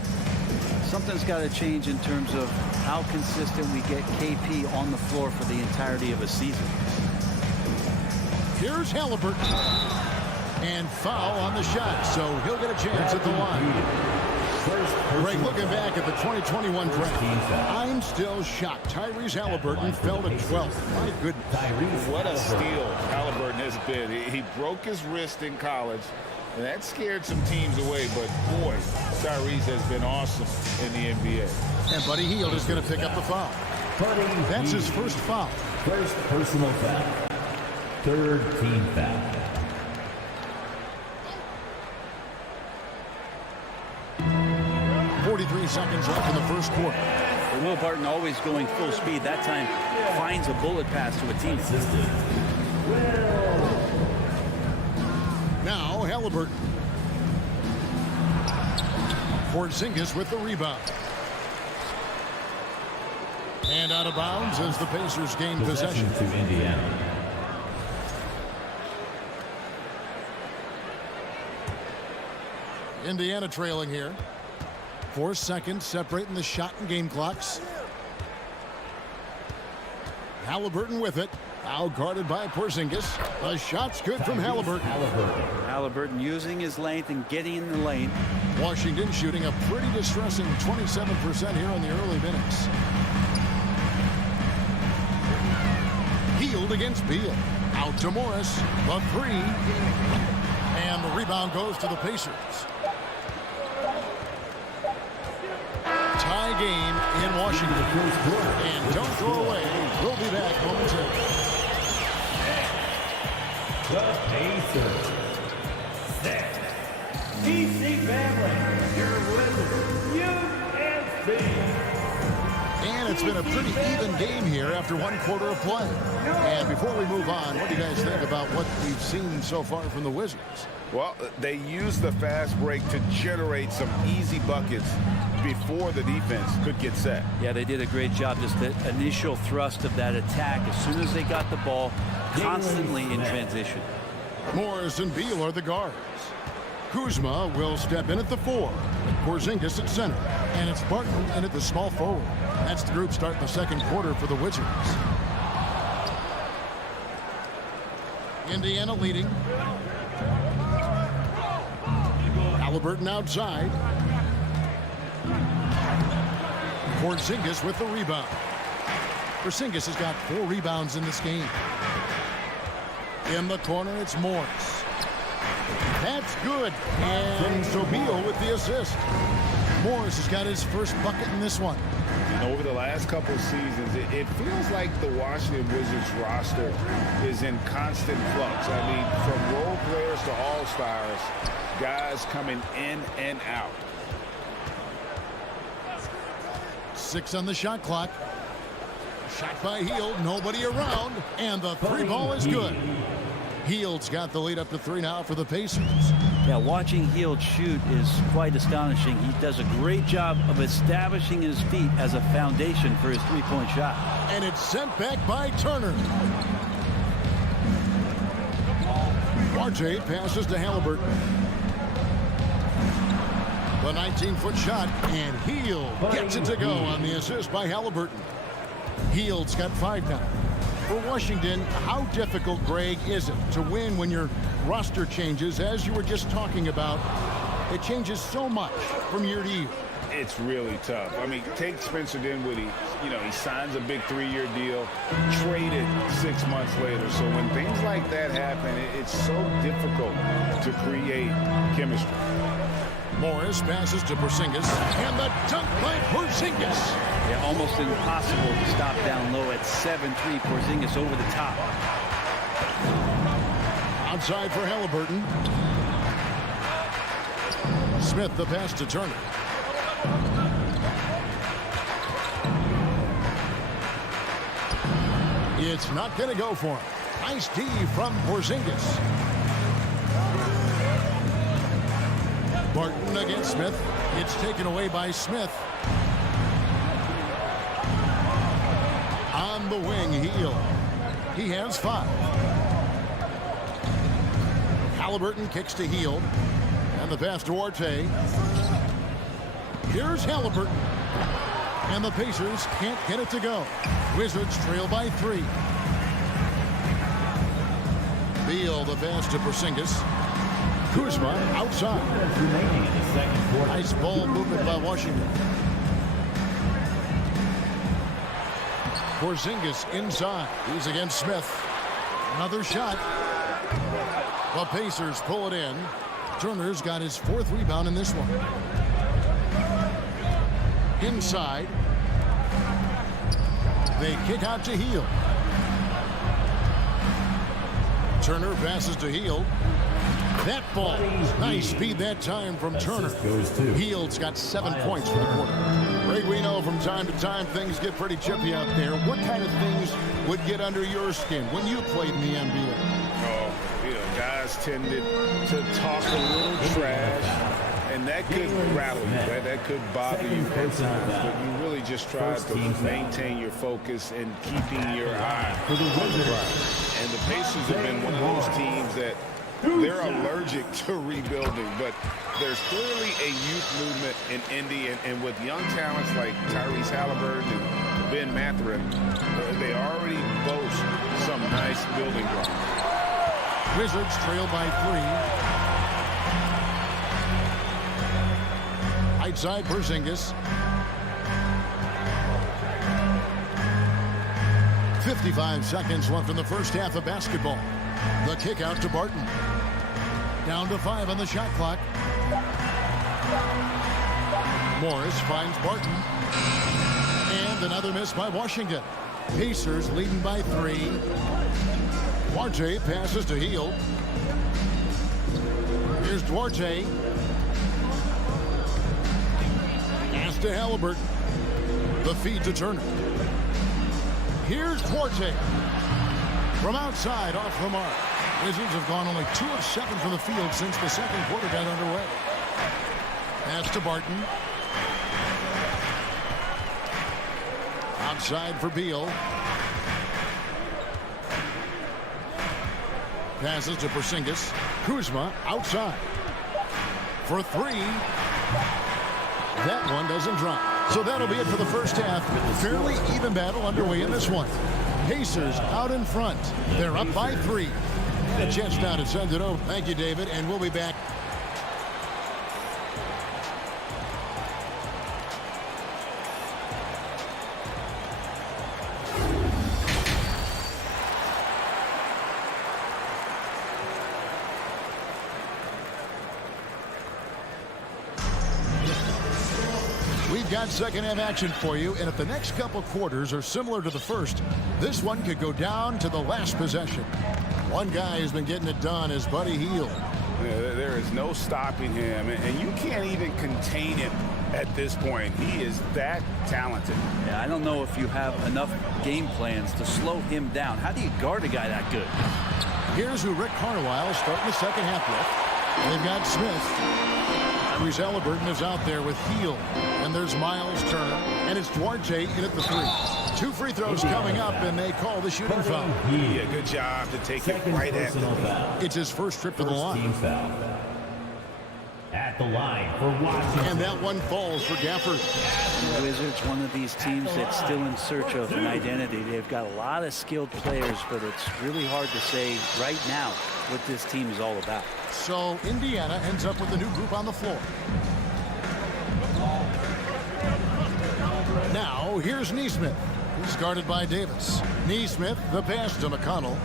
something's got to change in terms of how consistent we get KP on the floor for the entirety of a season. Here's Halliburton. And foul on the shot, so he'll get a chance at the line. Greg, looking back at the 2021 draft, I'm still shocked. Tyrese Halliburton fell to 12th. My goodness. What a steal Halliburton has been. He broke his wrist in college, and that scared some teams away, but boy, Tyrese has been awesome in the NBA. And Buddy Hield is going to pick up the foul. That's his first foul. First personal foul. Third team foul. 43 seconds left in the first quarter. And Will Barton always going full speed. That time finds a bullet pass to a teammate. Now Halliburton. Porzingis with the rebound. And out of bounds as the Pacers gain possession. To Indiana. Indiana trailing here. 4 seconds separating the shot and game clocks. Halliburton with it. Now guarded by Porzingis. The shot's good from Halliburton. Halliburton using his length and getting in the lane. Washington shooting a pretty distressing 27% here in the early minutes. Hield against Beal. Out to Morris. The three. And the rebound goes to the Pacers. Tie game in Washington. And don't throw away. We'll be back momentarily. The Pacers. EPC family, your Wizards, UNC. And it's been a pretty even game here after 1 quarter of play. And before we move on, what do you guys think about what we've seen so far from the Wizards? Well, they used the fast break to generate some easy buckets before the defense could get set. Yeah, they did a great job. Just the initial thrust of that attack as soon as they got the ball, constantly in transition. Morris and Beal are the guards. Kuzma will step in at the 4. Porzingis at center. And it's Barton in at the small forward. That's the group starting the second quarter for the Wizards. Indiana leading. Halliburton outside. Porzingis with the rebound. Porzingis has got 4 rebounds in this game. In the corner, it's Morris. That's good. And so Beal with the assist. Morris has got his first bucket in this one. Over the last couple of seasons, it feels like the Washington Wizards roster is in constant flux. I mean, from role players to all-stars, guys coming in and out. 6 on the shot clock. Shot by Hield, nobody around, and the 3 ball is good. Hield's got the lead up to 3 now for the Pacers. Yeah, watching Hield shoot is quite astonishing. He does a great job of establishing his feet as a foundation for his three-point shot. And it's sent back by Turner. RJ passes to Halliburton. The 19-foot shot, and Hield gets it to go on the assist by Halliburton. Hield's got 5 now. For Washington, how difficult, Greg, is it to win when your roster changes, as you were just talking about? It changes so much from year to year. It's really tough. I mean, take Spencer Dinwiddie. You know, he signs a big 3-year deal, traded 6 months later. So when things like that happen, it's so difficult to create chemistry. Morris passes to Porzingis, and the dunk by Porzingis. Yeah, almost impossible to stop down low at 7-3. Porzingis over the top. Outside for Halliburton. Smith the pass to Turner. It's not going to go for him. Nice D from Porzingis. Barton against Smith. It's taken away by Smith. On the wing, Hield. He has 5. Halliburton kicks to Hield. And the pass to Arte. Here's Halliburton. And the Pacers can't get it to go. Wizards trail by 3. Beal the pass to Porzingis. Kuzma outside. Nice ball movement by Washington. Porzingis inside. He's against Smith. Another shot. The Pacers pull it in. Turner's got his 4th rebound in this one. Inside. They kick out to Hield. Turner passes to Hield. That ball. Nice speed that time from Turner. Hield's got 7 points for the quarter. Greg, we know from time to time things get pretty chippy out there. What kind of things would get under your skin when you played in the NBA? Oh, you know, guys tended to talk a little trash and And that could rattle you. That could bother you at times. But you really just try to maintain your focus and keeping your eye on the prize. And the Pacers have been one of those teams that they're allergic to rebuilding, but there's clearly a youth movement in Indy, and with young talents like Tyrese Halliburton and Ben Mathurin, they already boast some nice building blocks. Wizards trail by 3. Outside Porzingis. 55 seconds left in the first half of basketball. The kick out to Barton. Down to 5 on the shot clock. Morris finds Barton. And another miss by Washington. Pacers leading by 3. Duarte passes to Hield. Here's Duarte. Pass to Halliburton. The feed to Turner. Here's Duarte. From outside, off the mark. Wizards have gone only 2 of 7 from the field since the second quarter got underway. Pass to Barton. Outside for Beal. Passes to Porzingis. Kuzma outside. For 3. That one doesn't drop. So that'll be it for the first half. Fairly even battle underway in this one. Pacers out in front. They're up by 3. And a chance now to send it over. Thank you, David, and we'll be back. We've got second half action for you, and if the next couple quarters are similar to the first, this one could go down to the last possession. One guy who's been getting it done is Buddy Hield. Yeah, there is no stopping him, and you can't even contain him at this point. He is that talented. Yeah, I don't know if you have enough game plans to slow him down. How do you guard a guy that good? Here's who Rick Carlisle starting the second half with. They've got Smith. Tyrese Halliburton is out there with Hield. And there's Miles Turner. And it's Duarte in at the 3. 2 free throws coming up, and they call the shooting foul. Yeah, good job to take it right at the line. It's his first trip to the line. At the line for Washington. And that one falls for Gafford. The Wizards, one of these teams that's still in search of an identity. They've got a lot of skilled players, but it's really hard to say right now what this team is all about. So Indiana ends up with a new group on the floor. Now here's Nesmith. He's guarded by Davis. Nesmith, the pass to McConnell.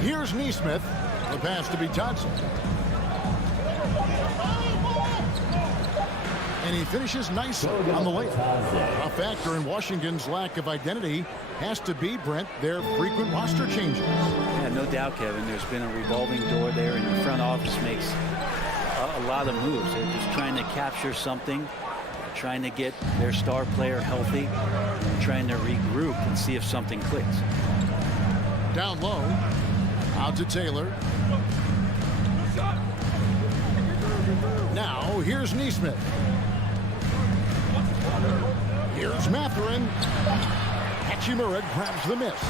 Here's Nesmith. The pass to Bitadze. And he finishes nicely on the layup. A factor in Washington's lack of identity has to be, Brent, their frequent roster changes. Yeah, no doubt, Kevin. There's been a revolving door there, and the front office makes a lot of moves. They're just trying to capture something. They're trying to get their star player healthy. They're trying to regroup and see if something clicks. Down low. Out to Taylor. Now, here's Nesmith. Here's Mathurin. Hachimura grabs the miss.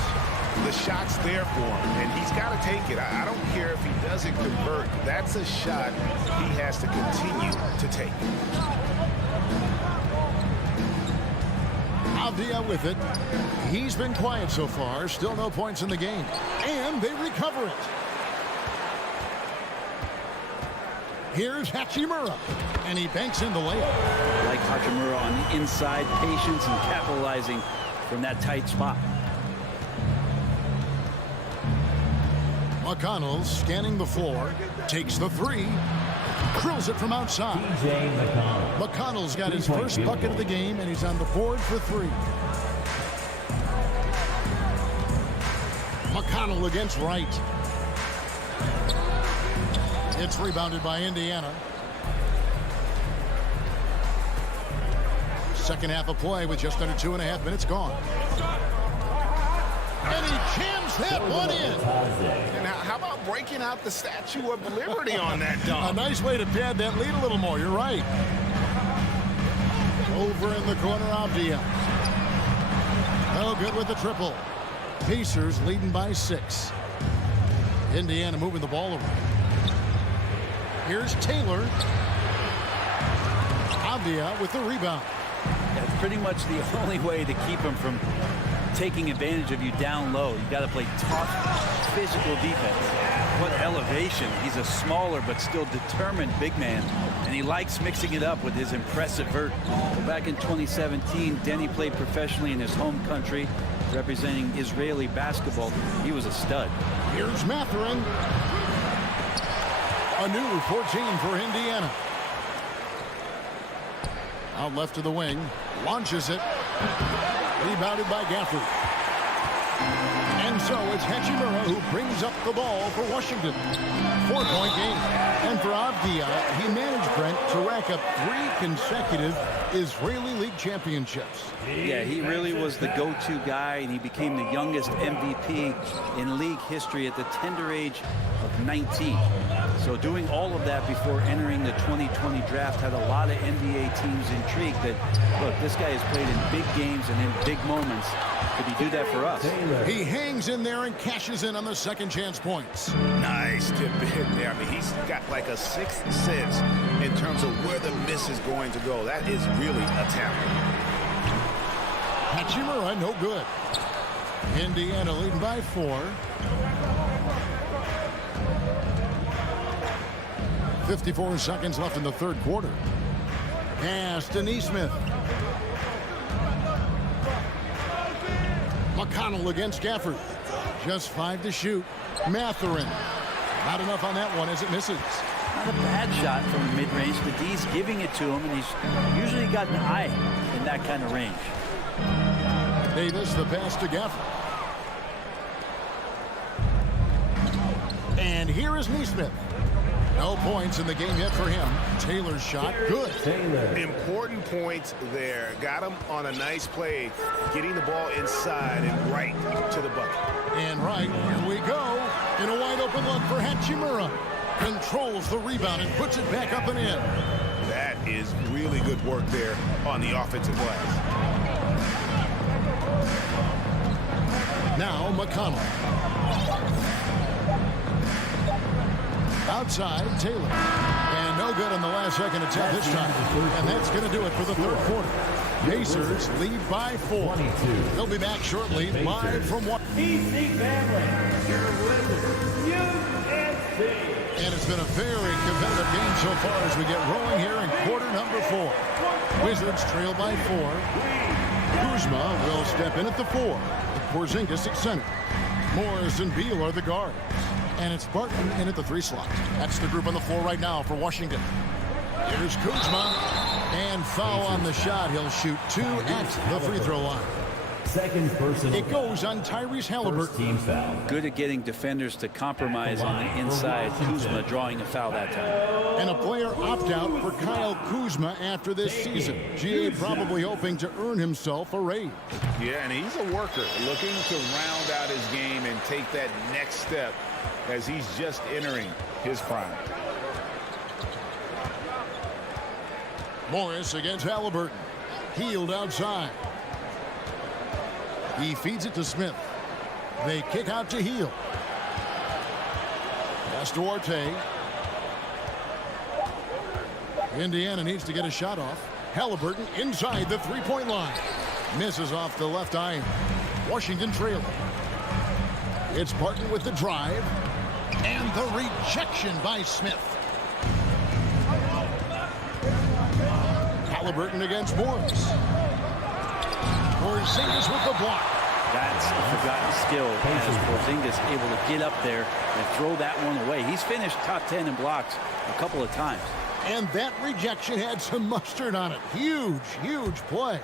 The shot's there for him, and he's got to take it. I don't care if he doesn't convert. That's a shot he has to continue to take. Avdia with it. He's been quiet so far. Still no points in the game. And they recover it. Here's Hachimura. And he banks in the layup. Like Hachimura on the inside, patience and capitalizing from that tight spot. McConnell scanning the floor. Takes the 3. Drills it from outside. McConnell's got his first bucket of the game, and he's on the board for 3. McConnell against Wright. It's rebounded by Indiana. Second half of play with just under 2.5 minutes gone. And he jams that one in. And how about breaking out the Statue of Liberty on that dunk. A nice way to pad that lead a little more. You're right. Over in the corner, Avdia. Oh, good with the triple. Pacers leading by 6. Indiana moving the ball around. Here's Taylor. Avdia with the rebound. That's pretty much the only way to keep him from taking advantage of you down low. You got to play tough, physical defense. What elevation. He's a smaller but still determined big man, and he likes mixing it up with his impressive vert. Well, back in 2017, Denny played professionally in his home country, representing Israeli basketball. He was a stud. Here's Mathurin. A new 14 for Indiana. Out left to the wing. Launches it. Rebounded by Gafford. And so it's Hachimura who brings up the ball for Washington. 4-point game. And for Avdia, he managed, Brent, to rack up 3 consecutive Israeli League championships. Yeah, he really was the go-to guy, and he became the youngest MVP in league history at the tender age of 19. So doing all of that before entering the 2020 draft had a lot of NBA teams intrigued that, look, this guy has played in big games and in big moments. Could he do that for us? He hangs in there and cashes in on the second chance points. Nice tip in there. I mean, he's got like a sixth sense in terms of where the miss is going to go. That is really a talent. Hachimura, no good. Indiana leading by 4. 54 seconds left in the third quarter. Pass to Neesmith. McConnell against Gafford. Just 5 to shoot. Mathurin. Not enough on that one as it misses. Not a bad shot from the mid-range, but D's giving it to him, and he's usually got an eye in that kind of range. Davis, the pass to Gafford. And here is Neesmith. No points in the game yet for him. Taylor's shot, good. Important points there. Got him on a nice play, getting the ball inside and right to the bucket. And right, here we go. In a wide open look for Hachimura. Controls the rebound and puts it back up and in. That is really good work there on the offensive glass. Now McConnell. Outside, Taylor. And no good on the last second attempt this time. And that's going to do it for the third quarter. Pacers lead by 4. They'll be back shortly, live from EPC family, your Wizards, USA. And it's been a very competitive game so far as we get rolling here in quarter number 4. Wizards trail by 4. Kuzma will step in at the 4. With Porzingis at center. Morris and Beal are the guards. And it's Barton in at the 3 slot. That's the group on the floor right now for Washington. Here's Kuzma. And foul on the shot. He'll shoot 2 at the free throw line. Second person. It goes on Tyrese Halliburton. Team foul. Good at getting defenders to compromise on the inside. Kuzma drawing a foul that time. And a player opt-out for Kyle Kuzma after this season. GA probably hoping to earn himself a raise. Yeah, and he's a worker looking to round out his game and take that next step as he's just entering his prime. Morris against Halliburton. Healed outside. He feeds it to Smith. They kick out to Heel. Pass to Orte. Indiana needs to get a shot off. Halliburton inside the three-point line. Misses off the left eye. Washington trailing. It's Barton with the drive. And the rejection by Smith. Halliburton against Morris. Porzingis with the block. That's a forgotten skill as Porzingis able to get up there and throw that one away. He's finished top 10 in blocks a couple of times. And that rejection had some mustard on it. Huge, huge play.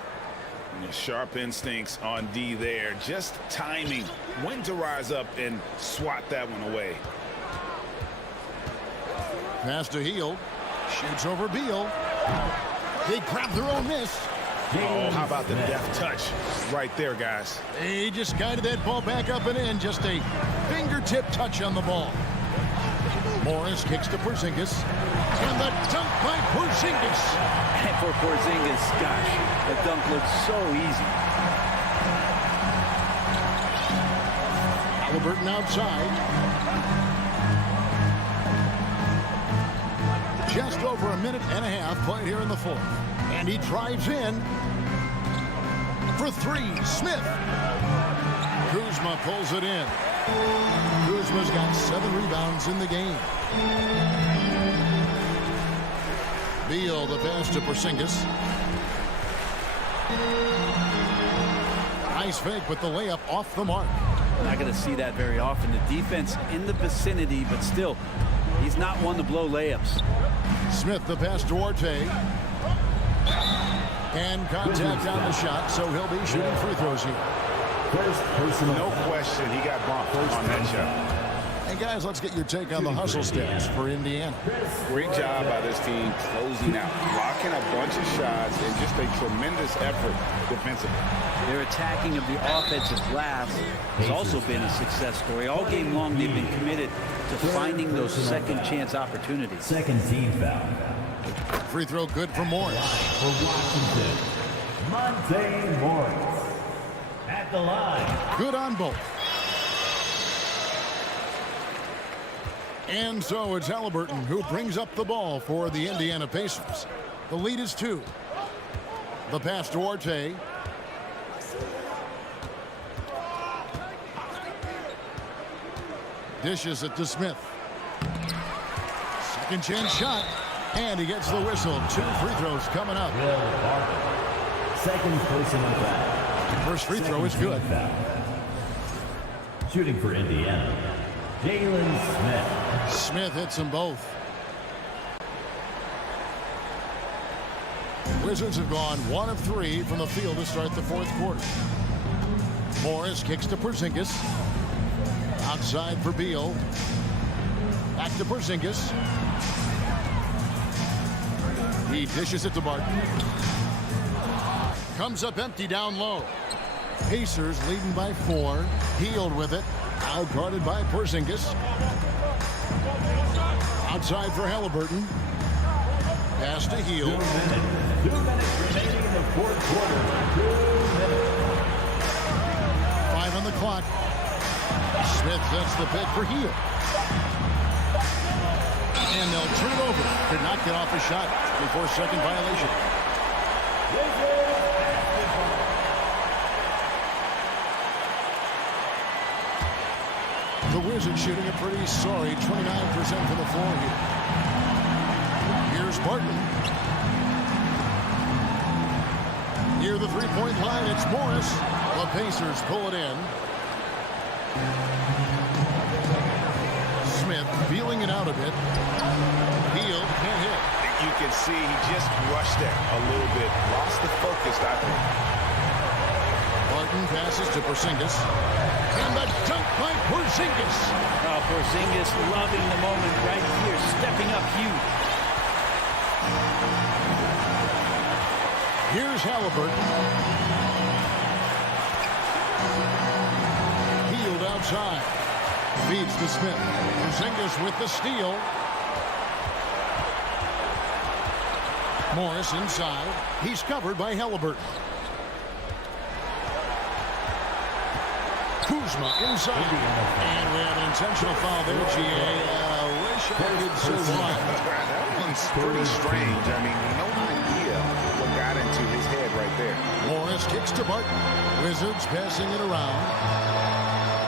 Sharp instincts on D there. Just timing when to rise up and swat that one away. Pass to Heel. Shoots over Beal. They grab their own miss. Oh, how about the deft touch right there, guys? They just guided that ball back up and in. Just a fingertip touch on the ball. Morris kicks to Porzingis. And the dunk by Porzingis. And for Porzingis, gosh, the dunk looks so easy. Halliburton outside. Just over a minute and a half played here in the fourth. And he drives in for three. Smith. Kuzma pulls it in. Kuzma's got 7 rebounds in the game. Beal the pass to Porzingis. Nice fake, but the layup off the mark. Not going to see that very often. The defense in the vicinity, but still, he's not one to blow layups. Smith the pass to Orte. And contact on the shot, so he'll be shooting free throws here. No question, he got bumped on that shot. And guys, let's get your take on the hustle stats for Indiana. Great job by this team closing out, blocking a bunch of shots, and just a tremendous effort defensively. Their attacking of the offensive glass has also been a success story. All game long, they've been committed to finding those second chance opportunities. Second team foul. Free throw good for Morris. For Washington, Monte Morris. At the line. Good on both. And so it's Halliburton who brings up the ball for the Indiana Pacers. The lead is 2. The pass to Orte. Dishes it to Smith. Second chance shot. And he gets the whistle. 2 free throws coming up. Second personal foul. First free throw is good. Shooting for Indiana, Jalen Smith. Smith hits them both. Wizards have gone 1 of 3 from the field to start the fourth quarter. Morris kicks to Porzingis. Outside for Beal. Back to Porzingis. He dishes it to Barton. Comes up empty down low. Pacers leading by 4. Healed with it. Out guarded by Porzingis. Outside for Halliburton. Pass to Hield. 2 minutes remaining in the fourth quarter. 2 minutes. 5 on the clock. Smith sets the pick for Hield. And they'll turn it over. Did not get off a shot before second violation. The Wizards shooting a pretty sorry 29% from the floor here. Here's Barton. Near the three-point line, it's Morris. The Pacers pull it in. Smith feeling it out a bit. Hield can't hit. You can see he just rushed that a little bit. Lost the focus, I think. Barton passes to Porzingis. And the dunk by Porzingis. Oh, Porzingis loving the moment right here, stepping up huge. Here's Halliburton. Hield outside. Feeds to Smith. Porzingis with the steal. Morris inside. He's covered by Halliburton. Kuzma inside. And we have an intentional foul there, G.A. Wish I could say why. That one's pretty strange. I mean, no idea what got into his head right there. Morris kicks to Barton. Wizards passing it around.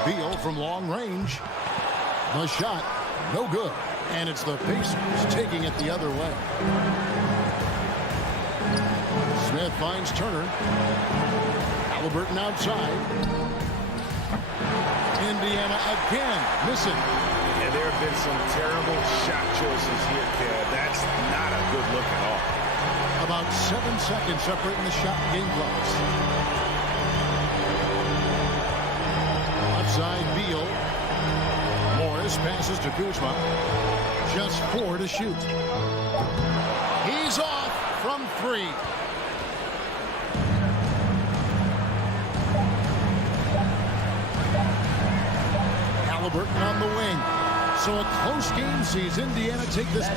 Beal from long range. The shot, no good. And it's the Pacers taking it the other way. Smith finds Turner. Halliburton outside. Indiana again missing. Yeah, there have been some terrible shot choices here, Kev. That's not a good look at all. About 7 seconds separating the shot and game clocks. Outside Beal. Morris passes to Kuzma. Just 4 to shoot. He's off from 3. Halliburton on the wing. So a close game sees Indiana take this.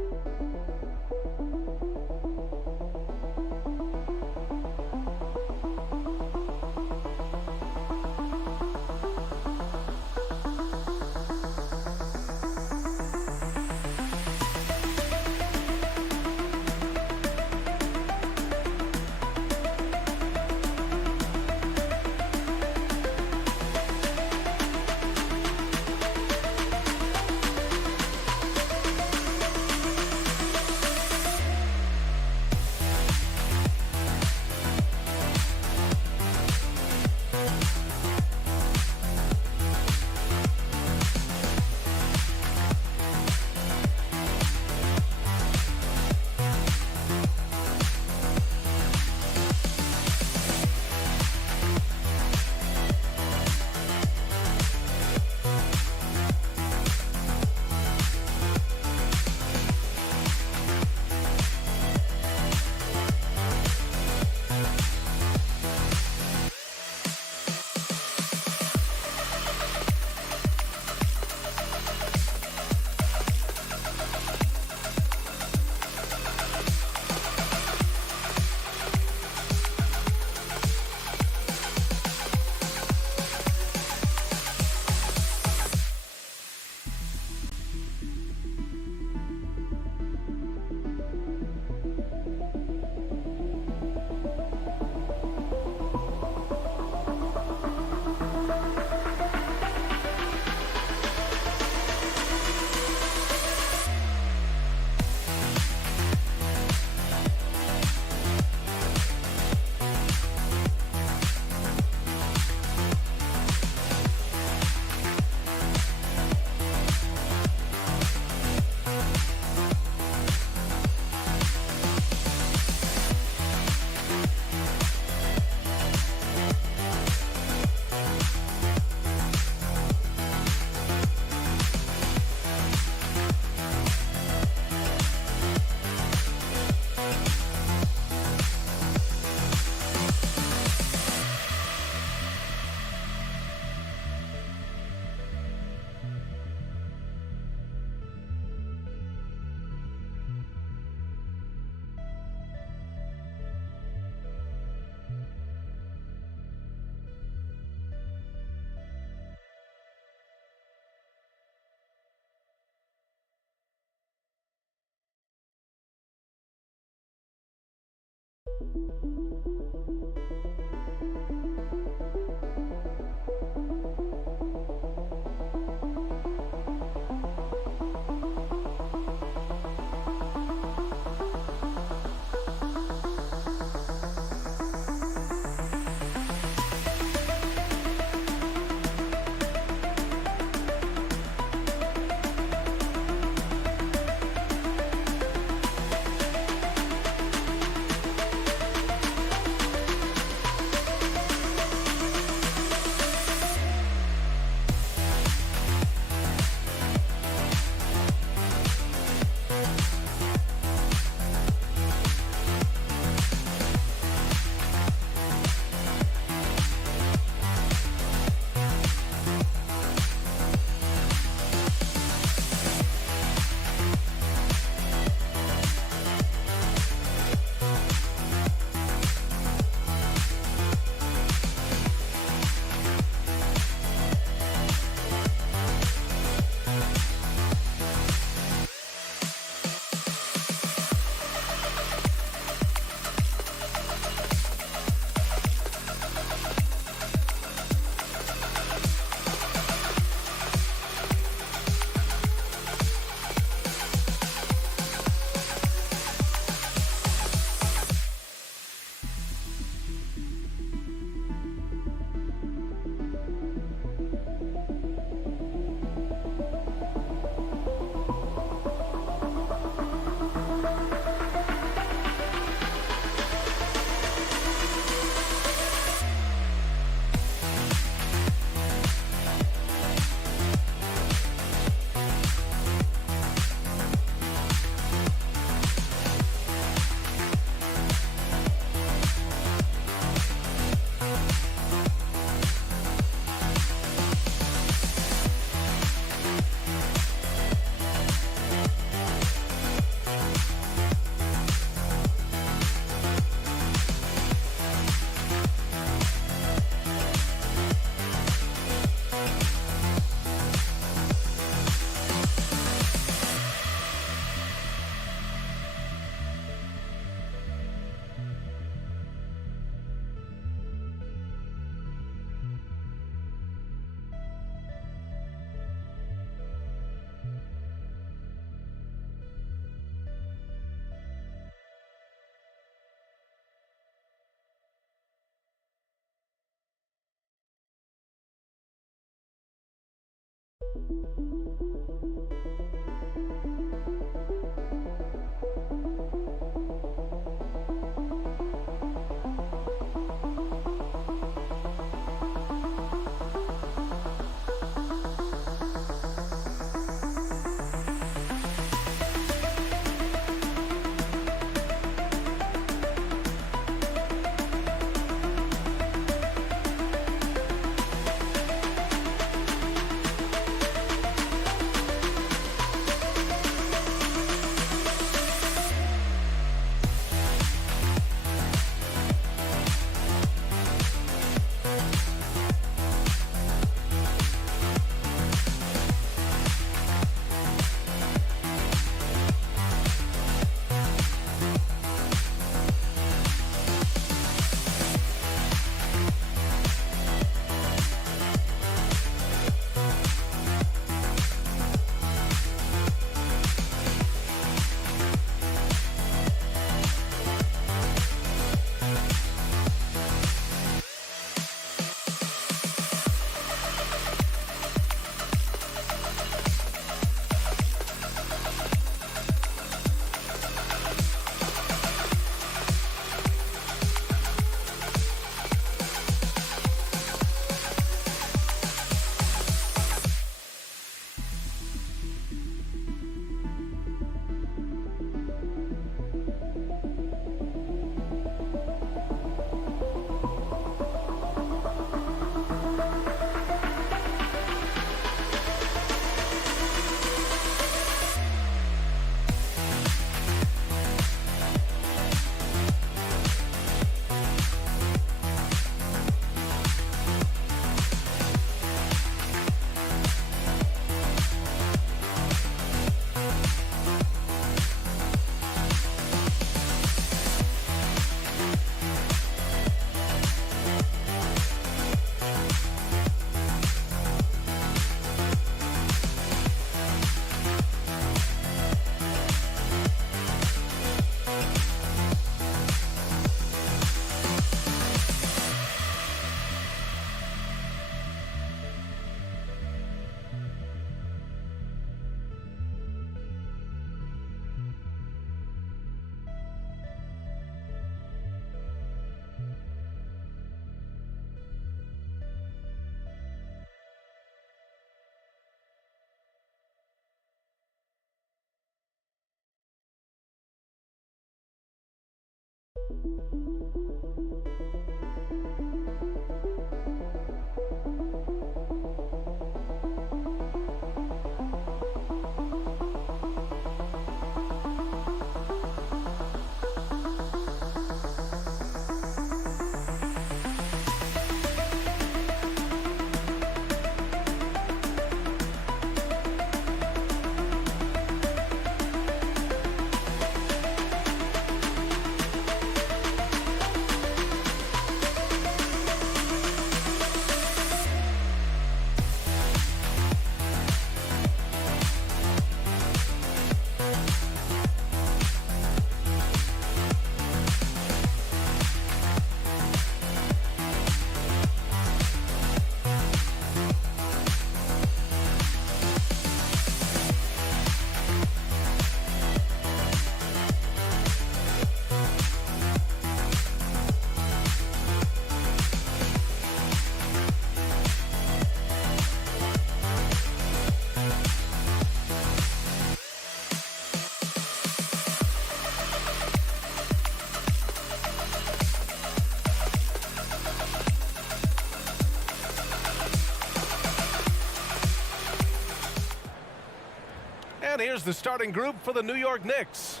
And here's the starting group for the New York Knicks.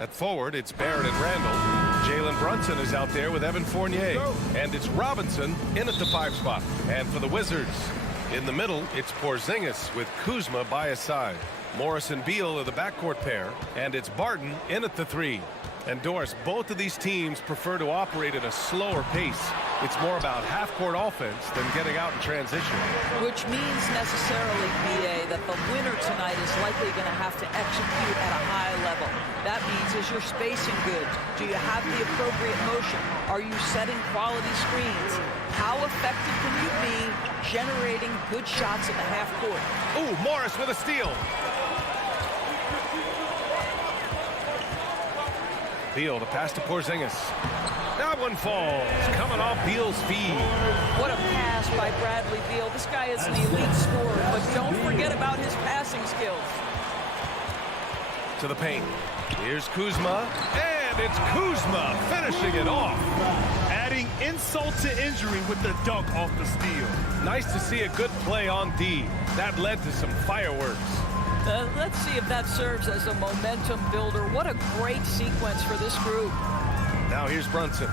At forward, it's Barrett and Randall. Jalen Brunson is out there with Evan Fournier. And it's Robinson in at the 5 spot. And for the Wizards, in the middle, it's Porzingis with Kuzma by his side. Morris and Beal are the backcourt pair. And it's Barton in at the 3. And Doris, both of these teams prefer to operate at a slower pace. It's more about half-court offense than getting out in transition. Which means necessarily, BA, that the winner tonight is likely going to have to execute at a high level. That means, is your spacing good? Do you have the appropriate motion? Are you setting quality screens? How effective can you be generating good shots at the half court. Ooh, Morris with a steal. Beal to pass to Porzingis. That one falls, coming off Beal's feed. What a pass by Bradley Beal. This guy is an elite scorer, but don't forget about his passing skills. To the paint. Here's Kuzma, and it's Kuzma finishing it off. Adding insult to injury with the dunk off the steal. Nice to see a good play on D. That led to some fireworks. Let's see if that serves as a momentum builder. What a great sequence for this group. Now here's Brunson.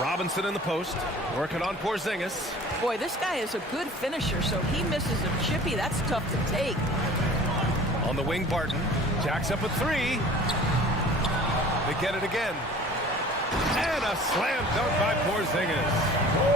Robinson in the post, working on Porzingis. Boy, this guy is a good finisher, so he misses a chippy. That's tough to take. On the wing, Barton. Jacks up a three. They get it again. And a slam dunk by Porzingis.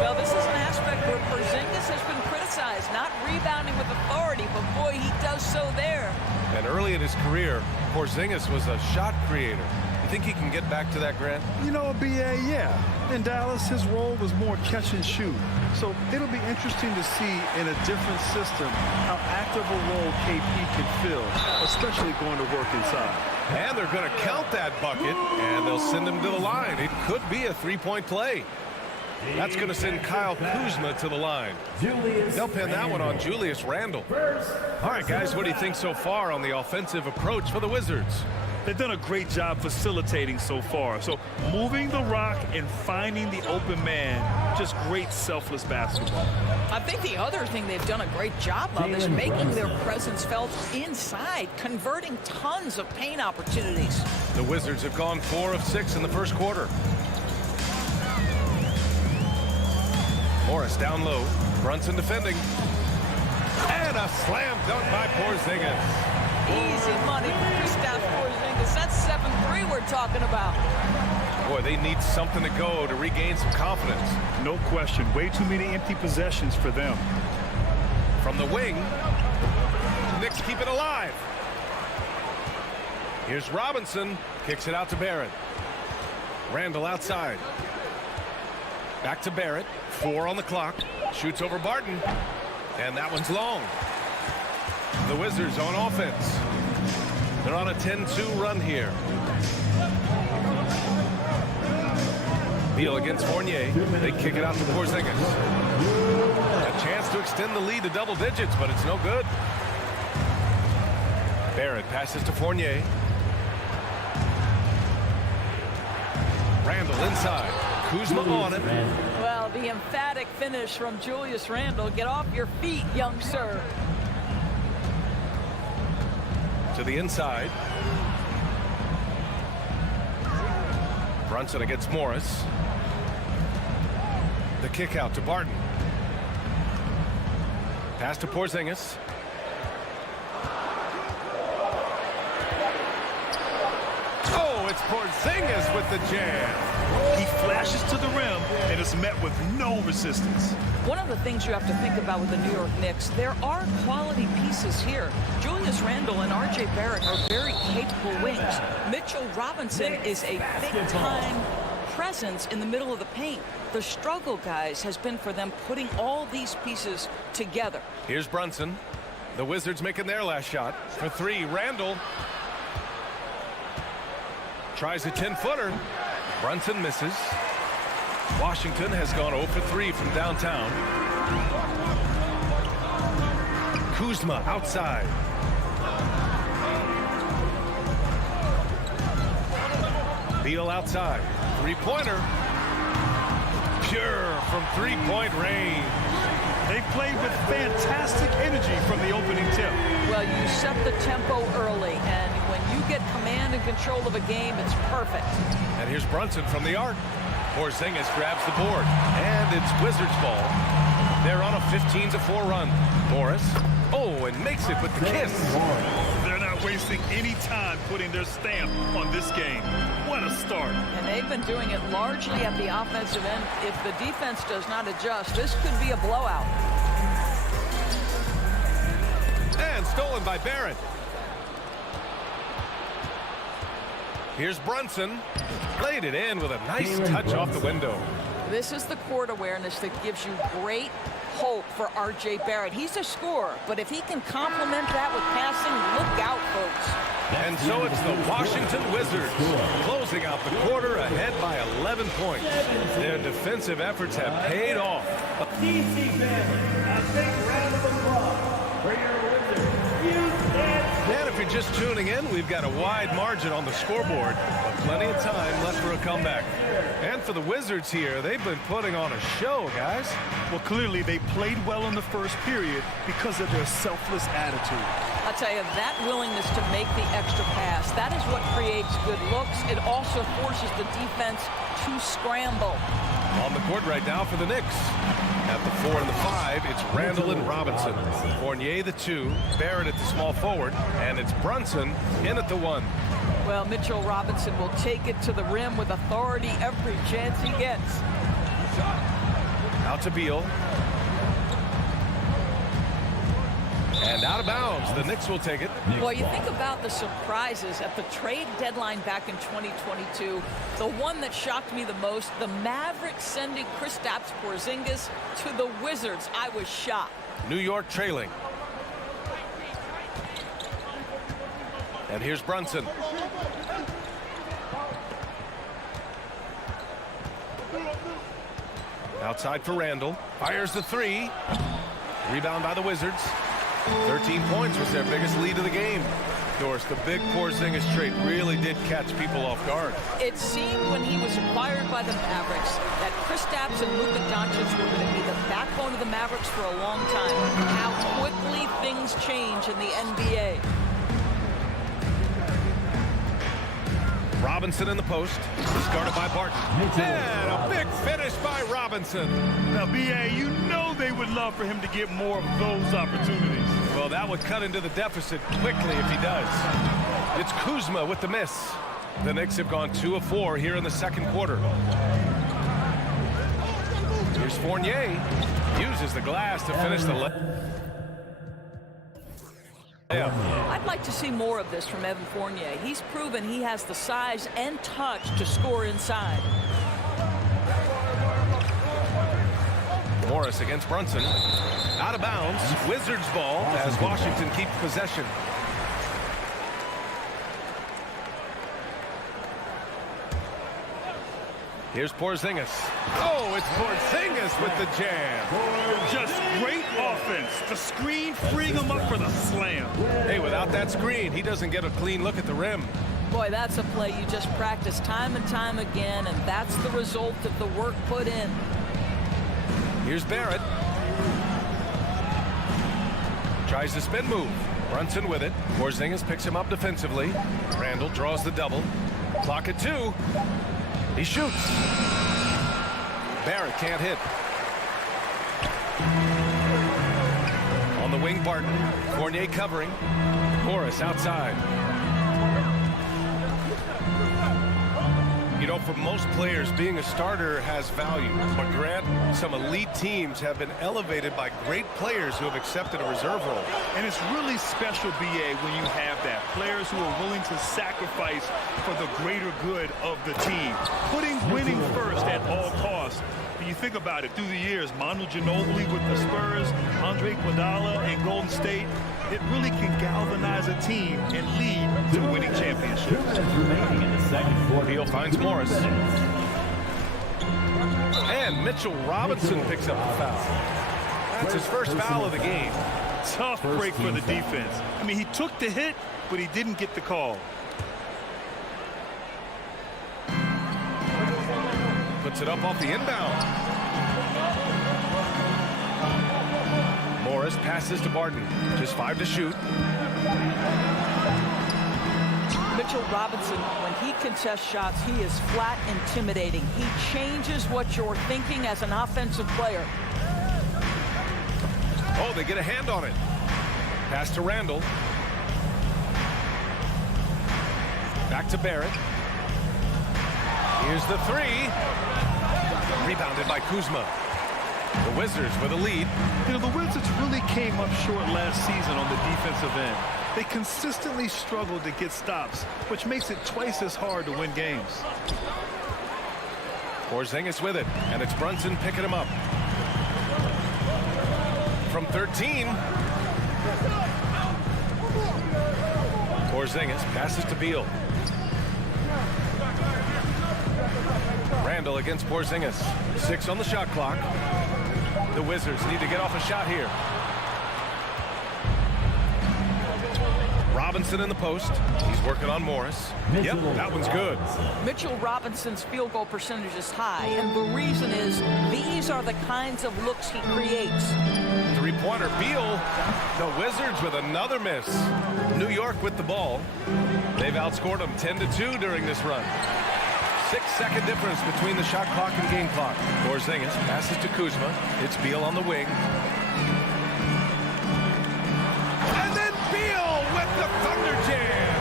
Well, this is an aspect where Porzingis has been criticized, not rebounding with authority, but boy, he does so there. And early in his career, Porzingis was a shot creator. You think he can get back to that, Grant? You know, BA, yeah. In Dallas, his role was more catch and shoot. So it'll be interesting to see in a different system how active a role KP can fill, especially going to work inside. And they're going to count that bucket, and they'll send him to the line. It could be a three-point play. That's going to send Kyle Kuzma to the line. They'll pin that one on Julius Randle. All right, guys, what do you think so far on the offensive approach for the Wizards? They've done a great job facilitating so far. So moving the rock and finding the open man, just great selfless basketball. I think the other thing they've done a great job of is making their presence felt inside, converting tons of paint opportunities. The Wizards have gone 4 of 6 in the first quarter. Morris down low. Brunson defending. And a slam dunk by Porzingis. Easy money for Kristaps Porzingis. That's 7-3 we're talking about. Boy, they need something to go to regain some confidence. No question. Way too many empty possessions for them. From the wing, Knicks keep it alive. Here's Robinson. Kicks it out to Barrett. Randle outside. Back to Barrett. 4 on the clock. Shoots over Barton. And that one's long. The Wizards on offense. They're on a 10-2 run here. Beal against Fournier. They kick it out to Porzingis. A chance to extend the lead to double digits, but it's no good. Barrett passes to Fournier. Randle inside. Kuzma on it. Well, the emphatic finish from Julius Randle. Get off your feet, young sir. To the inside. Brunson against Morris. The kick out to Barton. Pass to Porzingis. Oh, it's Porzingis with the jam. He flashes to the rim and is met with no resistance. One of the things you have to think about with the New York Knicks, there are quality pieces here. Julius Randle and R.J. Barrett are very capable wings. Mitchell Robinson is a big-time presence in the middle of the paint. The struggle, guys, has been for them putting all these pieces together. Here's Brunson. The Wizards making their last shot. For 3, Randle. Tries a 10-footer. Brunson misses. Washington has gone 0 for 3 from downtown. Kuzma outside. Beal outside. Three-pointer. Pure from three-point range. They played with fantastic energy from the opening tip. Well, you set the tempo early, and when you get command and control of a game, it's perfect. And here's Brunson from the arc. Porzingis grabs the board, and it's Wizards ball. They're on a 15-4 run. Morris, and makes it with the kiss. They're not wasting any time putting their stamp on this game. What a start. And they've been doing it largely at the offensive end. If the defense does not adjust, this could be a blowout. And stolen by Barrett. Here's Brunson. Laid it in with a nice touch off the window. This is the court awareness that gives you great hope for R.J. Barrett. He's a scorer, but if he can complement that with passing, look out, folks. And so it's the Washington Wizards closing out the quarter ahead by 11 points. Their defensive efforts have paid off. DC fans, a big round of applause for your Wizards. And if you're just tuning in, we've got a wide margin on the scoreboard, but plenty of time left for a comeback. And for the Wizards here, they've been putting on a show, guys. Well, clearly they played well in the first period because of their selfless attitude. I'll tell you, that willingness to make the extra pass, that is what creates good looks. It also forces the defense to scramble. On the court right now for the Knicks. At the 4 and the 5, it's Randall and Robinson. Fournier the 2, Barrett at the small forward, and it's Brunson in at the 1. Well, Mitchell Robinson will take it to the rim with authority every chance he gets. Out to Beal. And out of bounds. The Knicks will take it. Well, you think about the surprises at the trade deadline back in 2022. The one that shocked me the most, the Mavericks sending Kristaps Porzingis to the Wizards. I was shocked. New York trailing. And here's Brunson. Outside for Randall. Fires the 3. Rebound by the Wizards. 13 points was their biggest lead of the game. Of course, the big Porzingis trade really did catch people off guard. It seemed when he was acquired by the Mavericks that Kristaps and Luka Doncic were going to be the backbone of the Mavericks for a long time. How quickly things change in the NBA. Robinson in the post. Started by Barton. And a big finish by Robinson. Now, B.A., you know they would love for him to get more of those opportunities. Well, that would cut into the deficit quickly if he does. It's Kuzma with the miss. The Knicks have gone 2 of 4 here in the second quarter. Here's Fournier. Uses the glass to finish the I'd like to see more of this from Evan Fournier. He's proven he has the size and touch to score inside. Morris against Brunson. Out of bounds. Wizards ball as Washington keeps possession. Here's Porzingis. Oh, it's Porzingis with the jam. Just great offense. The screen freeing him up for the slam. Hey, without that screen, he doesn't get a clean look at the rim. Boy, that's a play you just practice time and time again, and that's the result of the work put in. Here's Barrett. Tries the spin move. Brunson with it. Porzingis picks him up defensively. Randall draws the double. Clock at 2. He shoots. Barrett can't hit. On the wing, Barton. Fournier covering. Morris outside. You know, for most players, being a starter has value. But Grant, some elite teams have been elevated by great players who have accepted a reserve role. And it's really special, B.A., when you have that. Players who are willing to sacrifice for the greater good of the team. Putting winning first at all costs. When you think about it, through the years, Manu Ginobili with the Spurs, Andre Iguodala and Golden State, it really can galvanize a team and lead to winning championships. Beal finds Morris. And Mitchell Robinson picks up the foul. That's his first foul of the game. Tough break for the defense. I mean, he took the hit, but he didn't get the call. Puts it up off the inbound. Morris passes to Barton. Just 5 to shoot. Mitchell Robinson, when he contests shots, he is flat intimidating. He changes what you're thinking as an offensive player. Oh, they get a hand on it. Pass to Randall. Back to Barrett. Here's the 3. Rebounded by Kuzma. The Wizards with a lead. You know, the Wizards really came up short last season on the defensive end. They consistently struggle to get stops, which makes it twice as hard to win games. Porzingis with it, and it's Brunson picking him up. From 13. Porzingis passes to Beal. Randall against Porzingis. 6 on the shot clock. The Wizards need to get off a shot here. Robinson in the post. He's working on Morris. Yep, that one's good. Mitchell Robinson's field goal percentage is high, and the reason is these are the kinds of looks he creates. Three-pointer, Beal. The Wizards with another miss. New York with the ball. They've outscored them 10-2 during this run. 6-second difference between the shot clock and game clock. Porzingis passes to Kuzma. It's Beal on the wing. And then Beal with the Thunder Jam.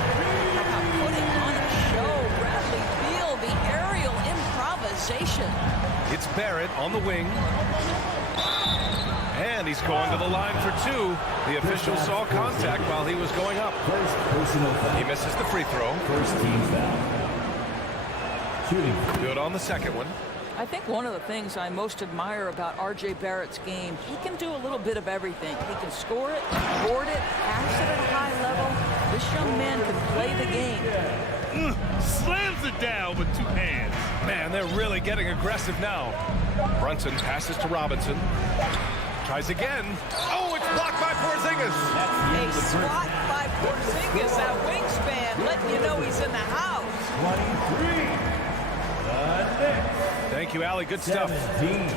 Putting on a show, Bradley Beal, the aerial improvisation. It's Barrett on the wing. And he's going to the line for 2. The official saw contact while he was going up. He misses the free throw. First team foul. Shooting. Good on the second one. I think one of the things I most admire about R.J. Barrett's game, he can do a little bit of everything. He can score it, board it, pass it at a high level. This young man can play the game. Slams it down with 2 hands. Man, they're really getting aggressive now. Brunson passes to Robinson. Tries again. Oh, it's blocked by Porzingis. A swat by Porzingis, that wingspan, letting you know he's in the house. 23. The Knicks. Thank you, Allie. Good stuff. 17.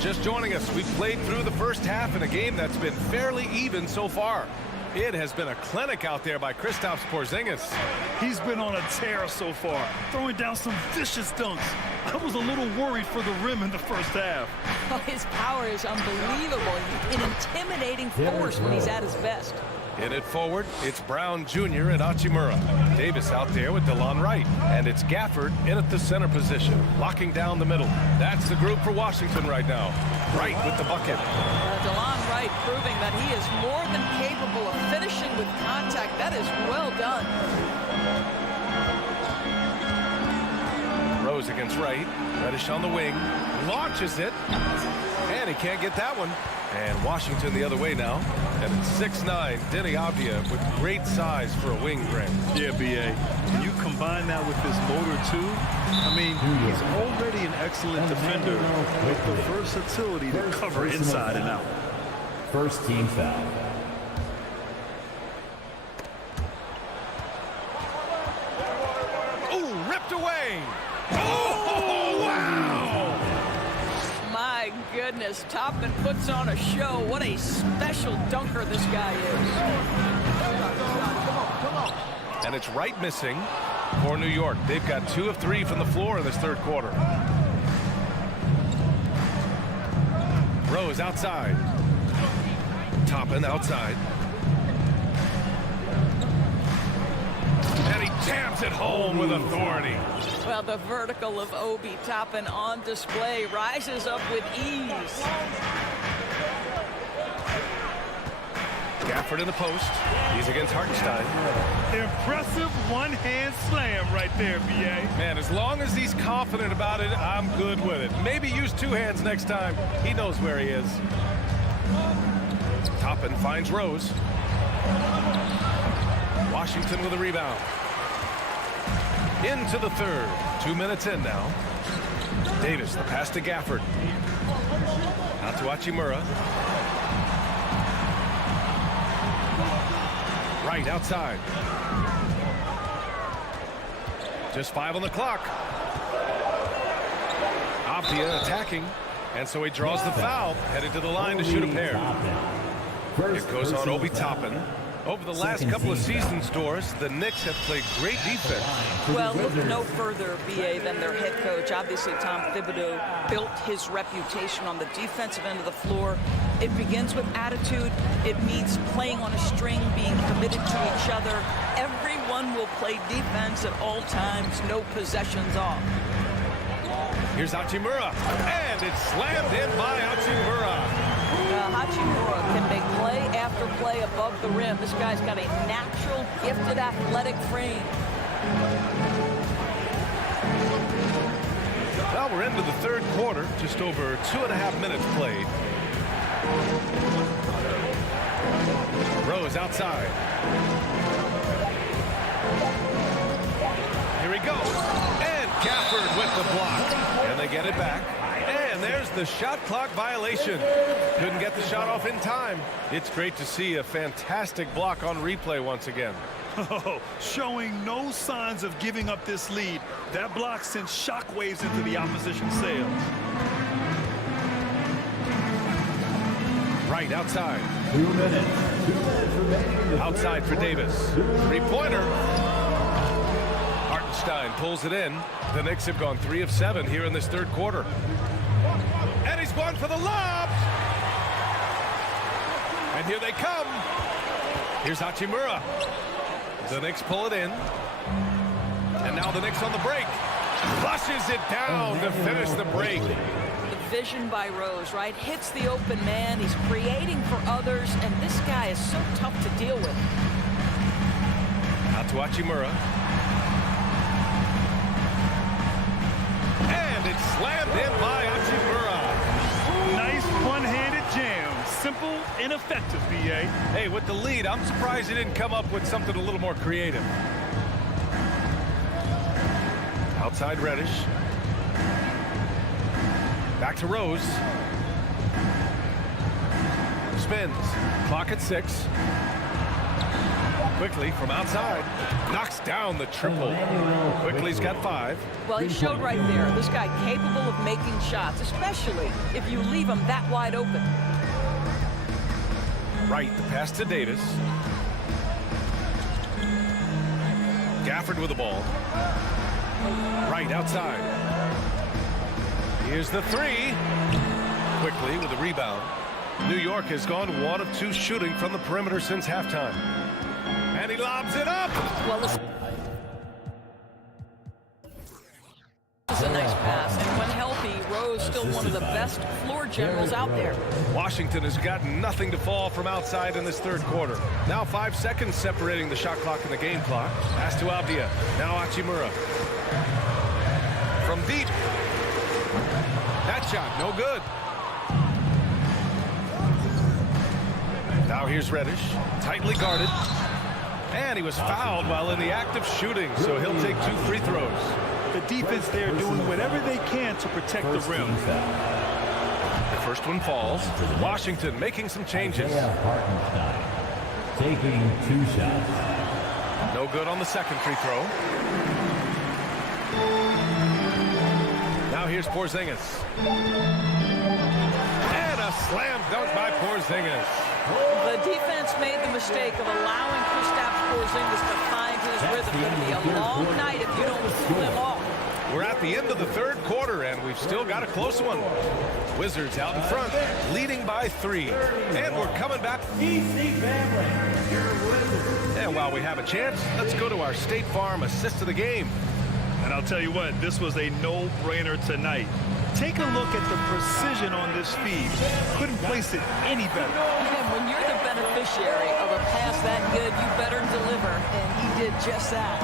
Just joining us, we've played through the first half in a game that's been fairly even so far. It has been a clinic out there by Kristaps Porzingis. He's been on a tear so far, throwing down some vicious dunks. I was a little worried for the rim in the first half. Oh, his power is unbelievable. An intimidating force when he's at his best. In it forward, it's Brown Jr. and Hachimura. Davis out there with DeLon Wright. And it's Gafford in at the center position, locking down the middle. That's the group for Washington right now. Wright with the bucket. DeLon Wright proving that he is more than capable of finishing with contact. That is well done. Rose against Wright. Reddish on the wing. Launches it. And he can't get that one. And Washington the other way now. And it's 6'9", Denny Avdia with great size for a wing brand. Yeah, B.A. When you combine that with his motor, too, I mean, he's already an excellent defender with the versatility to cover inside and out. First team foul. Oh, ripped away. Oh, wow. My goodness, Toppin puts on a show. What a special dunker this guy is. And it's Wright missing for New York. They've got 2 of 3 from the floor in this third quarter. Rose outside. Toppin outside. And he jams it home with authority. Well, the vertical of Obi Toppin on display, rises up with ease. Gafford in the post. He's against Hartenstein. Impressive one-hand slam right there, B.A. Man, as long as he's confident about it, I'm good with it. Maybe use 2 hands next time. He knows where he is. Toppin finds Rose. Washington with a rebound. Into the third. 2 minutes in now. Davis, the pass to Gafford. Out to Hachimura. Right outside. Just 5 on the clock. Avdia attacking. And so he draws the foul. Headed to the line to shoot a pair. It goes on Obi Toppin. Over the last couple of seasons, Doris, the Knicks have played great defense. Well, look no further, B.A., than their head coach. Obviously, Tom Thibodeau built his reputation on the defensive end of the floor. It begins with attitude. It means playing on a string, being committed to each other. Everyone will play defense at all times, no possessions off. Here's Hachimura, and it's slammed in by Hachimura. Hachimura can make play after play above the rim. This guy's got a natural, gifted, athletic frame. Well, we're into the third quarter, just over 2.5 minutes played. Rose outside. Here he goes. And Gafford with the block. And they get it back. And there's the shot clock violation. Couldn't get the shot off in time. It's great to see a fantastic block on replay once again. Oh, showing no signs of giving up this lead. That block sends shockwaves into the opposition sails. Right outside. 2 minutes. 2 minutes remaining. Outside for Davis. Three-pointer. Hartenstein pulls it in. The Knicks have gone 3 of 7 here in this third quarter. And he's going for the lob. And here they come. Here's Hachimura. The Knicks pull it in. And now the Knicks on the break. Flushes it down to finish the break. The vision by Rose, right? Hits the open man. He's creating for others, and this guy is so tough to deal with. Out to Hachimura. And it's slammed in by Hachimura. Nice one-handed jam. Simple and effective, B.A. Hey, with the lead, I'm surprised he didn't come up with something a little more creative. Outside Reddish. Back to Rose. Spins. Clock at 6. Quickly from outside. Knocks down the triple. Quickly's got 5. Well, he showed right there. This guy capable of making shots, especially if you leave him that wide open. Right, the pass to Davis. Gafford with the ball. Right outside. Here's the 3. Quickly with the rebound. New York has gone 1 of 2 shooting from the perimeter since halftime. And he lobs it up. Well, this is a nice pass. And when healthy, Rose still one of the best floor generals out there. Washington has got nothing to fall from outside in this third quarter. Now 5 seconds separating the shot clock and the game clock. Pass to Abdia. Now Hachimura. From deep. That shot, no good. Now here's Reddish. Tightly guarded. And he was fouled while in the act of shooting, so he'll take 2 free throws. The defense there doing whatever they can to protect the rim. The first one falls. Washington making some changes. Hartenstein taking 2 shots. No good on the second free throw. Now here's Porzingis. And a slam dunk by Porzingis. The defense made the mistake of allowing Kristaps Porzingis to find his rhythm. It's going to be a long night if you don't pull him off. We're at the end of the third quarter, and we've still got a close one. Wizards out in front, leading by 3. And we're coming back. And while we have a chance, let's go to our State Farm assist of the game. And I'll tell you what, this was a no-brainer tonight. Take a look at the precision on this feed. Couldn't place it any better. And when you're the beneficiary of a pass that good, you better deliver, and he did just that.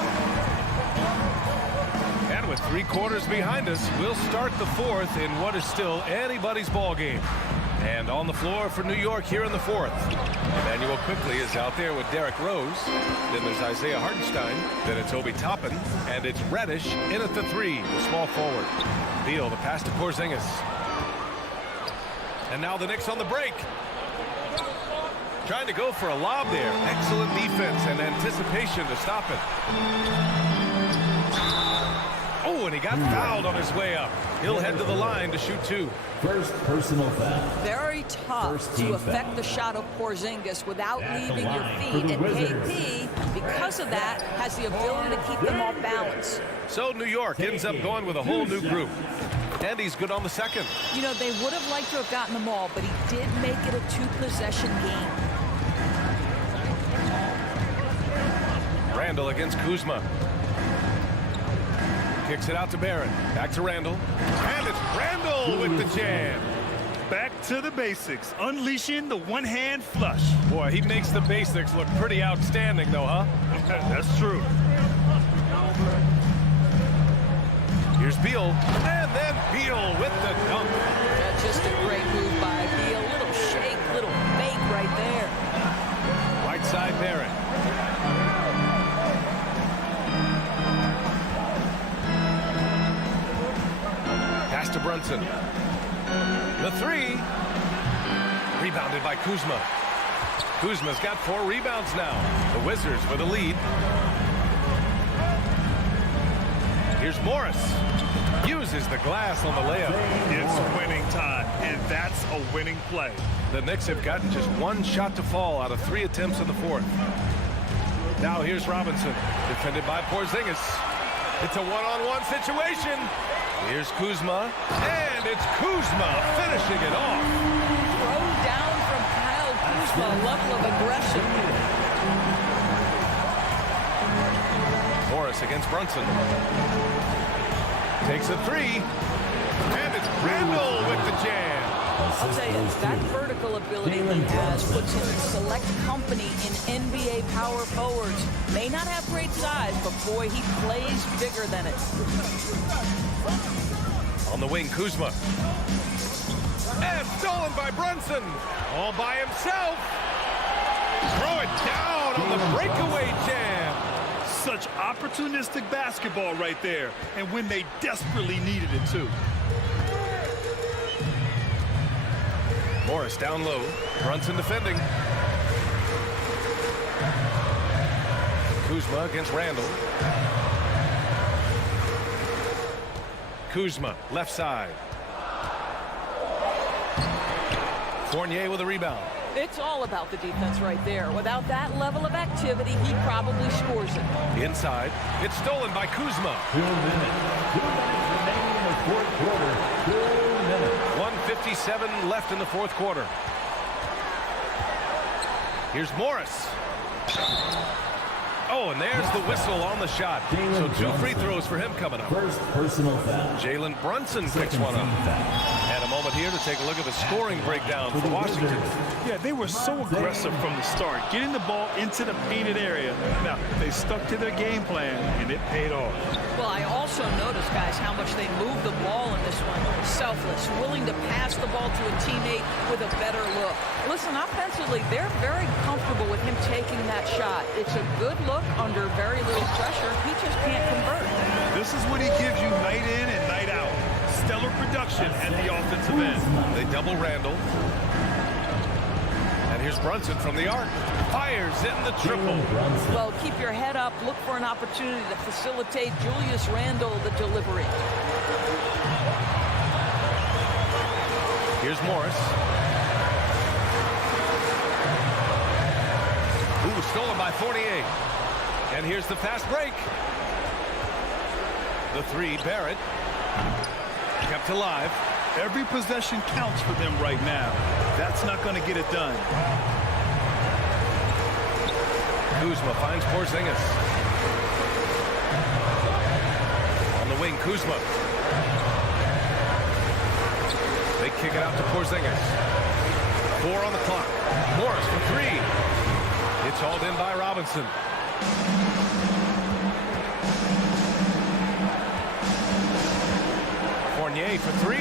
And with 3 quarters behind us, we'll start the fourth in what is still anybody's ball game. And on the floor for New York here in the fourth. Emmanuel Quickly is out there with Derrick Rose. Then there's Isaiah Hartenstein. Then it's Obi Toppin. And it's Reddish in at the 3, the small forward. Beal, the pass to Porzingis. And now the Knicks on the break. Trying to go for a lob there. Excellent defense and anticipation to stop it. Oh, and he got fouled on his way up. He'll head to the line to shoot 2. First personal foul. Very tough to affect the shot of Porzingis without leaving your feet. And KP, because of that, has the ability to keep them off balance. So New York ends up going with a whole new group. And he's good on the second. You know, they would have liked to have gotten them all, but he did make it a 2-possession game. Randall against Kuzma. Kicks it out to Barrett. Back to Randall. And it's Randall with the jam. Back to the basics, unleashing the one-hand flush. Boy, he makes the basics look pretty outstanding, though, huh? That's true. Here's Beal, and then Beal with the dunk. That's just a great move by Beal. Little shake, little fake right there. Right side, Barrett. Pass to Brunson. The three. Rebounded by Kuzma. Kuzma's got 4 rebounds now. The Wizards with a lead. Here's Morris. Uses the glass on the layup. It's winning time, and that's a winning play. The Knicks have gotten just 1 shot to fall out of 3 attempts in the 4th. Now here's Robinson, defended by Porzingis. It's a one-on-one situation. Here's Kuzma, and it's Kuzma finishing it off. Throw down from Kyle Kuzma, level of aggression. Morris against Brunson. Takes a 3, and it's Randall with the jam. I'll tell you, that vertical ability he has puts him in select company in NBA power forwards. May not have great size, but boy, he plays bigger than it. On the wing, Kuzma. And stolen by Brunson. All by himself. Throw it down on the breakaway jam. Such opportunistic basketball right there, and when they desperately needed it too. Morris down low. Brunson defending. Kuzma against Randall. Kuzma, left side. Fournier with a rebound. It's all about the defense right there. Without that level of activity, he probably scores it. Inside. It's stolen by Kuzma. 2 minutes. 2 minutes remaining in the 4th quarter. 2 minutes. 1:57 left in the 4th quarter. Here's Morris. Oh, and there's the whistle on the shot. So 2 free throws for him coming up. First personal foul. Jalen Brunson picks one up. And a moment here to take a look at the scoring breakdown for Washington. Yeah, they were so aggressive from the start, getting the ball into the painted area. Now, they stuck to their game plan, and it paid off. Well, I also noticed, guys, how much they moved the ball in this one. Selfless, willing to pass the ball to a teammate with a better look. Listen, offensively, they're very comfortable with him taking that shot. It's a good look under very little pressure. He just can't convert. This is what he gives you night in and night out. Stellar production at the offensive end. They double Randall. And here's Brunson from the arc. Fires in the triple. Well, keep your head up. Look for an opportunity to facilitate Julius Randle the delivery. Here's Morris. Ooh, stolen by Fournier. And here's the fast break. The 3, Barrett. Kept alive. Every possession counts for them right now. That's not going to get it done. Kuzma finds Porzingis. On the wing, Kuzma. They kick it out to Porzingis. 4 on the clock. Morris for 3. It's hauled in by Robinson. Fournier for 3.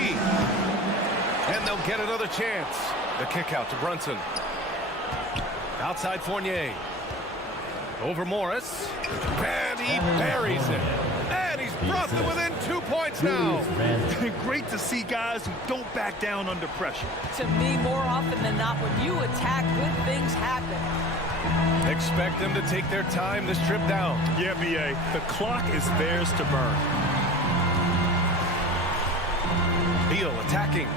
And they'll get another chance. The kick out to Brunson. Outside Fournier. Over Morris. And he buries it. And he's brought them within 2 points now. Great to see guys who don't back down under pressure. To me, more often than not, when you attack, good things happen. Expect them to take their time this trip down. Yeah, B.A., the clock is theirs to burn. Beal attacking.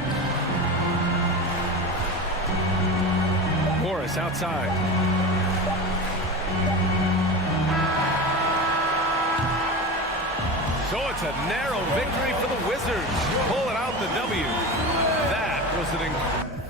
Morris outside. So it's a narrow victory for the Wizards. Pulling out the W. That was an incredible.